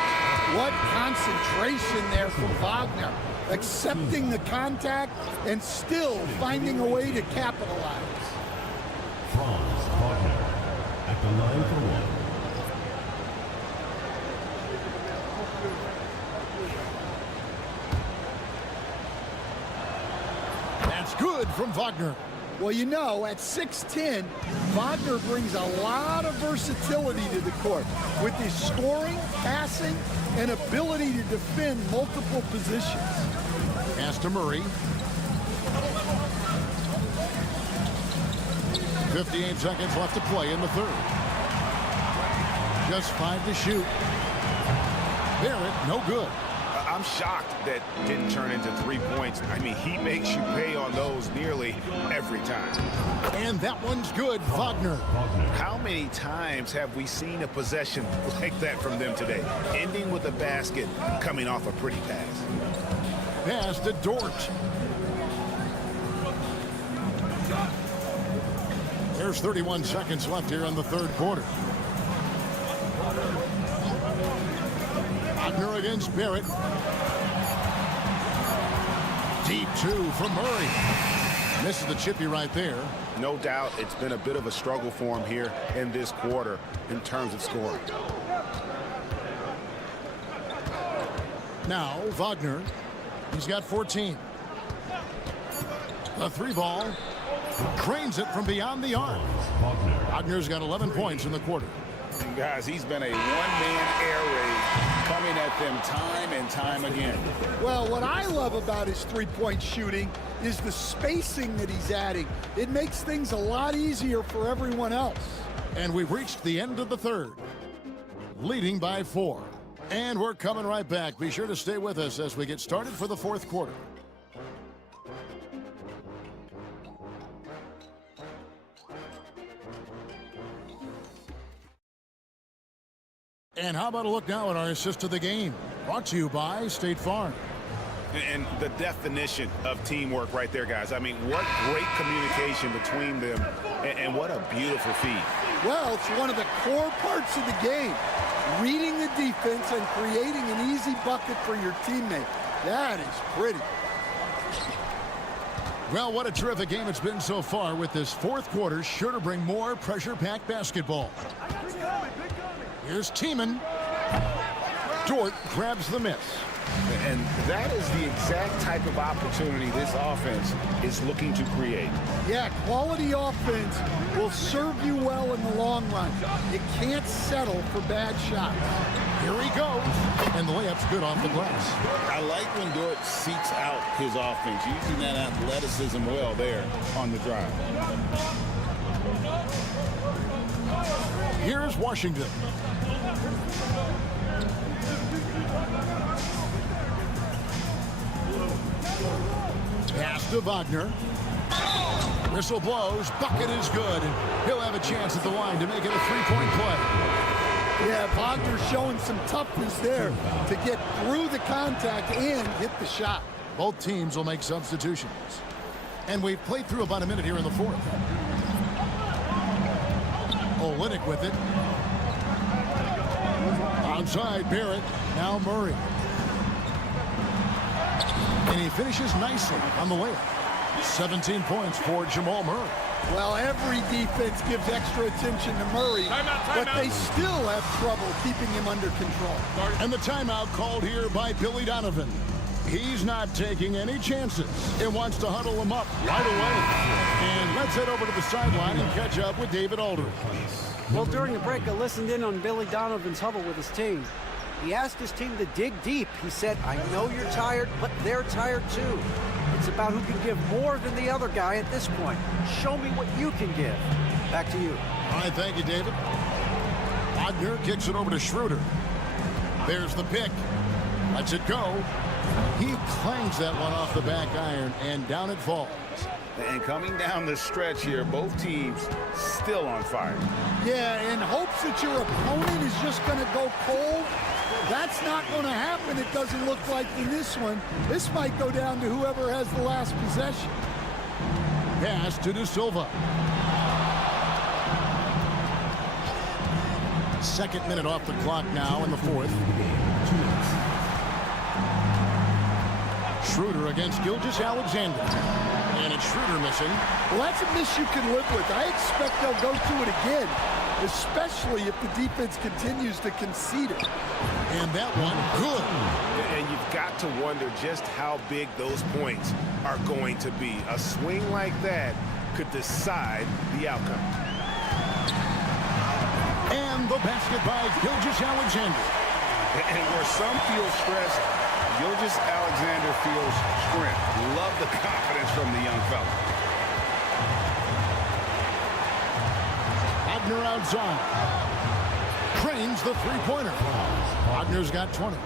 What concentration there from Wagner. Accepting the contact and still finding a way to capitalize. Franz Wagner at the line for one. That's good from Wagner. Well, you know, at 6'10", Wagner brings a lot of versatility to the court with his scoring, passing, and ability to defend multiple positions. Pass to Murray. 58 seconds left to play in the third. Just 5 to shoot. Barrett, no good. I'm shocked that didn't turn into 3 points. I mean, he makes you pay on those nearly every time. And that one's good, Wagner. How many times have we seen a possession like that from them today? Ending with a basket, coming off a pretty pass. Pass to Dort. There's 31 seconds left here in the third quarter. Wagner against Barrett. Deep 2 from Murray. Misses the chippy right there. No doubt it's been a bit of a struggle for him here in this quarter in terms of scoring. Now Wagner. He's got 14. The 3 ball. Drains it from beyond the arc. Wagner's got 11 points in the quarter. And guys, he's been a one-man air raid coming at them time and time again. Well, what I love about his three-point shooting is the spacing that he's adding. It makes things a lot easier for everyone else. And we've reached the end of the third, leading by 4. And we're coming right back. Be sure to stay with us as we get started for the fourth quarter. And how about a look now at our assist to the game? Brought to you by State Farm. And the definition of teamwork right there, guys. I mean, what great communication between them, and what a beautiful feed. Well, it's one of the core parts of the game. Reading the defense and creating an easy bucket for your teammate. That is pretty. Well, what a terrific game it's been so far, with this fourth quarter sure to bring more pressure-packed basketball. Here's Tiemann. Dort grabs the miss. And that is the exact type of opportunity this offense is looking to create. Yeah, quality offense will serve you well in the long run. You can't settle for bad shots. Here he goes. And the layup's good off the glass. I like when Dort seeks out his offense, using that athleticism well there on the drive. Here's Washington. Pass to Wagner. Whistle blows. Bucket is good. And he'll have a chance at the line to make it a three-point play. Yeah, Wagner's showing some toughness there to get through the contact and hit the shot. Both teams will make substitutions. And we've played through about a minute here in the fourth. Olynyk with it. Outside Barrett, now Murray. And he finishes nicely on the layup. 17 points for Jamal Murray. Well, every defense gives extra attention to Murray, but they still have trouble keeping him under control. And the timeout called here by Billy Donovan. He's not taking any chances and wants to huddle him up right away. And let's head over to the sideline and catch up with David Aldridge. Well, during the break, I listened in on Billy Donovan's huddle with his team. He asked his team to dig deep. He said, I know you're tired, but they're tired too. It's about who can give more than the other guy at this point. Show me what you can give. Back to you. All right, thank you, David. Wagner kicks it over to Schroeder. There's the pick. Lets it go. He clangs that one off the back iron, and down it falls. And coming down the stretch here, both teams still on fire. Yeah, in hopes that your opponent is just going to go cold. That's not going to happen, it doesn't look like, in this one. This might go down to whoever has the last possession. Pass to De Silva. Second minute off the clock now in the fourth. Schroeder against Gilgeous-Alexander. And it's Schroeder missing. Well, that's a miss you can live with. I expect they'll go to it again, especially if the defense continues to concede it. And that one, good. And you've got to wonder just how big those points are going to be. A swing like that could decide the outcome. And the basket by Gilgeous-Alexander. And where some feel stressed, Gilgeous-Alexander feels strength. Love the confidence from the young fella. Wagner outside. Trains the three-pointer. Wagner's got 20.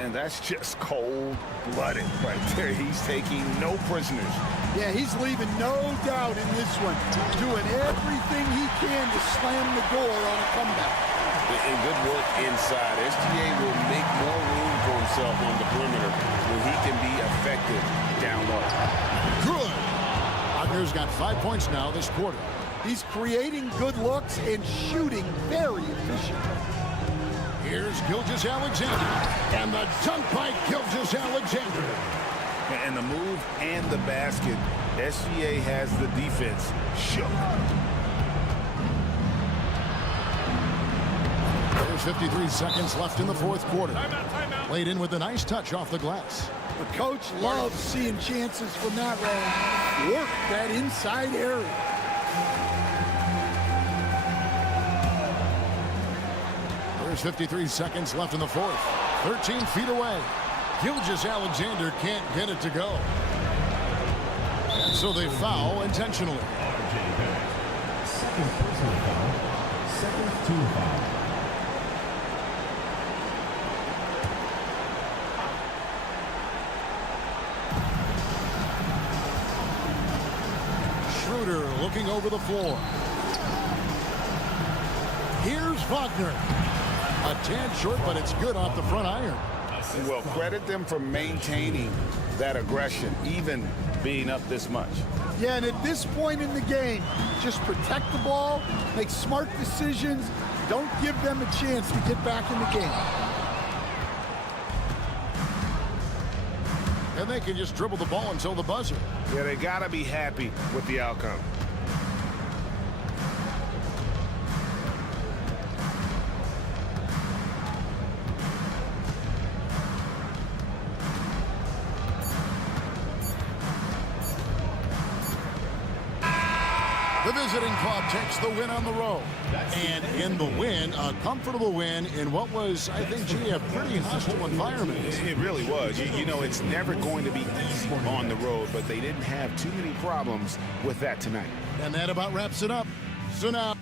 And that's just cold-blooded right there. He's taking no prisoners. Yeah, he's leaving no doubt in this one. Doing everything he can to slam the door on a comeback. And good work inside. SGA will make more room for himself on the perimeter when he can be effective down low. Good. Wagner's got 5 points now this quarter. He's creating good looks and shooting very efficient. Here's Gilgeous-Alexander. And the dunk by Gilgeous-Alexander. And the move and the basket, SGA has the defense shook. There's 53 seconds left in the fourth quarter. Timeout. Played in with a nice touch off the glass. The coach loves seeing chances from that range. Work that inside area. There's 53 seconds left in the fourth. 13 feet away. Gilgeous-Alexander can't get it to go. And so they foul intentionally. Second personal foul. Second team foul. Schroeder looking over the floor. Here's Wagner. A tad short, but it's good off the front iron. Well, credit them for maintaining that aggression, even being up this much. Yeah, and at this point in the game, just protect the ball, make smart decisions, don't give them a chance to get back in the game. And they can just dribble the ball until the buzzer. Yeah, they got to be happy with the outcome. The visiting club takes the win on the road. And in the win, a comfortable win in what was, I think, gee, a pretty hostile environment. It really was. You know, it's never going to be easy on the road, but they didn't have too many problems with that tonight. And that about wraps it up. So now...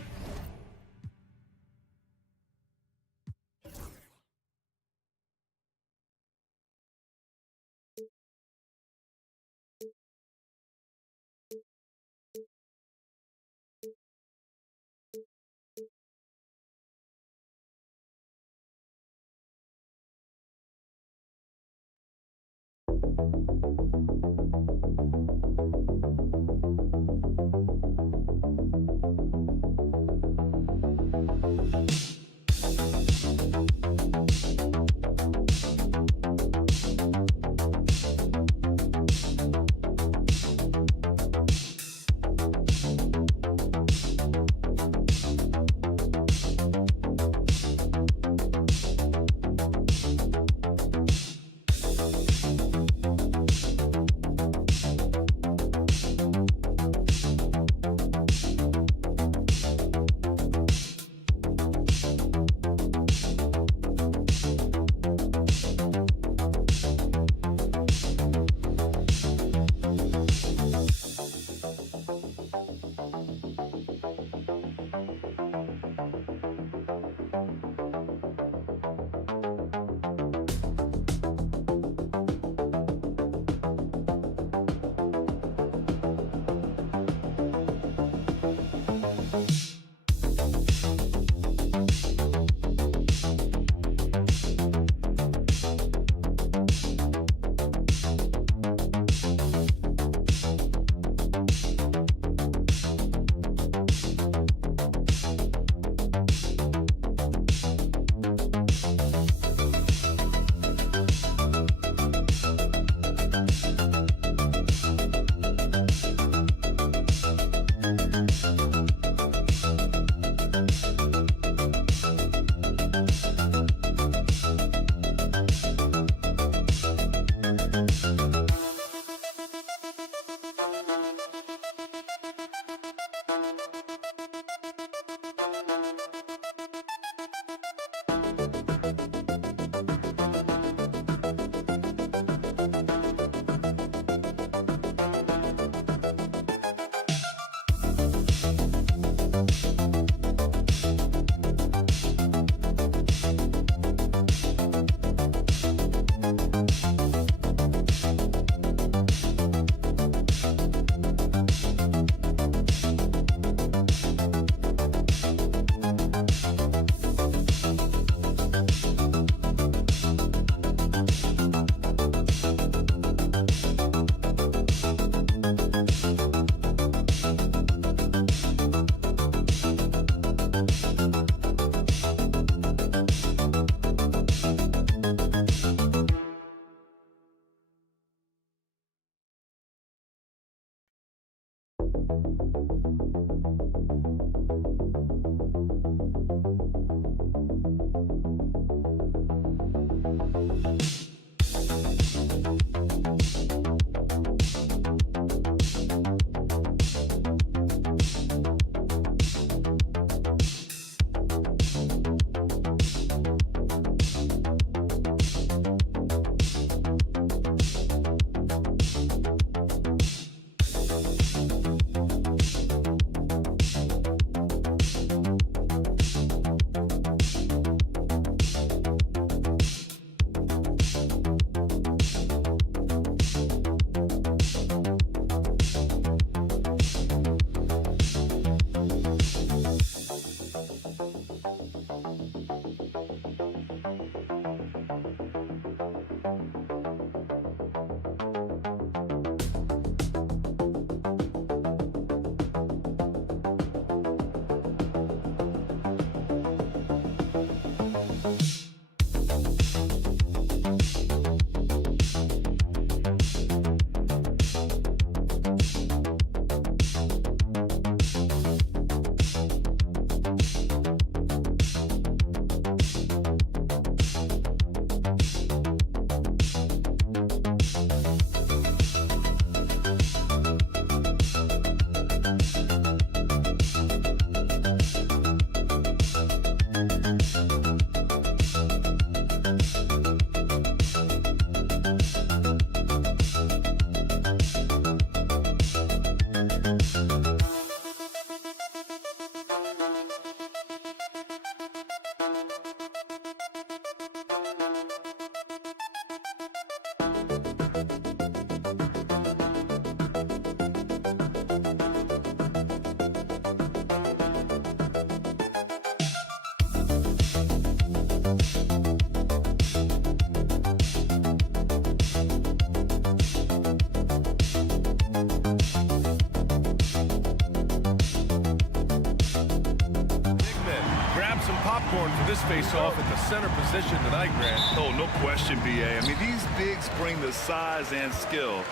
For this face-off at the center position tonight, Grant. Oh, no question, B.A. I mean, these bigs bring the size and skill.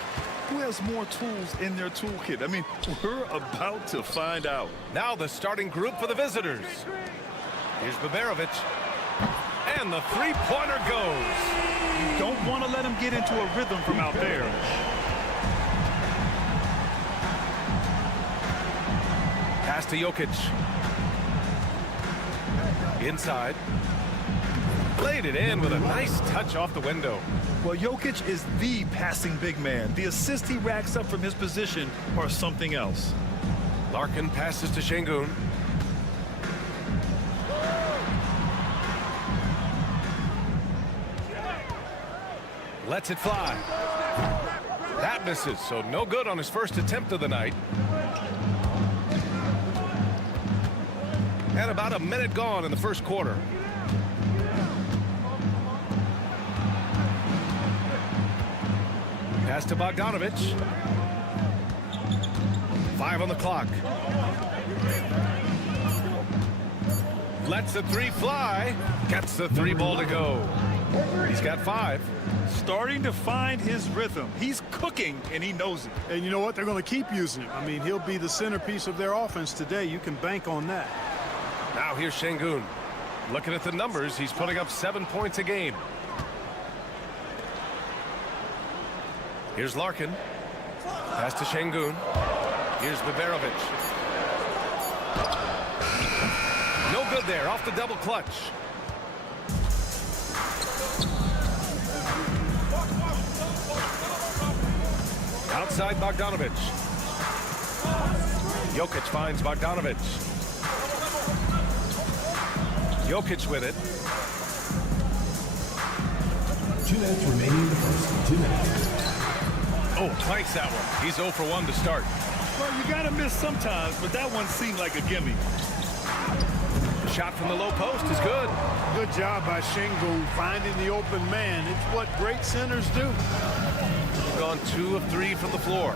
Who has more tools in their toolkit? I mean, we're about to find out. Now the starting group for the visitors. Here's Baberovic. And the three-pointer goes. You don't want to let him get into a rhythm from out there. Pass to Jokic. Inside. Played it in with a nice touch off the window. Well, Jokic is the passing big man. The assists he racks up from his position are something else. Larkin passes to Şengün. Lets it fly. That misses, so no good on his first attempt of the night. And about a minute gone in the first quarter. Pass to Bogdanovic. 5 on the clock. Lets the three fly. Gets the three ball to go. He's got 5. Starting to find his rhythm. He's cooking, and he knows it. And you know what? They're going to keep using him. I mean, he'll be the centerpiece of their offense today. You can bank on that. Now here's Şengün. Looking at the numbers, he's putting up 7 points a game. Here's Larkin. Pass to Şengün. Here's Baberovic. No good there, off the double clutch. Outside Bogdanovic. Jokic finds Bogdanovic. Jokic with it. 2 minutes remaining in the first. 2 minutes. Oh, planks that one. He's 0 for 1 to start. Well, you got to miss sometimes, but that one seemed like a gimme. Shot from the low post is good. Good job by Şengün finding the open man. It's what great centers do. Gone 2 of 3 from the floor.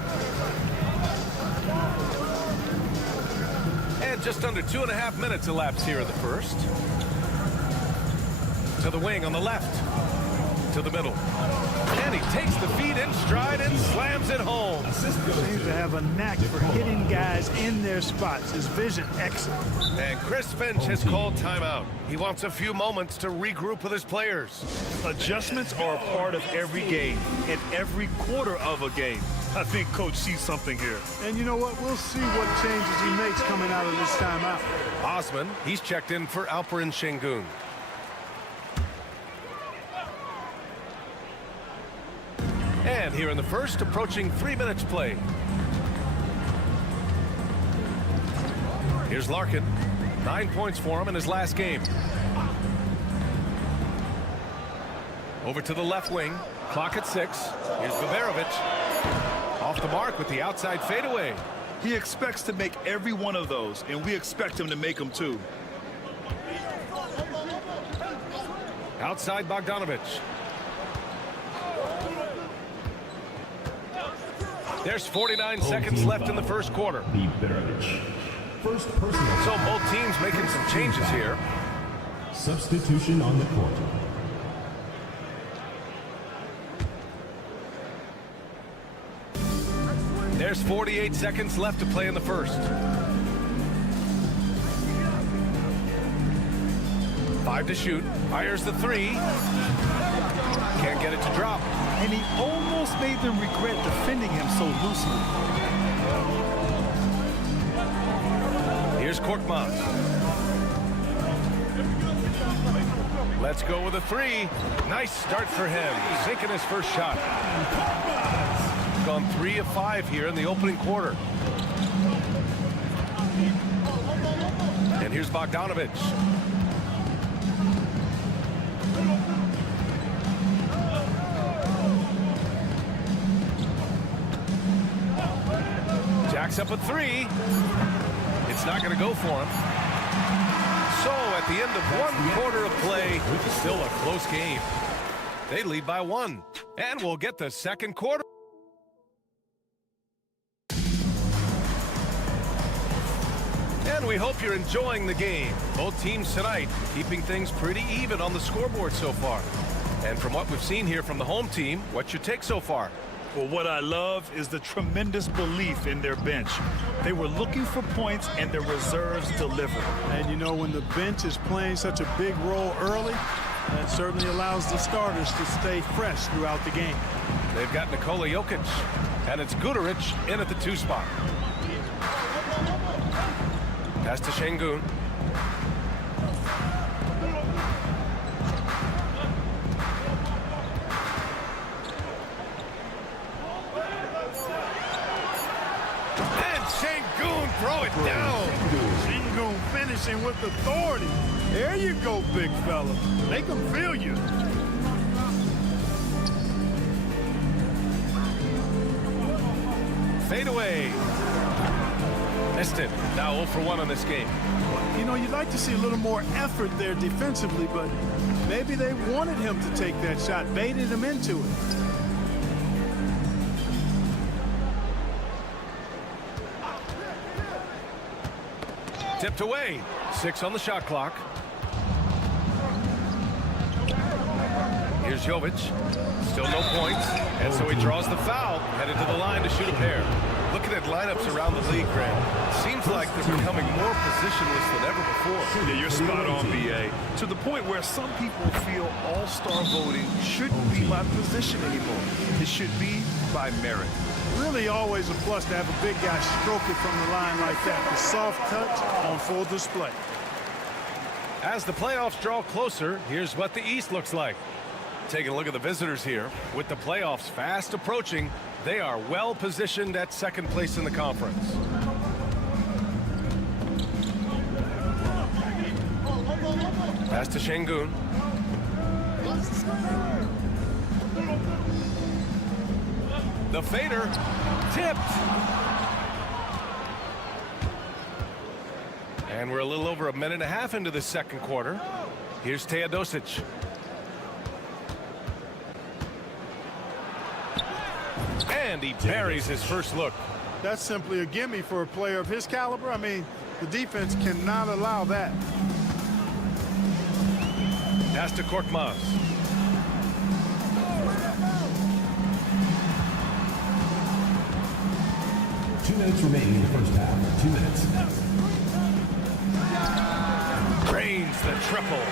And just under 2.5 minutes elapsed here in the first. To the wing on the left. to the middle. And he takes the feed in stride and slams it home. Seems to have a knack for hitting guys in their spots. His vision excellent. And Chris Finch has called timeout. He wants a few moments to regroup with his players. Adjustments are a part of every game and every quarter of a game. I think Coach sees something here. And you know what? We'll see what changes he makes coming out of this timeout. Osman, he's checked in for Alperen Şengün. And here in the first, approaching 3 minutes play. Here's Larkin. 9 points for him in his last game. Over to the left wing. Clock at 6. Here's Baberovic. Off the mark with the outside fadeaway. He expects to make every one of those, and we expect him to make them too. Outside Bogdanovic. There's 49 seconds left in the first quarter. First personal. So both teams making some changes here. Substitution on the court. There's 48 seconds left to play in the first. 5 to shoot. Fires the 3. Can't get it to drop. And he almost made them regret defending him so loosely. Here's Korkmaz. Let's go with a 3. Nice start for him. Sinking his first shot. Gone 3 of 5 here in the opening quarter. And here's Bogdanovic. Jacks up a 3. It's not going to go for him. So at the end of 1 quarter of play, still a close game. They lead by 1. And we'll get the second quarter. And we hope you're enjoying the game. Both teams tonight keeping things pretty even on the scoreboard so far. And from what we've seen here from the home team, what's your take so far? Well, what I love is the tremendous belief in their bench. They were looking for points, and their reserves delivered. And you know, when the bench is playing such a big role early, that certainly allows the starters to stay fresh throughout the game. They've got Nikola Jokic, and it's Guduric in at the 2 spot. Pass to Şengün. Throw it down. Şengün finishing with authority. There you go, big fella. Make them feel you. Fade away. Missed it. Now 0 for 1 on this game. You know, you'd like to see a little more effort there defensively, but maybe they wanted him to take that shot, baited him into it. Tipped away. 6 on the shot clock. Here's Jovic. Still no points. And so he draws the foul. Headed to the line to shoot a pair. Looking at lineups around the league, Graham, seems like they're becoming more positionless than ever before. Yeah, you're spot on, B.A. To the point where some people feel all-star voting shouldn't be by position anymore. It should be by merit. Really always a plus to have a big guy stroke it from the line like that. The soft touch on full display. As the playoffs draw closer, here's what the East looks like. Taking a look at the visitors here. With the playoffs fast approaching, they are well positioned at second place in the conference. Pass to Şengün. The fader tipped. And we're a little over 1.5 minutes into the second quarter. Here's Teodosic. And he buries his first look. That's simply a gimme for a player of his caliber. I mean, the defense cannot allow that. Pass to Korkmaz. minutes remaining in the first half. 2 minutes. Drains the triple.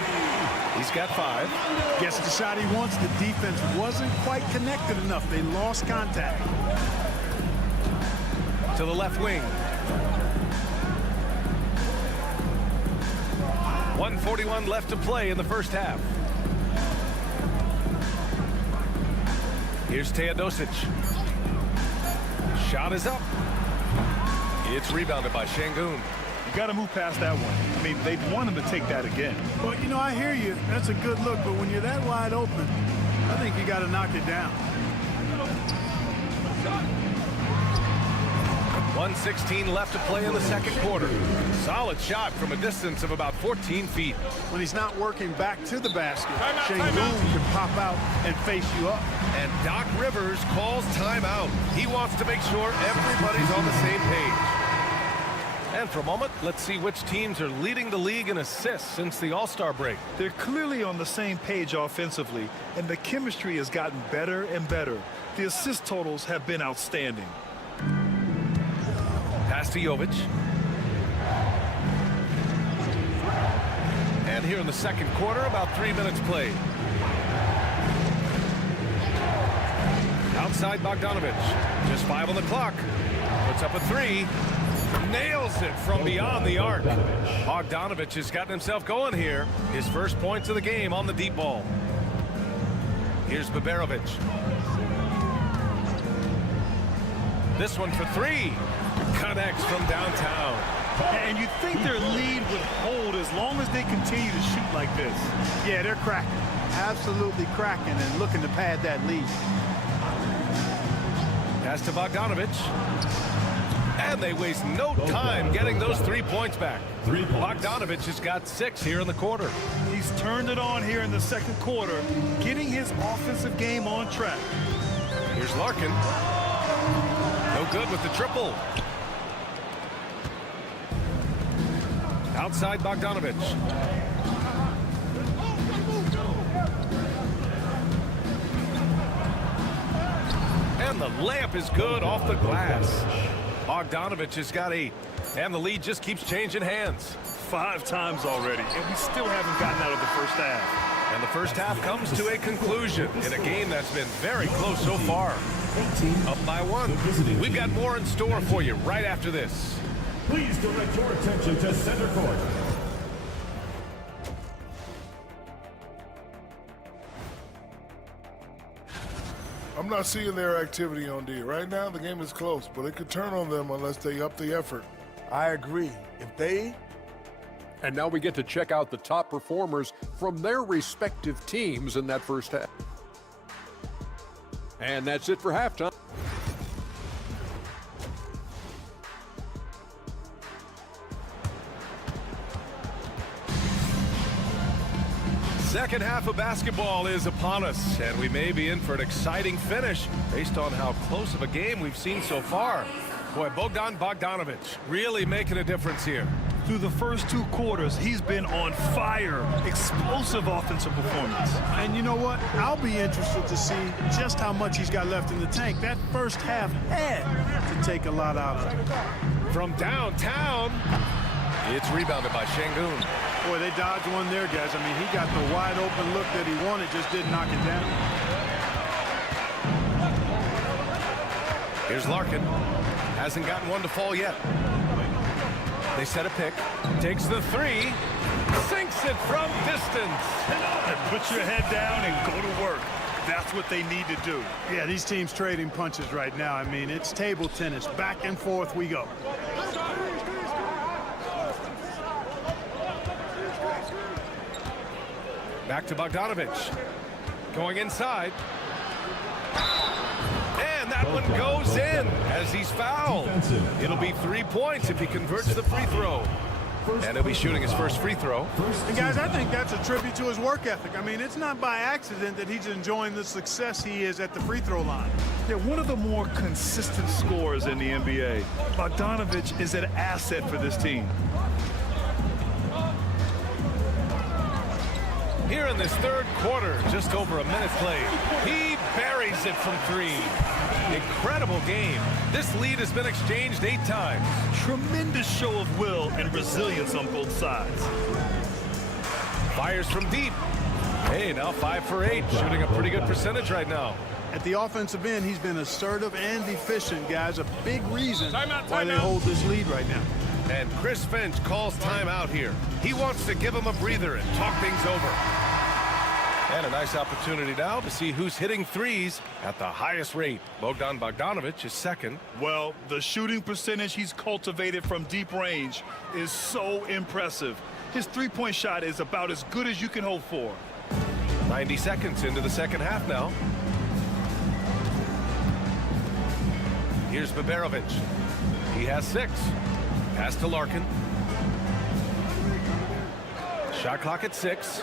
He's got 5. Gets the shot he wants. The defense wasn't quite connected enough. They lost contact. To the left wing. 1:41 left to play in the first half. Here's Teodosic. Shot is up. It's rebounded by Şengün. You got to move past that one. I mean, they'd want him to take that again. Well, you know, I hear you. That's a good look, but when you're that wide open, I think you got to knock it down. 1:16 left to play in the second quarter. Solid shot from a distance of about 14 feet. When he's not working back to the basket, Şengün can pop out and face you up. And Doc Rivers calls timeout. He wants to make sure everybody's on the same page. And for a moment, let's see which teams are leading the league in assists since the All-Star break. They're clearly on the same page offensively, and the chemistry has gotten better and better. The assist totals have been outstanding. Pass to Jovic. And here in the second quarter, about 3 minutes played. Outside Bogdanovic. Just 5 on the clock. Puts up a 3. Nails it from beyond the arc. Bogdanovic has gotten himself going here. His first points of the game on the deep ball. Here's Baberovic. This one for 3. Connects from downtown. And you think their lead would hold as long as they continue to shoot like this. Yeah, they're cracking. Absolutely cracking and looking to pad that lead. Pass to Bogdanovic. And they waste no time getting those 3 points back. Bogdanovic has got 6 here in the quarter. He's turned it on here in the second quarter, getting his offensive game on track. Here's Larkin. No good with the triple. Outside Bogdanovic. And the layup is good off the glass. Bogdanovic has got 8. And the lead just keeps changing hands. 5 times already, and we still haven't gotten out of the first half. And the first half comes to a conclusion in a game that's been very close so far. Up by 1. We've got more in store for you right after this. Please direct your attention to center court. I'm not seeing their activity on D. Right now, the game is close, but it could turn on them unless they up the effort. I agree. If they... And now we get to check out the top performers from their respective teams in that first half. And that's it for halftime. Second half of basketball is upon us, and we may be in for an exciting finish based on how close of a game we've seen so far. Boy, Bogdan Bogdanovic really making a difference here. Through the first 2 quarters, he's been on fire. Explosive offensive performance. And you know what? I'll be interested to see just how much he's got left in the tank. That first half had to take a lot out of it. From downtown, it's rebounded by Şengün. Boy, they dodged one there, guys. I mean, he got the wide open look that he wanted, just didn't knock it down. Here's Larkin. Hasn't gotten one to fall yet. They set a pick. Takes the 3. Sinks it from distance. And put your head down and go to work. That's what they need to do. Yeah, these teams trading punches right now. I mean, it's table tennis. Back and forth we go. Back to Bogdanovic. Going inside. And that one goes in as he's fouled. It'll be 3 points if he converts the free throw. And he'll be shooting his first free throw. And guys, I think that's a tribute to his work ethic. I mean, it's not by accident that he's enjoying the success he is at the free throw line. They're one of the more consistent scorers in the NBA. Bogdanovic is an asset for this team. Here in this third quarter, just over a minute played. He buries it from 3. Incredible game. This lead has been exchanged 8 times. Tremendous show of will and resilience on both sides. Fires from deep. Hey, now 5 for 8, shooting a pretty good percentage right now. At the offensive end, he's been assertive and efficient, guys. A big reason why they hold this lead right now. And Chris Finch calls timeout here. He wants to give him a breather and talk things over. And a nice opportunity now to see who's hitting threes at the highest rate. Bogdan Bogdanovic is second. Well, the shooting percentage he's cultivated from deep range is so impressive. His three-point shot is about as good as you can hope for. 90 seconds into the second half now. Here's Baberovic. He has 6. Pass to Larkin. Shot clock at 6.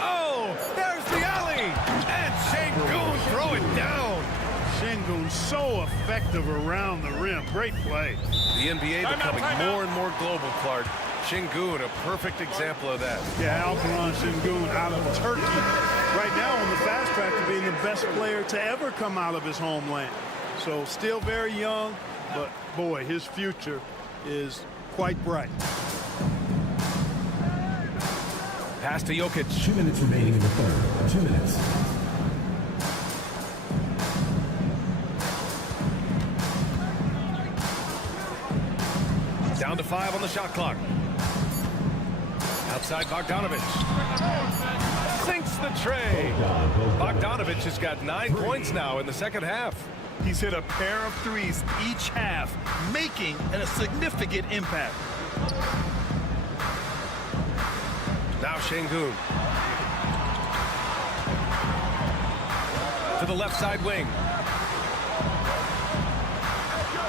Oh, there's the alley! And Şengün throw it down. Şengün so effective around the rim. Great play. The NBA becoming more and more global, Clark. Şengün, a perfect example of that. Yeah, Alperen Şengün out of Turkey. Right now on the fast track to being the best player to ever come out of his homeland. So still very young, but boy, his future is quite bright. Pass to Jokic. 2 minutes remaining in the third. 2 minutes. Down to 5 on the shot clock. Outside Bogdanovic. Sinks the tray. Bogdanovic has got 9 points now in the second half. He's hit a pair of threes each half, making a significant impact. Now Şengün. To the left side wing.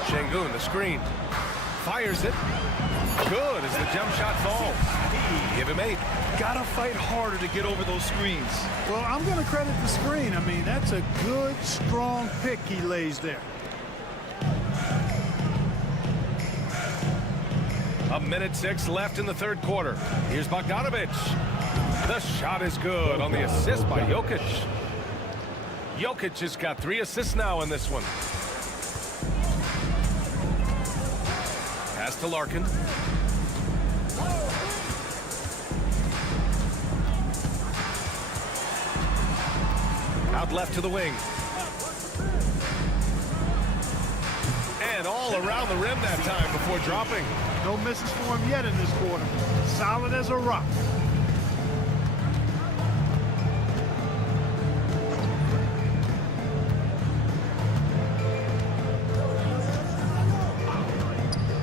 Şengün, the screen. Fires it. Good as the jump shot falls. Give him 8. Gotta fight harder to get over those screens. Well, I'm going to credit the screen. I mean, that's a good, strong pick he lays there. A minute 6 left in the third quarter. Here's Bogdanovic. The shot is good on the assist by Jokic. Jokic has got 3 assists now in this one. Pass to Larkin. Out left to the wing. And all around the rim that time before dropping. No misses for him yet in this quarter. Solid as a rock.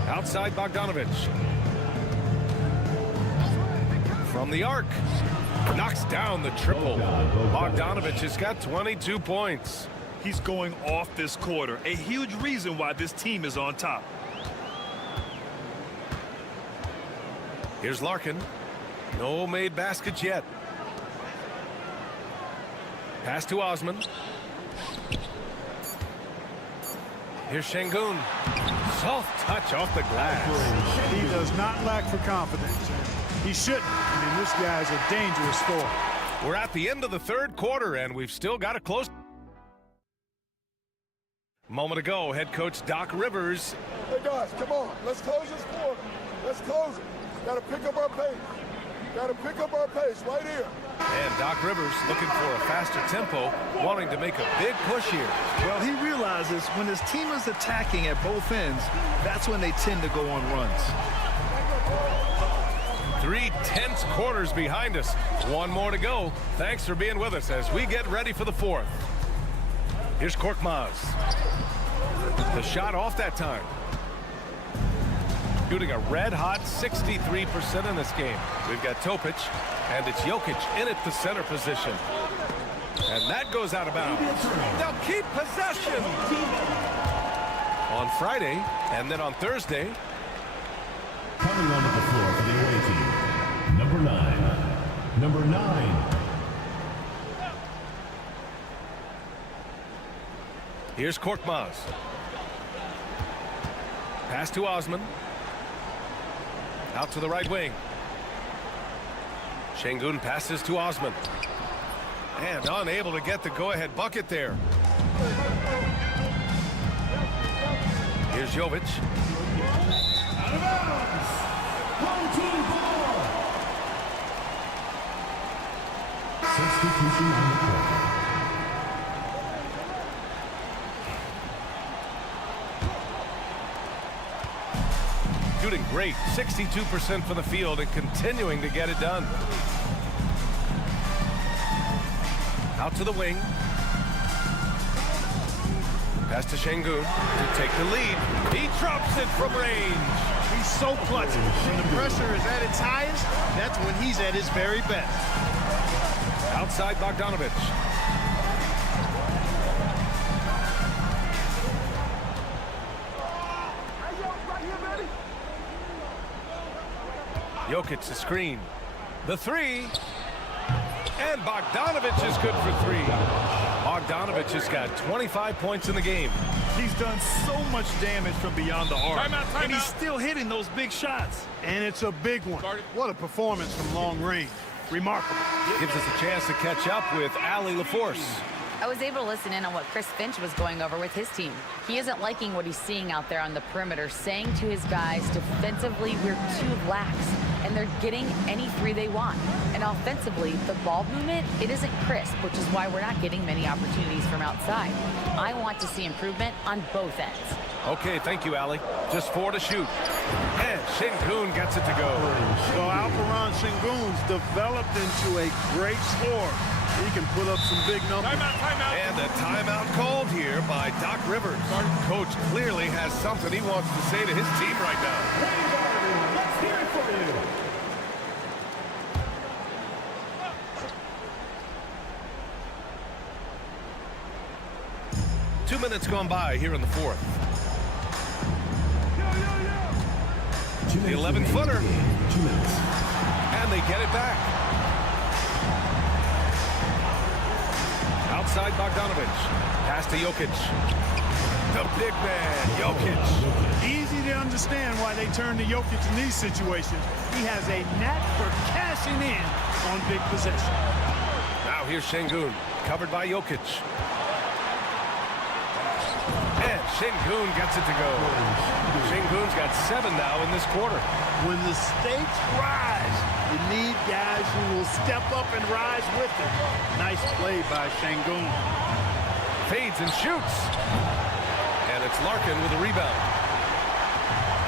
Outside Bogdanovic. From the arc. Knocks down the triple. Bogdanovic has got 22 points. He's going off this quarter. A huge reason why this team is on top. Here's Larkin. No made baskets yet. Pass to Osman. Here's Şengün. Soft touch off the glass. He does not lack for confidence. He shouldn't. I mean, this guy's a dangerous scorer. We're at the end of the third quarter, and we've still got a close. Moment ago, head coach Doc Rivers. Hey, guys, come on. Let's close this quarter. Let's close it. Got to pick up our pace. Got to pick up our pace right here. And Doc Rivers looking for a faster tempo, wanting to make a big push here. Well, he realizes when his team is attacking at both ends, that's when they tend to go on runs. 3 tense quarters behind us. 1 more to go. Thanks for being with us as we get ready for the 4th. Here's Korkmaz. The shot off that time. Shooting a red-hot 63% in this game. We've got Topic, and it's Jokic in at the center position. And that goes out of bounds. They'll keep possession. On Friday, and then on Thursday. Coming onto the floor for the away team, number 9. Number 9. Here's Korkmaz. Pass to Osman. Out to the right wing. Şengün passes to Osman. And unable to get the go-ahead bucket there. Here's Jovic. Out of bounds. Home team ball. Substitution on the court. Shooting great, 62% from the field and continuing to get it done. Out to the wing. Pass to Şengün to take the lead. He drops it from range. He's so clutch. When the pressure is at its highest, that's when he's at his very best. Outside Bogdanovic. Jokic the screen. The three. And Bogdanovic is good for three. Bogdanovic has got 25 points in the game. He's done so much damage from beyond the arc. Timeout. And he's still hitting those big shots. And it's a big one. What a performance from long range. Remarkable. Gives us a chance to catch up with Allie LaForce. I was able to listen in on what Chris Finch was going over with his team. He isn't liking what he's seeing out there on the perimeter, saying to his guys, defensively, we're too lax, and they're getting any three they want. And offensively, the ball movement, it isn't crisp, which is why we're not getting many opportunities from outside. I want to see improvement on both ends. Okay, thank you, Allie. Just 4 to shoot. And Şengün gets it to go. So Alperen Şengün's developed into a great scorer. He can put up some big numbers. Timeout. And a timeout called here by Doc Rivers. Coach clearly has something he wants to say to his team right now. Let's hear it for you. 2 minutes gone by here in the fourth. The 11-footer. 2 minutes. And they get it back. Outside Bogdanovic. Pass to Jokic. The big man, Jokic. Easy to understand why they turn to Jokic in these situations. He has a knack for cashing in on big possession. Now here's Şengün, covered by Jokic. And Şengün gets it to go. Şengün's got 7 now in this quarter. When the stakes rise, you need guys who will step up and rise with it. Nice play by Şengün. Fades and shoots. And it's Larkin with a rebound.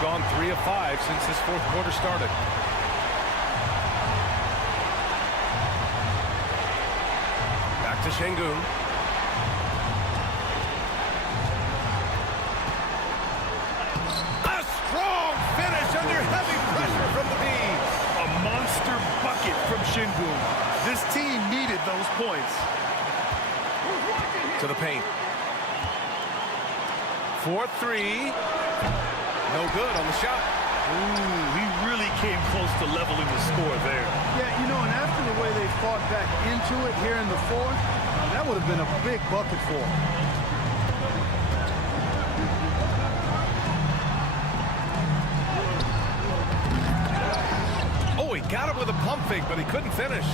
Gone 3 of 5 since this fourth quarter started. Back to Şengün. A strong finish under heavy pressure from the beam. A monster bucket from Şengün. This team needed those points. To the paint. 4-3. No good on the shot. Ooh, he really came close to leveling the score there. Yeah, you know, and after the way they fought back into it here in the fourth, that would have been a big bucket for them. Oh, he got it with a pump fake, but he couldn't finish.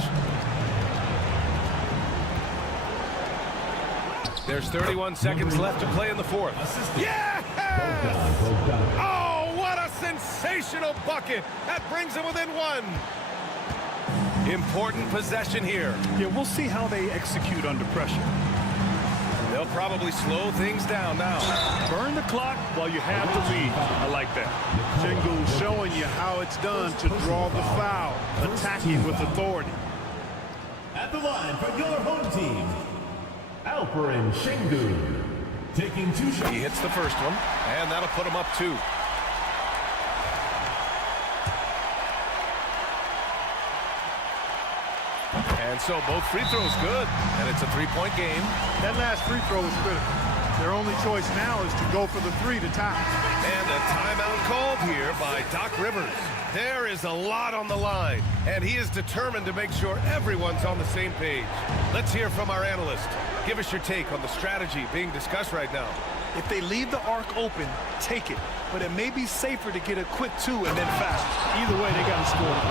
There's 31 seconds left to play in the fourth. Yes! Oh, what a sensational bucket. That brings him within 1. Important possession here. Yeah, we'll see how they execute under pressure. They'll probably slow things down now. Burn the clock while you have the lead. I like that. Şengün showing you how it's done to draw the foul, attacking with authority. At the line for your home team, Alperen Şengün. Taking 2 shots. He hits the first one, and that'll put him up 2. And so both free throws good, and it's a 3-point game. That last free throw is critical. Their only choice now is to go for the 3 to tie. And a timeout called here by Doc Rivers. There is a lot on the line, and he is determined to make sure everyone's on the same page. Let's hear from our analyst. Give us your take on the strategy being discussed right now. If they leave the arc open, take it. But it may be safer to get a quick 2 and then foul. Either way, they got to score.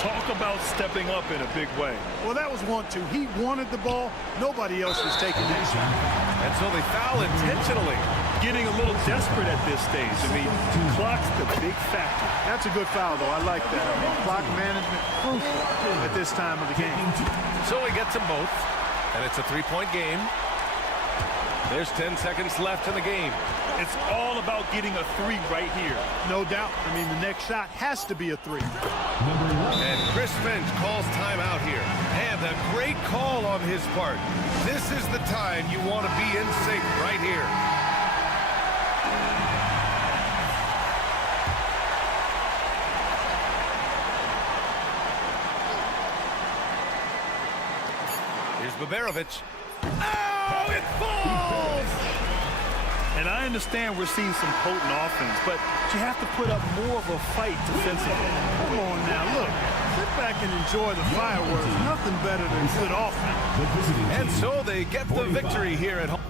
Talk about stepping up in a big way. Well, that was 1-2. He wanted the ball. Nobody else was taking that shot. And so they foul intentionally. Getting a little desperate at this stage. I mean, clock's the big factor. That's a good foul, though. I like that. I mean, clock management crucial at this time of the game. So he gets them both, and it's a 3-point game. There's 10 seconds left in the game. It's all about getting a 3 right here. No doubt. I mean, the next shot has to be a 3. And Chris Finch calls timeout here. And a great call on his part. This is the time you want to be in sync right here. Here's Babarovic. Oh, it falls! And I understand we're seeing some potent offense, but you have to put up more of a fight defensively. Come on now, look. Sit back and enjoy the fireworks. Nothing better than good offense. And so they get the victory here at home.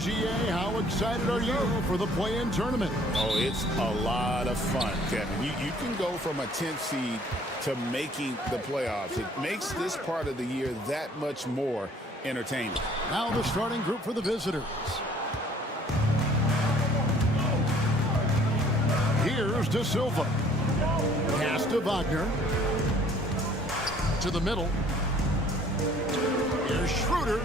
GA, how excited are you for the play-in tournament? Oh, it's a lot of fun, Kevin. You can go from a 10th seed to making the playoffs. It makes this part of the year that much more entertaining. Now the starting group for the visitors. Here's De Silva. Pass to Wagner. To the middle. Here's Schroeder.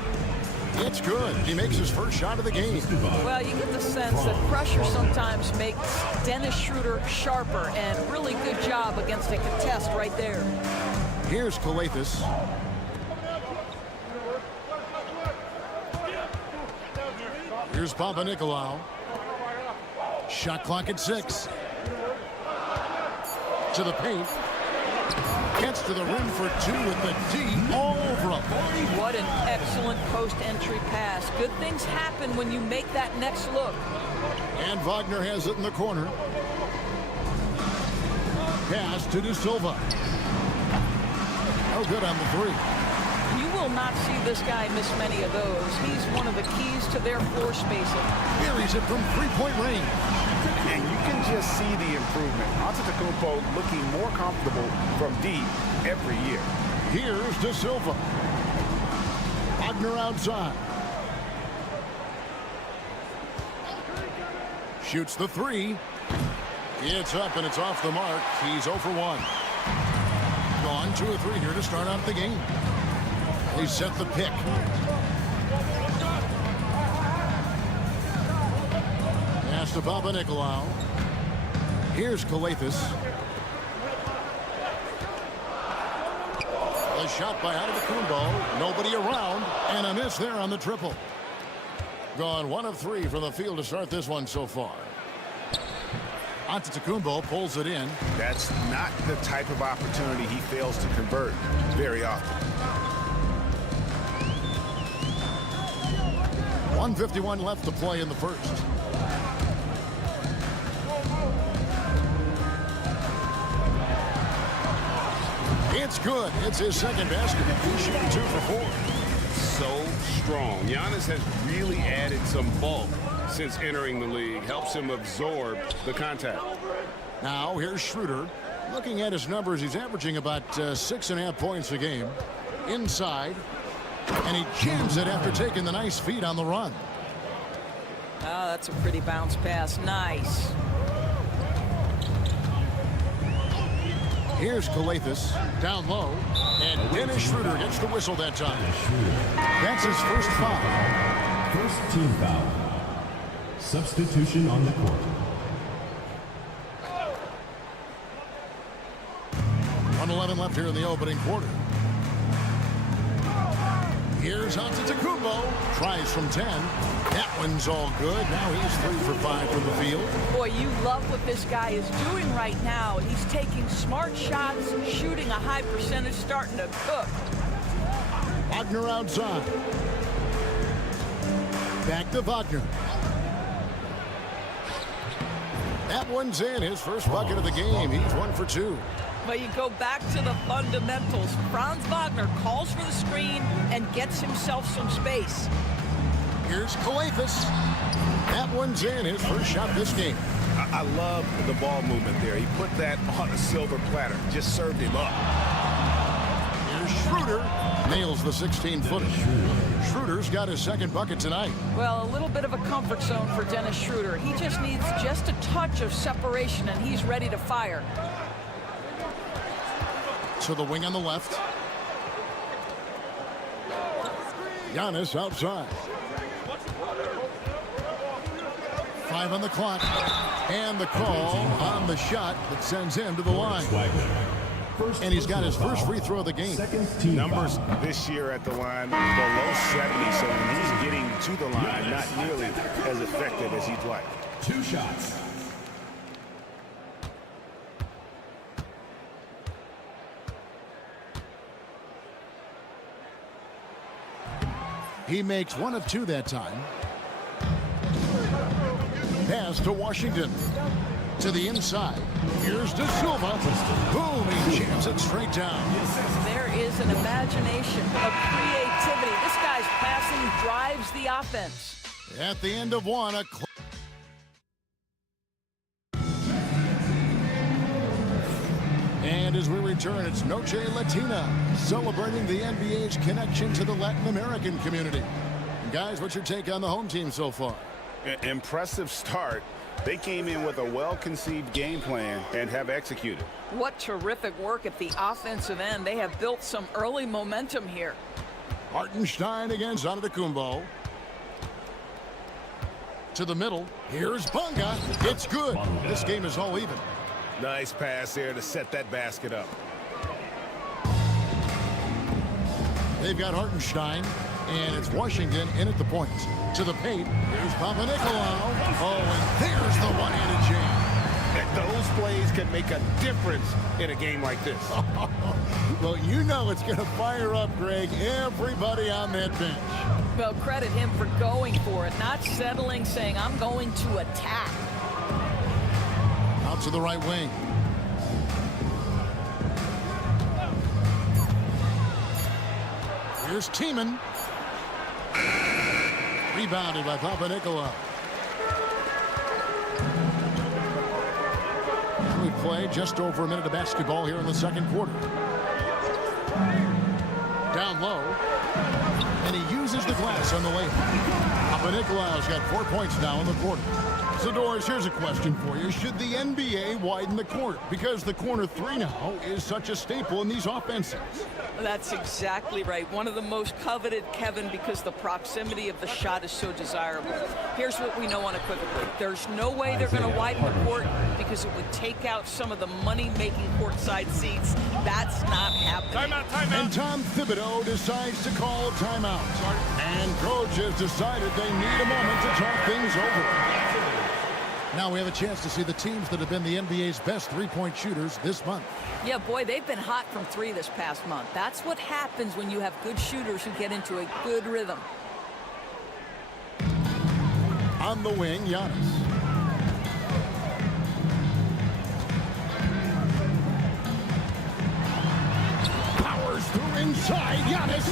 It's good. He makes his first shot of the game. Well, you get the sense that pressure sometimes makes Dennis Schroeder sharper, and really good job against a contest right there. Here's Calathes. Here's Papanikolaou. Shot clock at 6. To the paint. Gets to the rim for 2 with the D all over him. What an excellent post-entry pass. Good things happen when you make that next look. And Wagner has it in the corner. Pass to De Silva. Oh, good on the 3. You will not see this guy miss many of those. He's one of the keys to their floor spacing. Buries it from three-point range. And you can just see the improvement. Antetokounmpo looking more comfortable from deep every year. Here's De Silva. Wagner outside. Shoots the 3. It's up and it's off the mark. He's 0 for 1. Gone 2 or 3 here to start out the game. They set the pick. Pass to Papanikolaou. Here's Calathes. A shot by Antetokounmpo. Nobody around. And a miss there on the triple. Gone 1 of 3 from the field to start this one so far. Antetokounmpo pulls it in. That's not the type of opportunity he fails to convert very often. 1:51 left to play in the first. It's good. It's his second basket. He's shooting 2 for 4. So strong. Giannis has really added some bulk since entering the league. Helps him absorb the contact. Now here's Schroeder. Looking at his numbers, he's averaging about 6.5 points a game. Inside. And he jams it after taking the nice feed on the run. Oh, that's a pretty bounce pass. Nice. Here's Calathes down low. And Dennis Schroeder gets the whistle that time. That's his first foul. First team foul. Substitution on the court. 1:11 left here in the opening quarter. Here's Antetokounmpo. Tries from 10. That one's all good. Now he's 3 for 5 from the field. Boy, you love what this guy is doing right now. He's taking smart shots, shooting a high percentage, starting to cook. Wagner outside. Back to Wagner. That one's in. His first bucket of the game. He's 1 for 2. But you go back to the fundamentals. Franz Wagner calls for the screen and gets himself some space. Here's Kalathis. That one's in. His first shot this game. I love the ball movement there. He put that on a silver platter. Just served him up. Here's Schroeder. Nails the 16-footer. Schroeder's got his second bucket tonight. Well, a little bit of a comfort zone for Dennis Schroeder. He just needs just a touch of separation, and he's ready to fire. To the wing on the left. Giannis outside. 5 on the clock. And the call on the shot that sends him to the line. And he's got his first free throw of the game. Numbers this year at the line below 70, so when he's getting to the line, not nearly as effective as he'd like. 2 shots. He makes 1 of 2 that time. Pass to Washington. To the inside. Here's De Silva. Boom, he jams it straight down. There is an imagination, a creativity. This guy's passing drives the offense. At the end of 1, and as we return, it's Noche Latina, celebrating the NBA's connection to the Latin American community. And guys, what's your take on the home team so far? Impressive start. They came in with a well-conceived game plan and have executed. What terrific work at the offensive end. They have built some early momentum here. Hartenstein against Antetokounmpo. To the middle. Here's Bunga. It's good. This game is all even. Nice pass there to set that basket up. They've got Hartenstein, and it's Washington in at the point. To the paint. Here's Papanikolaou. Oh, and there's the one-handed jam. Those plays can make a difference in a game like this. Well, you know it's going to fire up, Greg, everybody on that bench. Well, credit him for going for it, not settling, saying, I'm going to attack. Out to the right wing. Here's Tiemann. Rebounded by Papanikolaou. And we play just over a minute of basketball here in the second quarter. Down low. And he uses the glass on the layup. Papanikolaou's got 4 points now in the quarter. So, Doris, here's a question for you. Should the NBA widen the court? Because the corner 3 now is such a staple in these offenses. That's exactly right. One of the most coveted, Kevin, because the proximity of the shot is so desirable. Here's what we know unequivocally. There's no way they're going to widen the court because it would take out some of the money-making courtside seats. That's not happening. Timeout. And Tom Thibodeau decides to call timeout. And coach has decided they need a moment to talk things over. Now we have a chance to see the teams that have been the NBA's best three-point shooters this month. Yeah, boy, they've been hot from 3 this past month. That's what happens when you have good shooters who get into a good rhythm. On the wing, Giannis. Powers through inside, Giannis.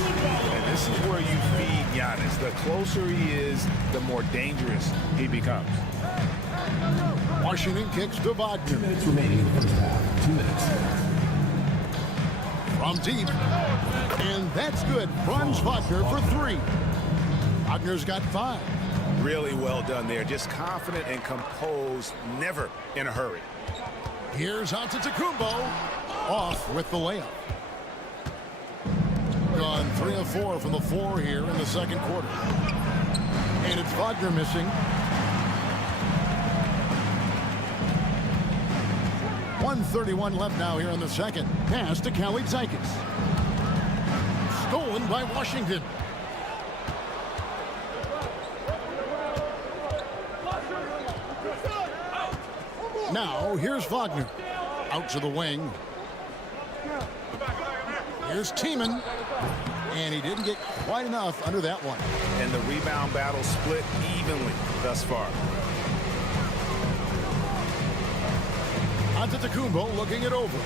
And this is where you feed Giannis. The closer he is, the more dangerous he becomes. Washington kicks to Wagner. 2 minutes remaining in the first half. 2 minutes. From deep. And that's good. Franz Wagner for 3. Wagner's got 5. Really well done there. Just confident and composed, never in a hurry. Here's Antetokounmpo. Off with the layup. Gone 3 of 4 from the floor here in the second quarter. And it's Wagner missing. 1:31 left now here in the second. Pass to Kalitzakis. Stolen by Washington. Now here's Wagner. Out to the wing. Here's Tiemann. And he didn't get quite enough under that one. And the rebound battle split evenly thus far. Antetokounmpo looking it over.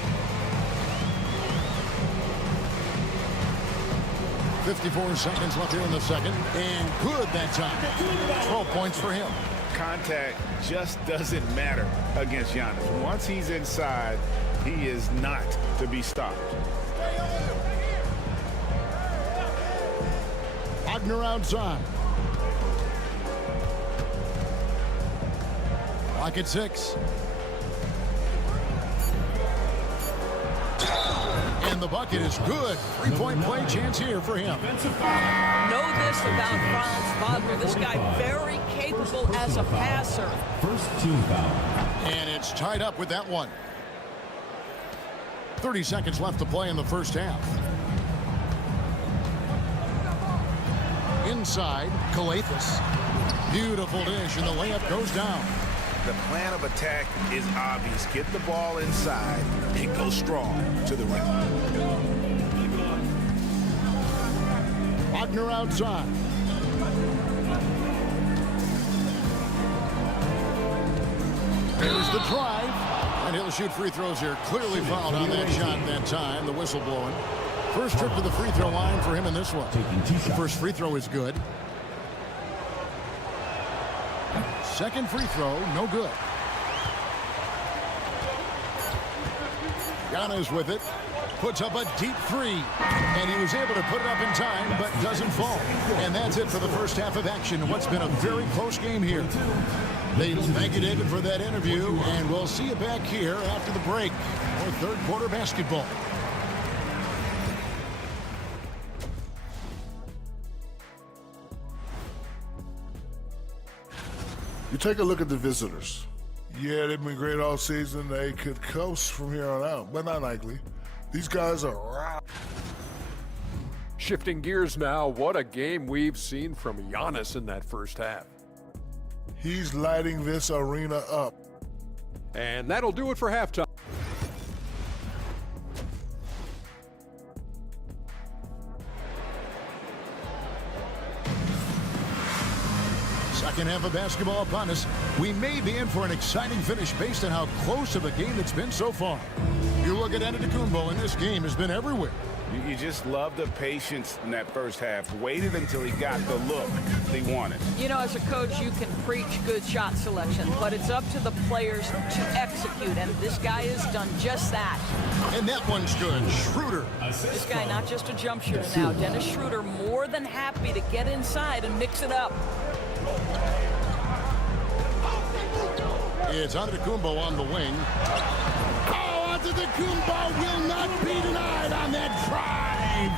54 seconds left here in the second. And good that time. 12 points for him. Contact just doesn't matter against Giannis. Once he's inside, he is not to be stopped. Wagner outside. Clock at 6. And the bucket is good. 3-point play chance here for him. Know this about Franz Wagner. This guy very capable as a passer. First team foul. And it's tied up with that one. 30 seconds left to play in the first half. Inside, Calathes. Beautiful dish, and the layup goes down. The plan of attack is obvious. Get the ball inside and go strong to the rim. Wagner outside. There's the drive. And he'll shoot free throws here. Clearly fouled on that shot that time. The whistle blowing. First trip to the free throw line for him in this one. The first free throw is good. Second free throw, no good. Giannis with it. Puts up a deep three. And he was able to put it up in time, but doesn't fall. And that's it for the first half of action. What's been a very close game here. They thank you, David, for that interview. And we'll see you back here after the break for third quarter basketball. You take a look at the visitors. Yeah, they've been great all season. They could coast from here on out, but not likely. These guys are raw. Shifting gears now, what a game we've seen from Giannis in that first half. He's lighting this arena up. And that'll do it for halftime. Second half of basketball upon us. We may be in for an exciting finish based on how close of a game it's been so far. You look at Antetokounmpo, and this game has been everywhere. You just love the patience in that first half. Waited until he got the look they wanted. You know, as a coach, you can preach good shot selection, but it's up to the players to execute, and this guy has done just that. And that one's good. Schroeder. This guy not just a jump shooter now. Dennis Schroeder more than happy to get inside and mix it up. It's Antetokounmpo on the wing. Oh, Antetokounmpo will not be denied on that drive.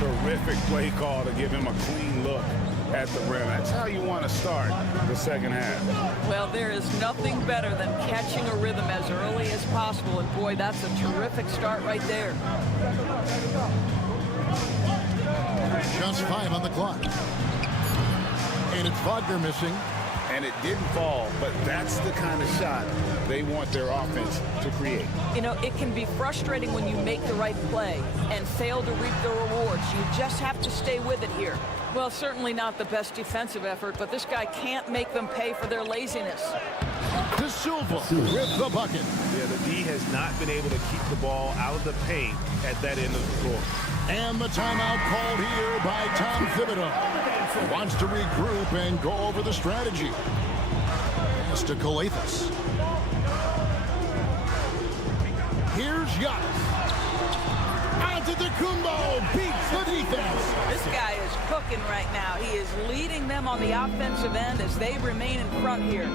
Terrific play call to give him a clean look at the rim. That's how you want to start the second half. Well, there is nothing better than catching a rhythm as early as possible, and boy, that's a terrific start right there. Just 5 on the clock. And it's Wagner missing. And it didn't fall, but that's the kind of shot they want their offense to create. You know, it can be frustrating when you make the right play and fail to reap the rewards. You just have to stay with it here. Well, certainly not the best defensive effort, but this guy can't make them pay for their laziness. De Silva with the bucket. Yeah, the D has not been able to keep the ball out of the paint at that end of the court. And the timeout called here by Tom Thibodeau. Wants to regroup and go over the strategy. Pass to Calathes. Here's Giannis. Antetokounmpo beats the defense. This guy is cooking right now. He is leading them on the offensive end as they remain in front here.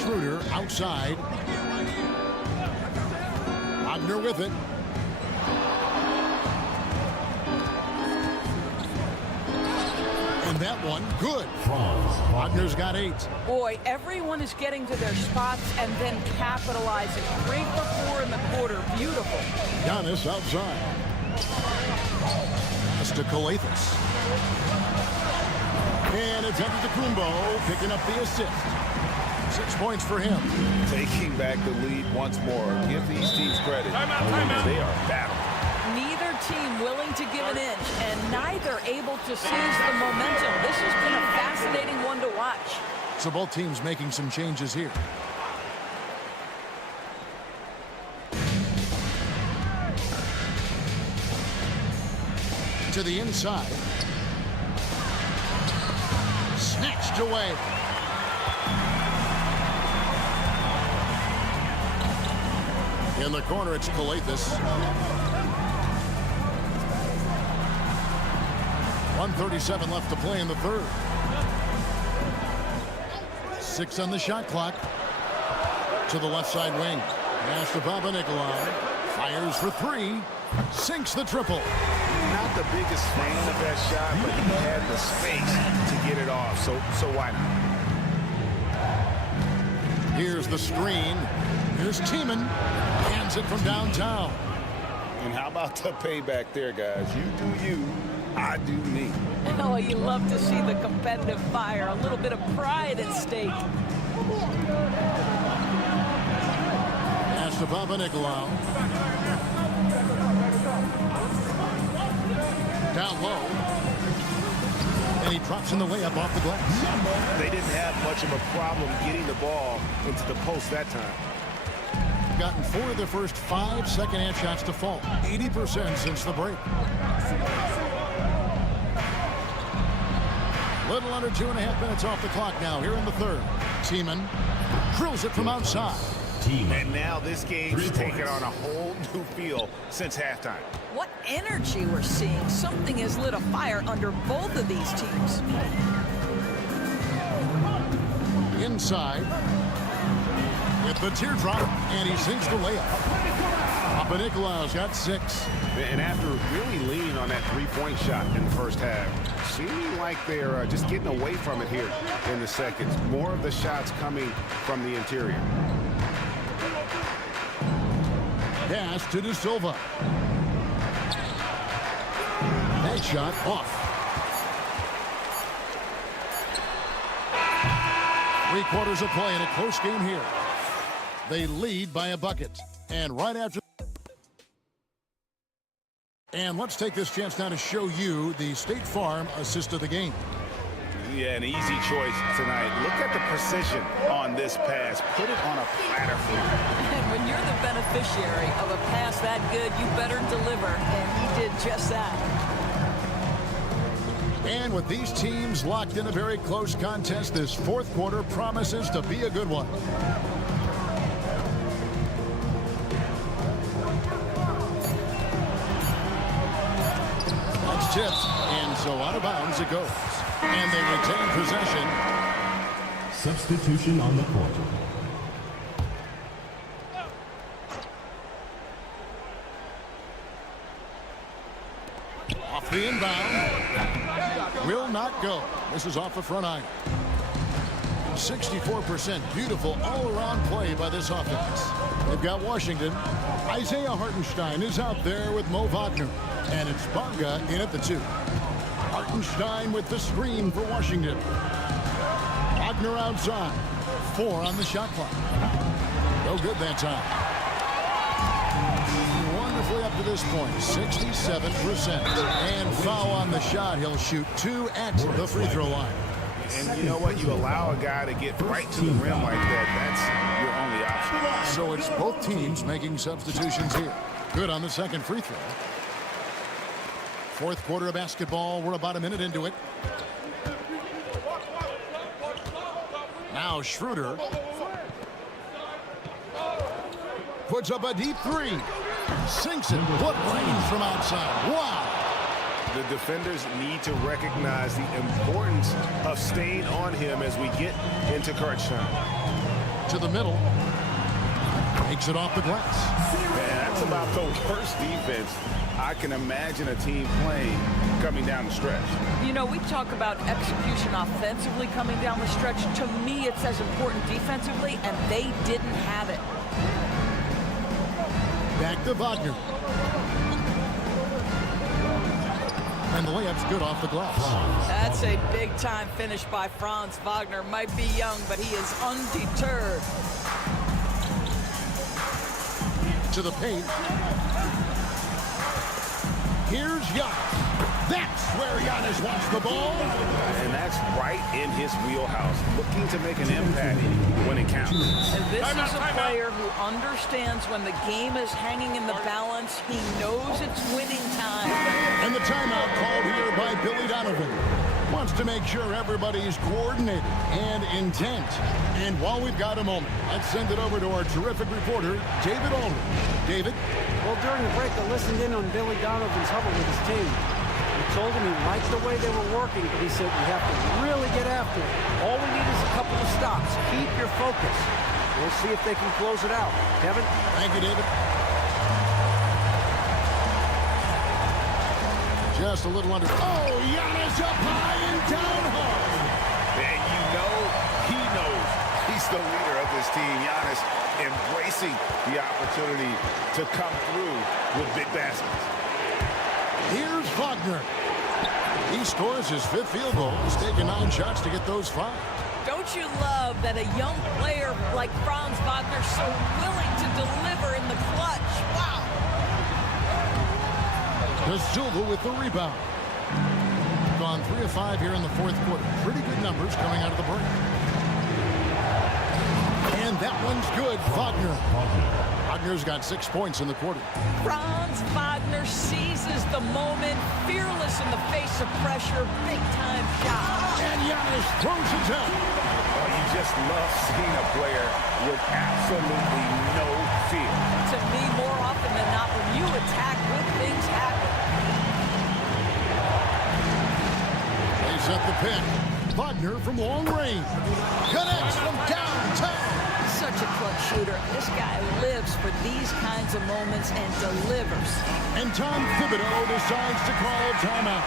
Schroeder outside. Wagner with it. And that one, good. Wagner's got 8. Boy, everyone is getting to their spots and then capitalizing. 3 for 4 in the quarter. Beautiful. Giannis outside. Pass to Calathes. And it's Antetokounmpo picking up the assist. 6 points for him. Taking back the lead once more. Give these teams credit. Timeout. They are battling. Neither team willing to give an inch, and neither able to seize the momentum. This has been a fascinating one to watch. So both teams making some changes here. To the inside. Snatched away. In the corner, it's Calathis. 1:37 left to play in the third. 6 on the shot clock. To the left side wing. Pass to Papanikolaou. Fires for 3. Sinks the triple. Not the biggest fan of that shot, but he had the space to get it off, so why not? Here's the screen. Here's Tiemann. Hands it from downtown. And how about the payback there, guys? You do you, I do me. Oh, you love to see the competitive fire. A little bit of pride at stake. Pass to Papanikolaou. Down low. And he drops in the layup off the glass. They didn't have much of a problem getting the ball into the post that time. Gotten 4 of their first 5 second-half shots to fall. 80% since the break. Little under 2.5 minutes off the clock now here in the third. Tiemann drills it from outside. And now this game's taken on a whole new feel since halftime. What energy we're seeing. Something has lit a fire under both of these teams. Inside. With the teardrop, and he sinks the layup. Papanikolaou's got 6. And after really leaning on that three-point shot in the first half, seeming like they're just getting away from it here in the seconds. More of the shots coming from the interior. Pass to De Silva. That shot off. 3 quarters of play in a close game here. They lead by a bucket. And right after... And let's take this chance now to show you the State Farm assist of the game. Yeah, an easy choice tonight. Look at the precision on this pass. Put it on a platter for him. And when you're the beneficiary of a pass that good, you better deliver. And he did just that. And with these teams locked in a very close contest, this fourth quarter promises to be a good one. That's tipped, and so out of bounds it goes. And they retain possession. Substitution on the court. Off the inbound. Will not go. This is off the front iron. 64% beautiful all-around play by this offense. They've got Washington. Isaiah Hartenstein is out there with Mo Wagner. And it's Bonga in at the 2. Hartenstein with the screen for Washington. Wagner outside. 4 on the shot clock. No good that time. Wonderfully up to this point, 67%. And foul on the shot. He'll shoot 2 at the free throw line. And you know what? You allow a guy to get right to the rim like that. That's your only option. So it's both teams making substitutions here. Good on the second free throw. Fourth quarter of basketball. We're about a minute into it. Now Schroeder puts up a deep 3. Sinks it. What range from outside. Wow. The defenders need to recognize the importance of staying on him as we get into crunch time. To the middle. Takes it off the glass. Man, that's about the worst defense I can imagine a team playing coming down the stretch. You know, we talk about execution offensively coming down the stretch. To me, it's as important defensively, and they didn't have it. Back to Wagner. And the layup's good off the glass. That's a big-time finish by Franz Wagner. Might be young, but he is undeterred. To the paint. Here's Giannis. That's where Giannis wants the ball. And that's right in his wheelhouse, looking to make an impact when it counts. And this is a player who understands when the game is hanging in the balance. He knows it's winning time. And the timeout called here by Billy Donovan. Wants to make sure everybody's coordinated and intent. And while we've got a moment, let's send it over to our terrific reporter, David Aldridge. David? Well, during the break, I listened in on Billy Donovan's huddle with his team. He told him he liked the way they were working, but he said, we have to really get after it. All we need is a couple of stops. Keep your focus. We'll see if they can close it out. Kevin? Thank you, David. Just a little under. Oh, Giannis up high and down hard. And you know he knows he's the leader of this team. Giannis embracing the opportunity to come through with big baskets. Here's Wagner. He scores his 5th field goal. He's taken 9 shots to get those 5. Don't you love that a young player like Franz Wagner so willing to deliver in the clutch? Wow. De Silva with the rebound. Gone 3 of 5 here in the 4th quarter. Pretty good numbers coming out of the break. And that one's good. Wagner. Wagner's got 6 points in the quarter. Franz Wagner seizes the moment, fearless in the face of pressure, big-time shot. And Giannis throws it down. Oh, you just love seeing a player with absolutely no fear. To me, more often than not, when you attack, good things happen. They set the pick. Wagner from long range. Connects from downtown. Such a clutch shooter. This guy lives for these kinds of moments and delivers. And Tom Thibodeau decides to call a timeout.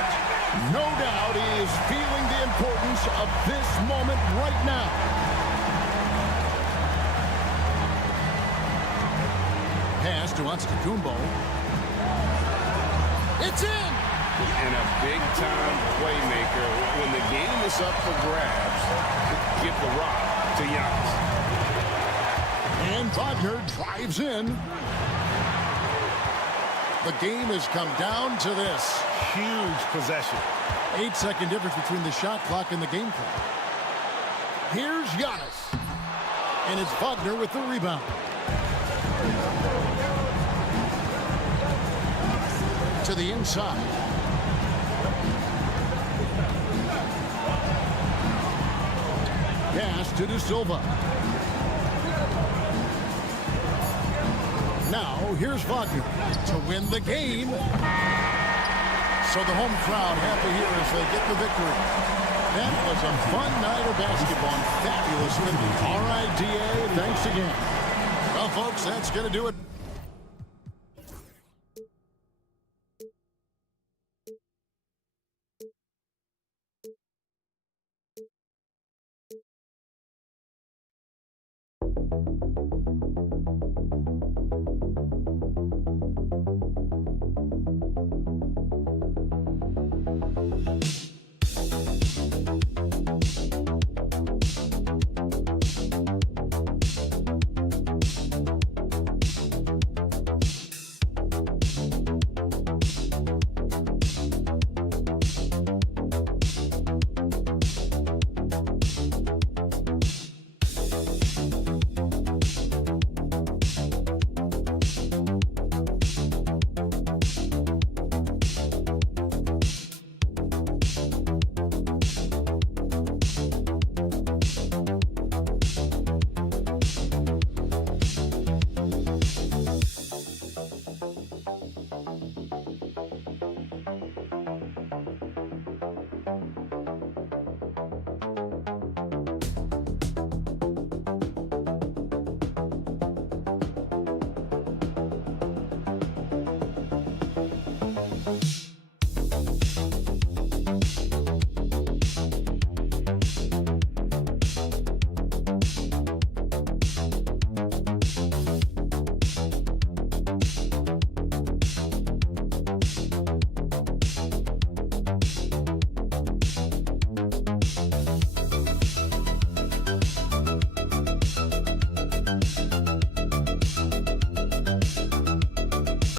No doubt he is feeling the importance of this moment right now. Pass to Antetokounmpo. It's in! And a big-time playmaker. When the game is up for grabs, give the rock to Giannis. And Wagner drives in. The game has come down to this. Huge possession. 8-second difference between the shot clock and the game clock. Here's Giannis. And it's Wagner with the rebound. To the inside. Pass to De Silva. Now, here's Wagner to win the game. So the home crowd happy here as they get the victory. That was a fun night of basketball and fabulous winning. All right, DA, thanks again. Well, folks, that's going to do it.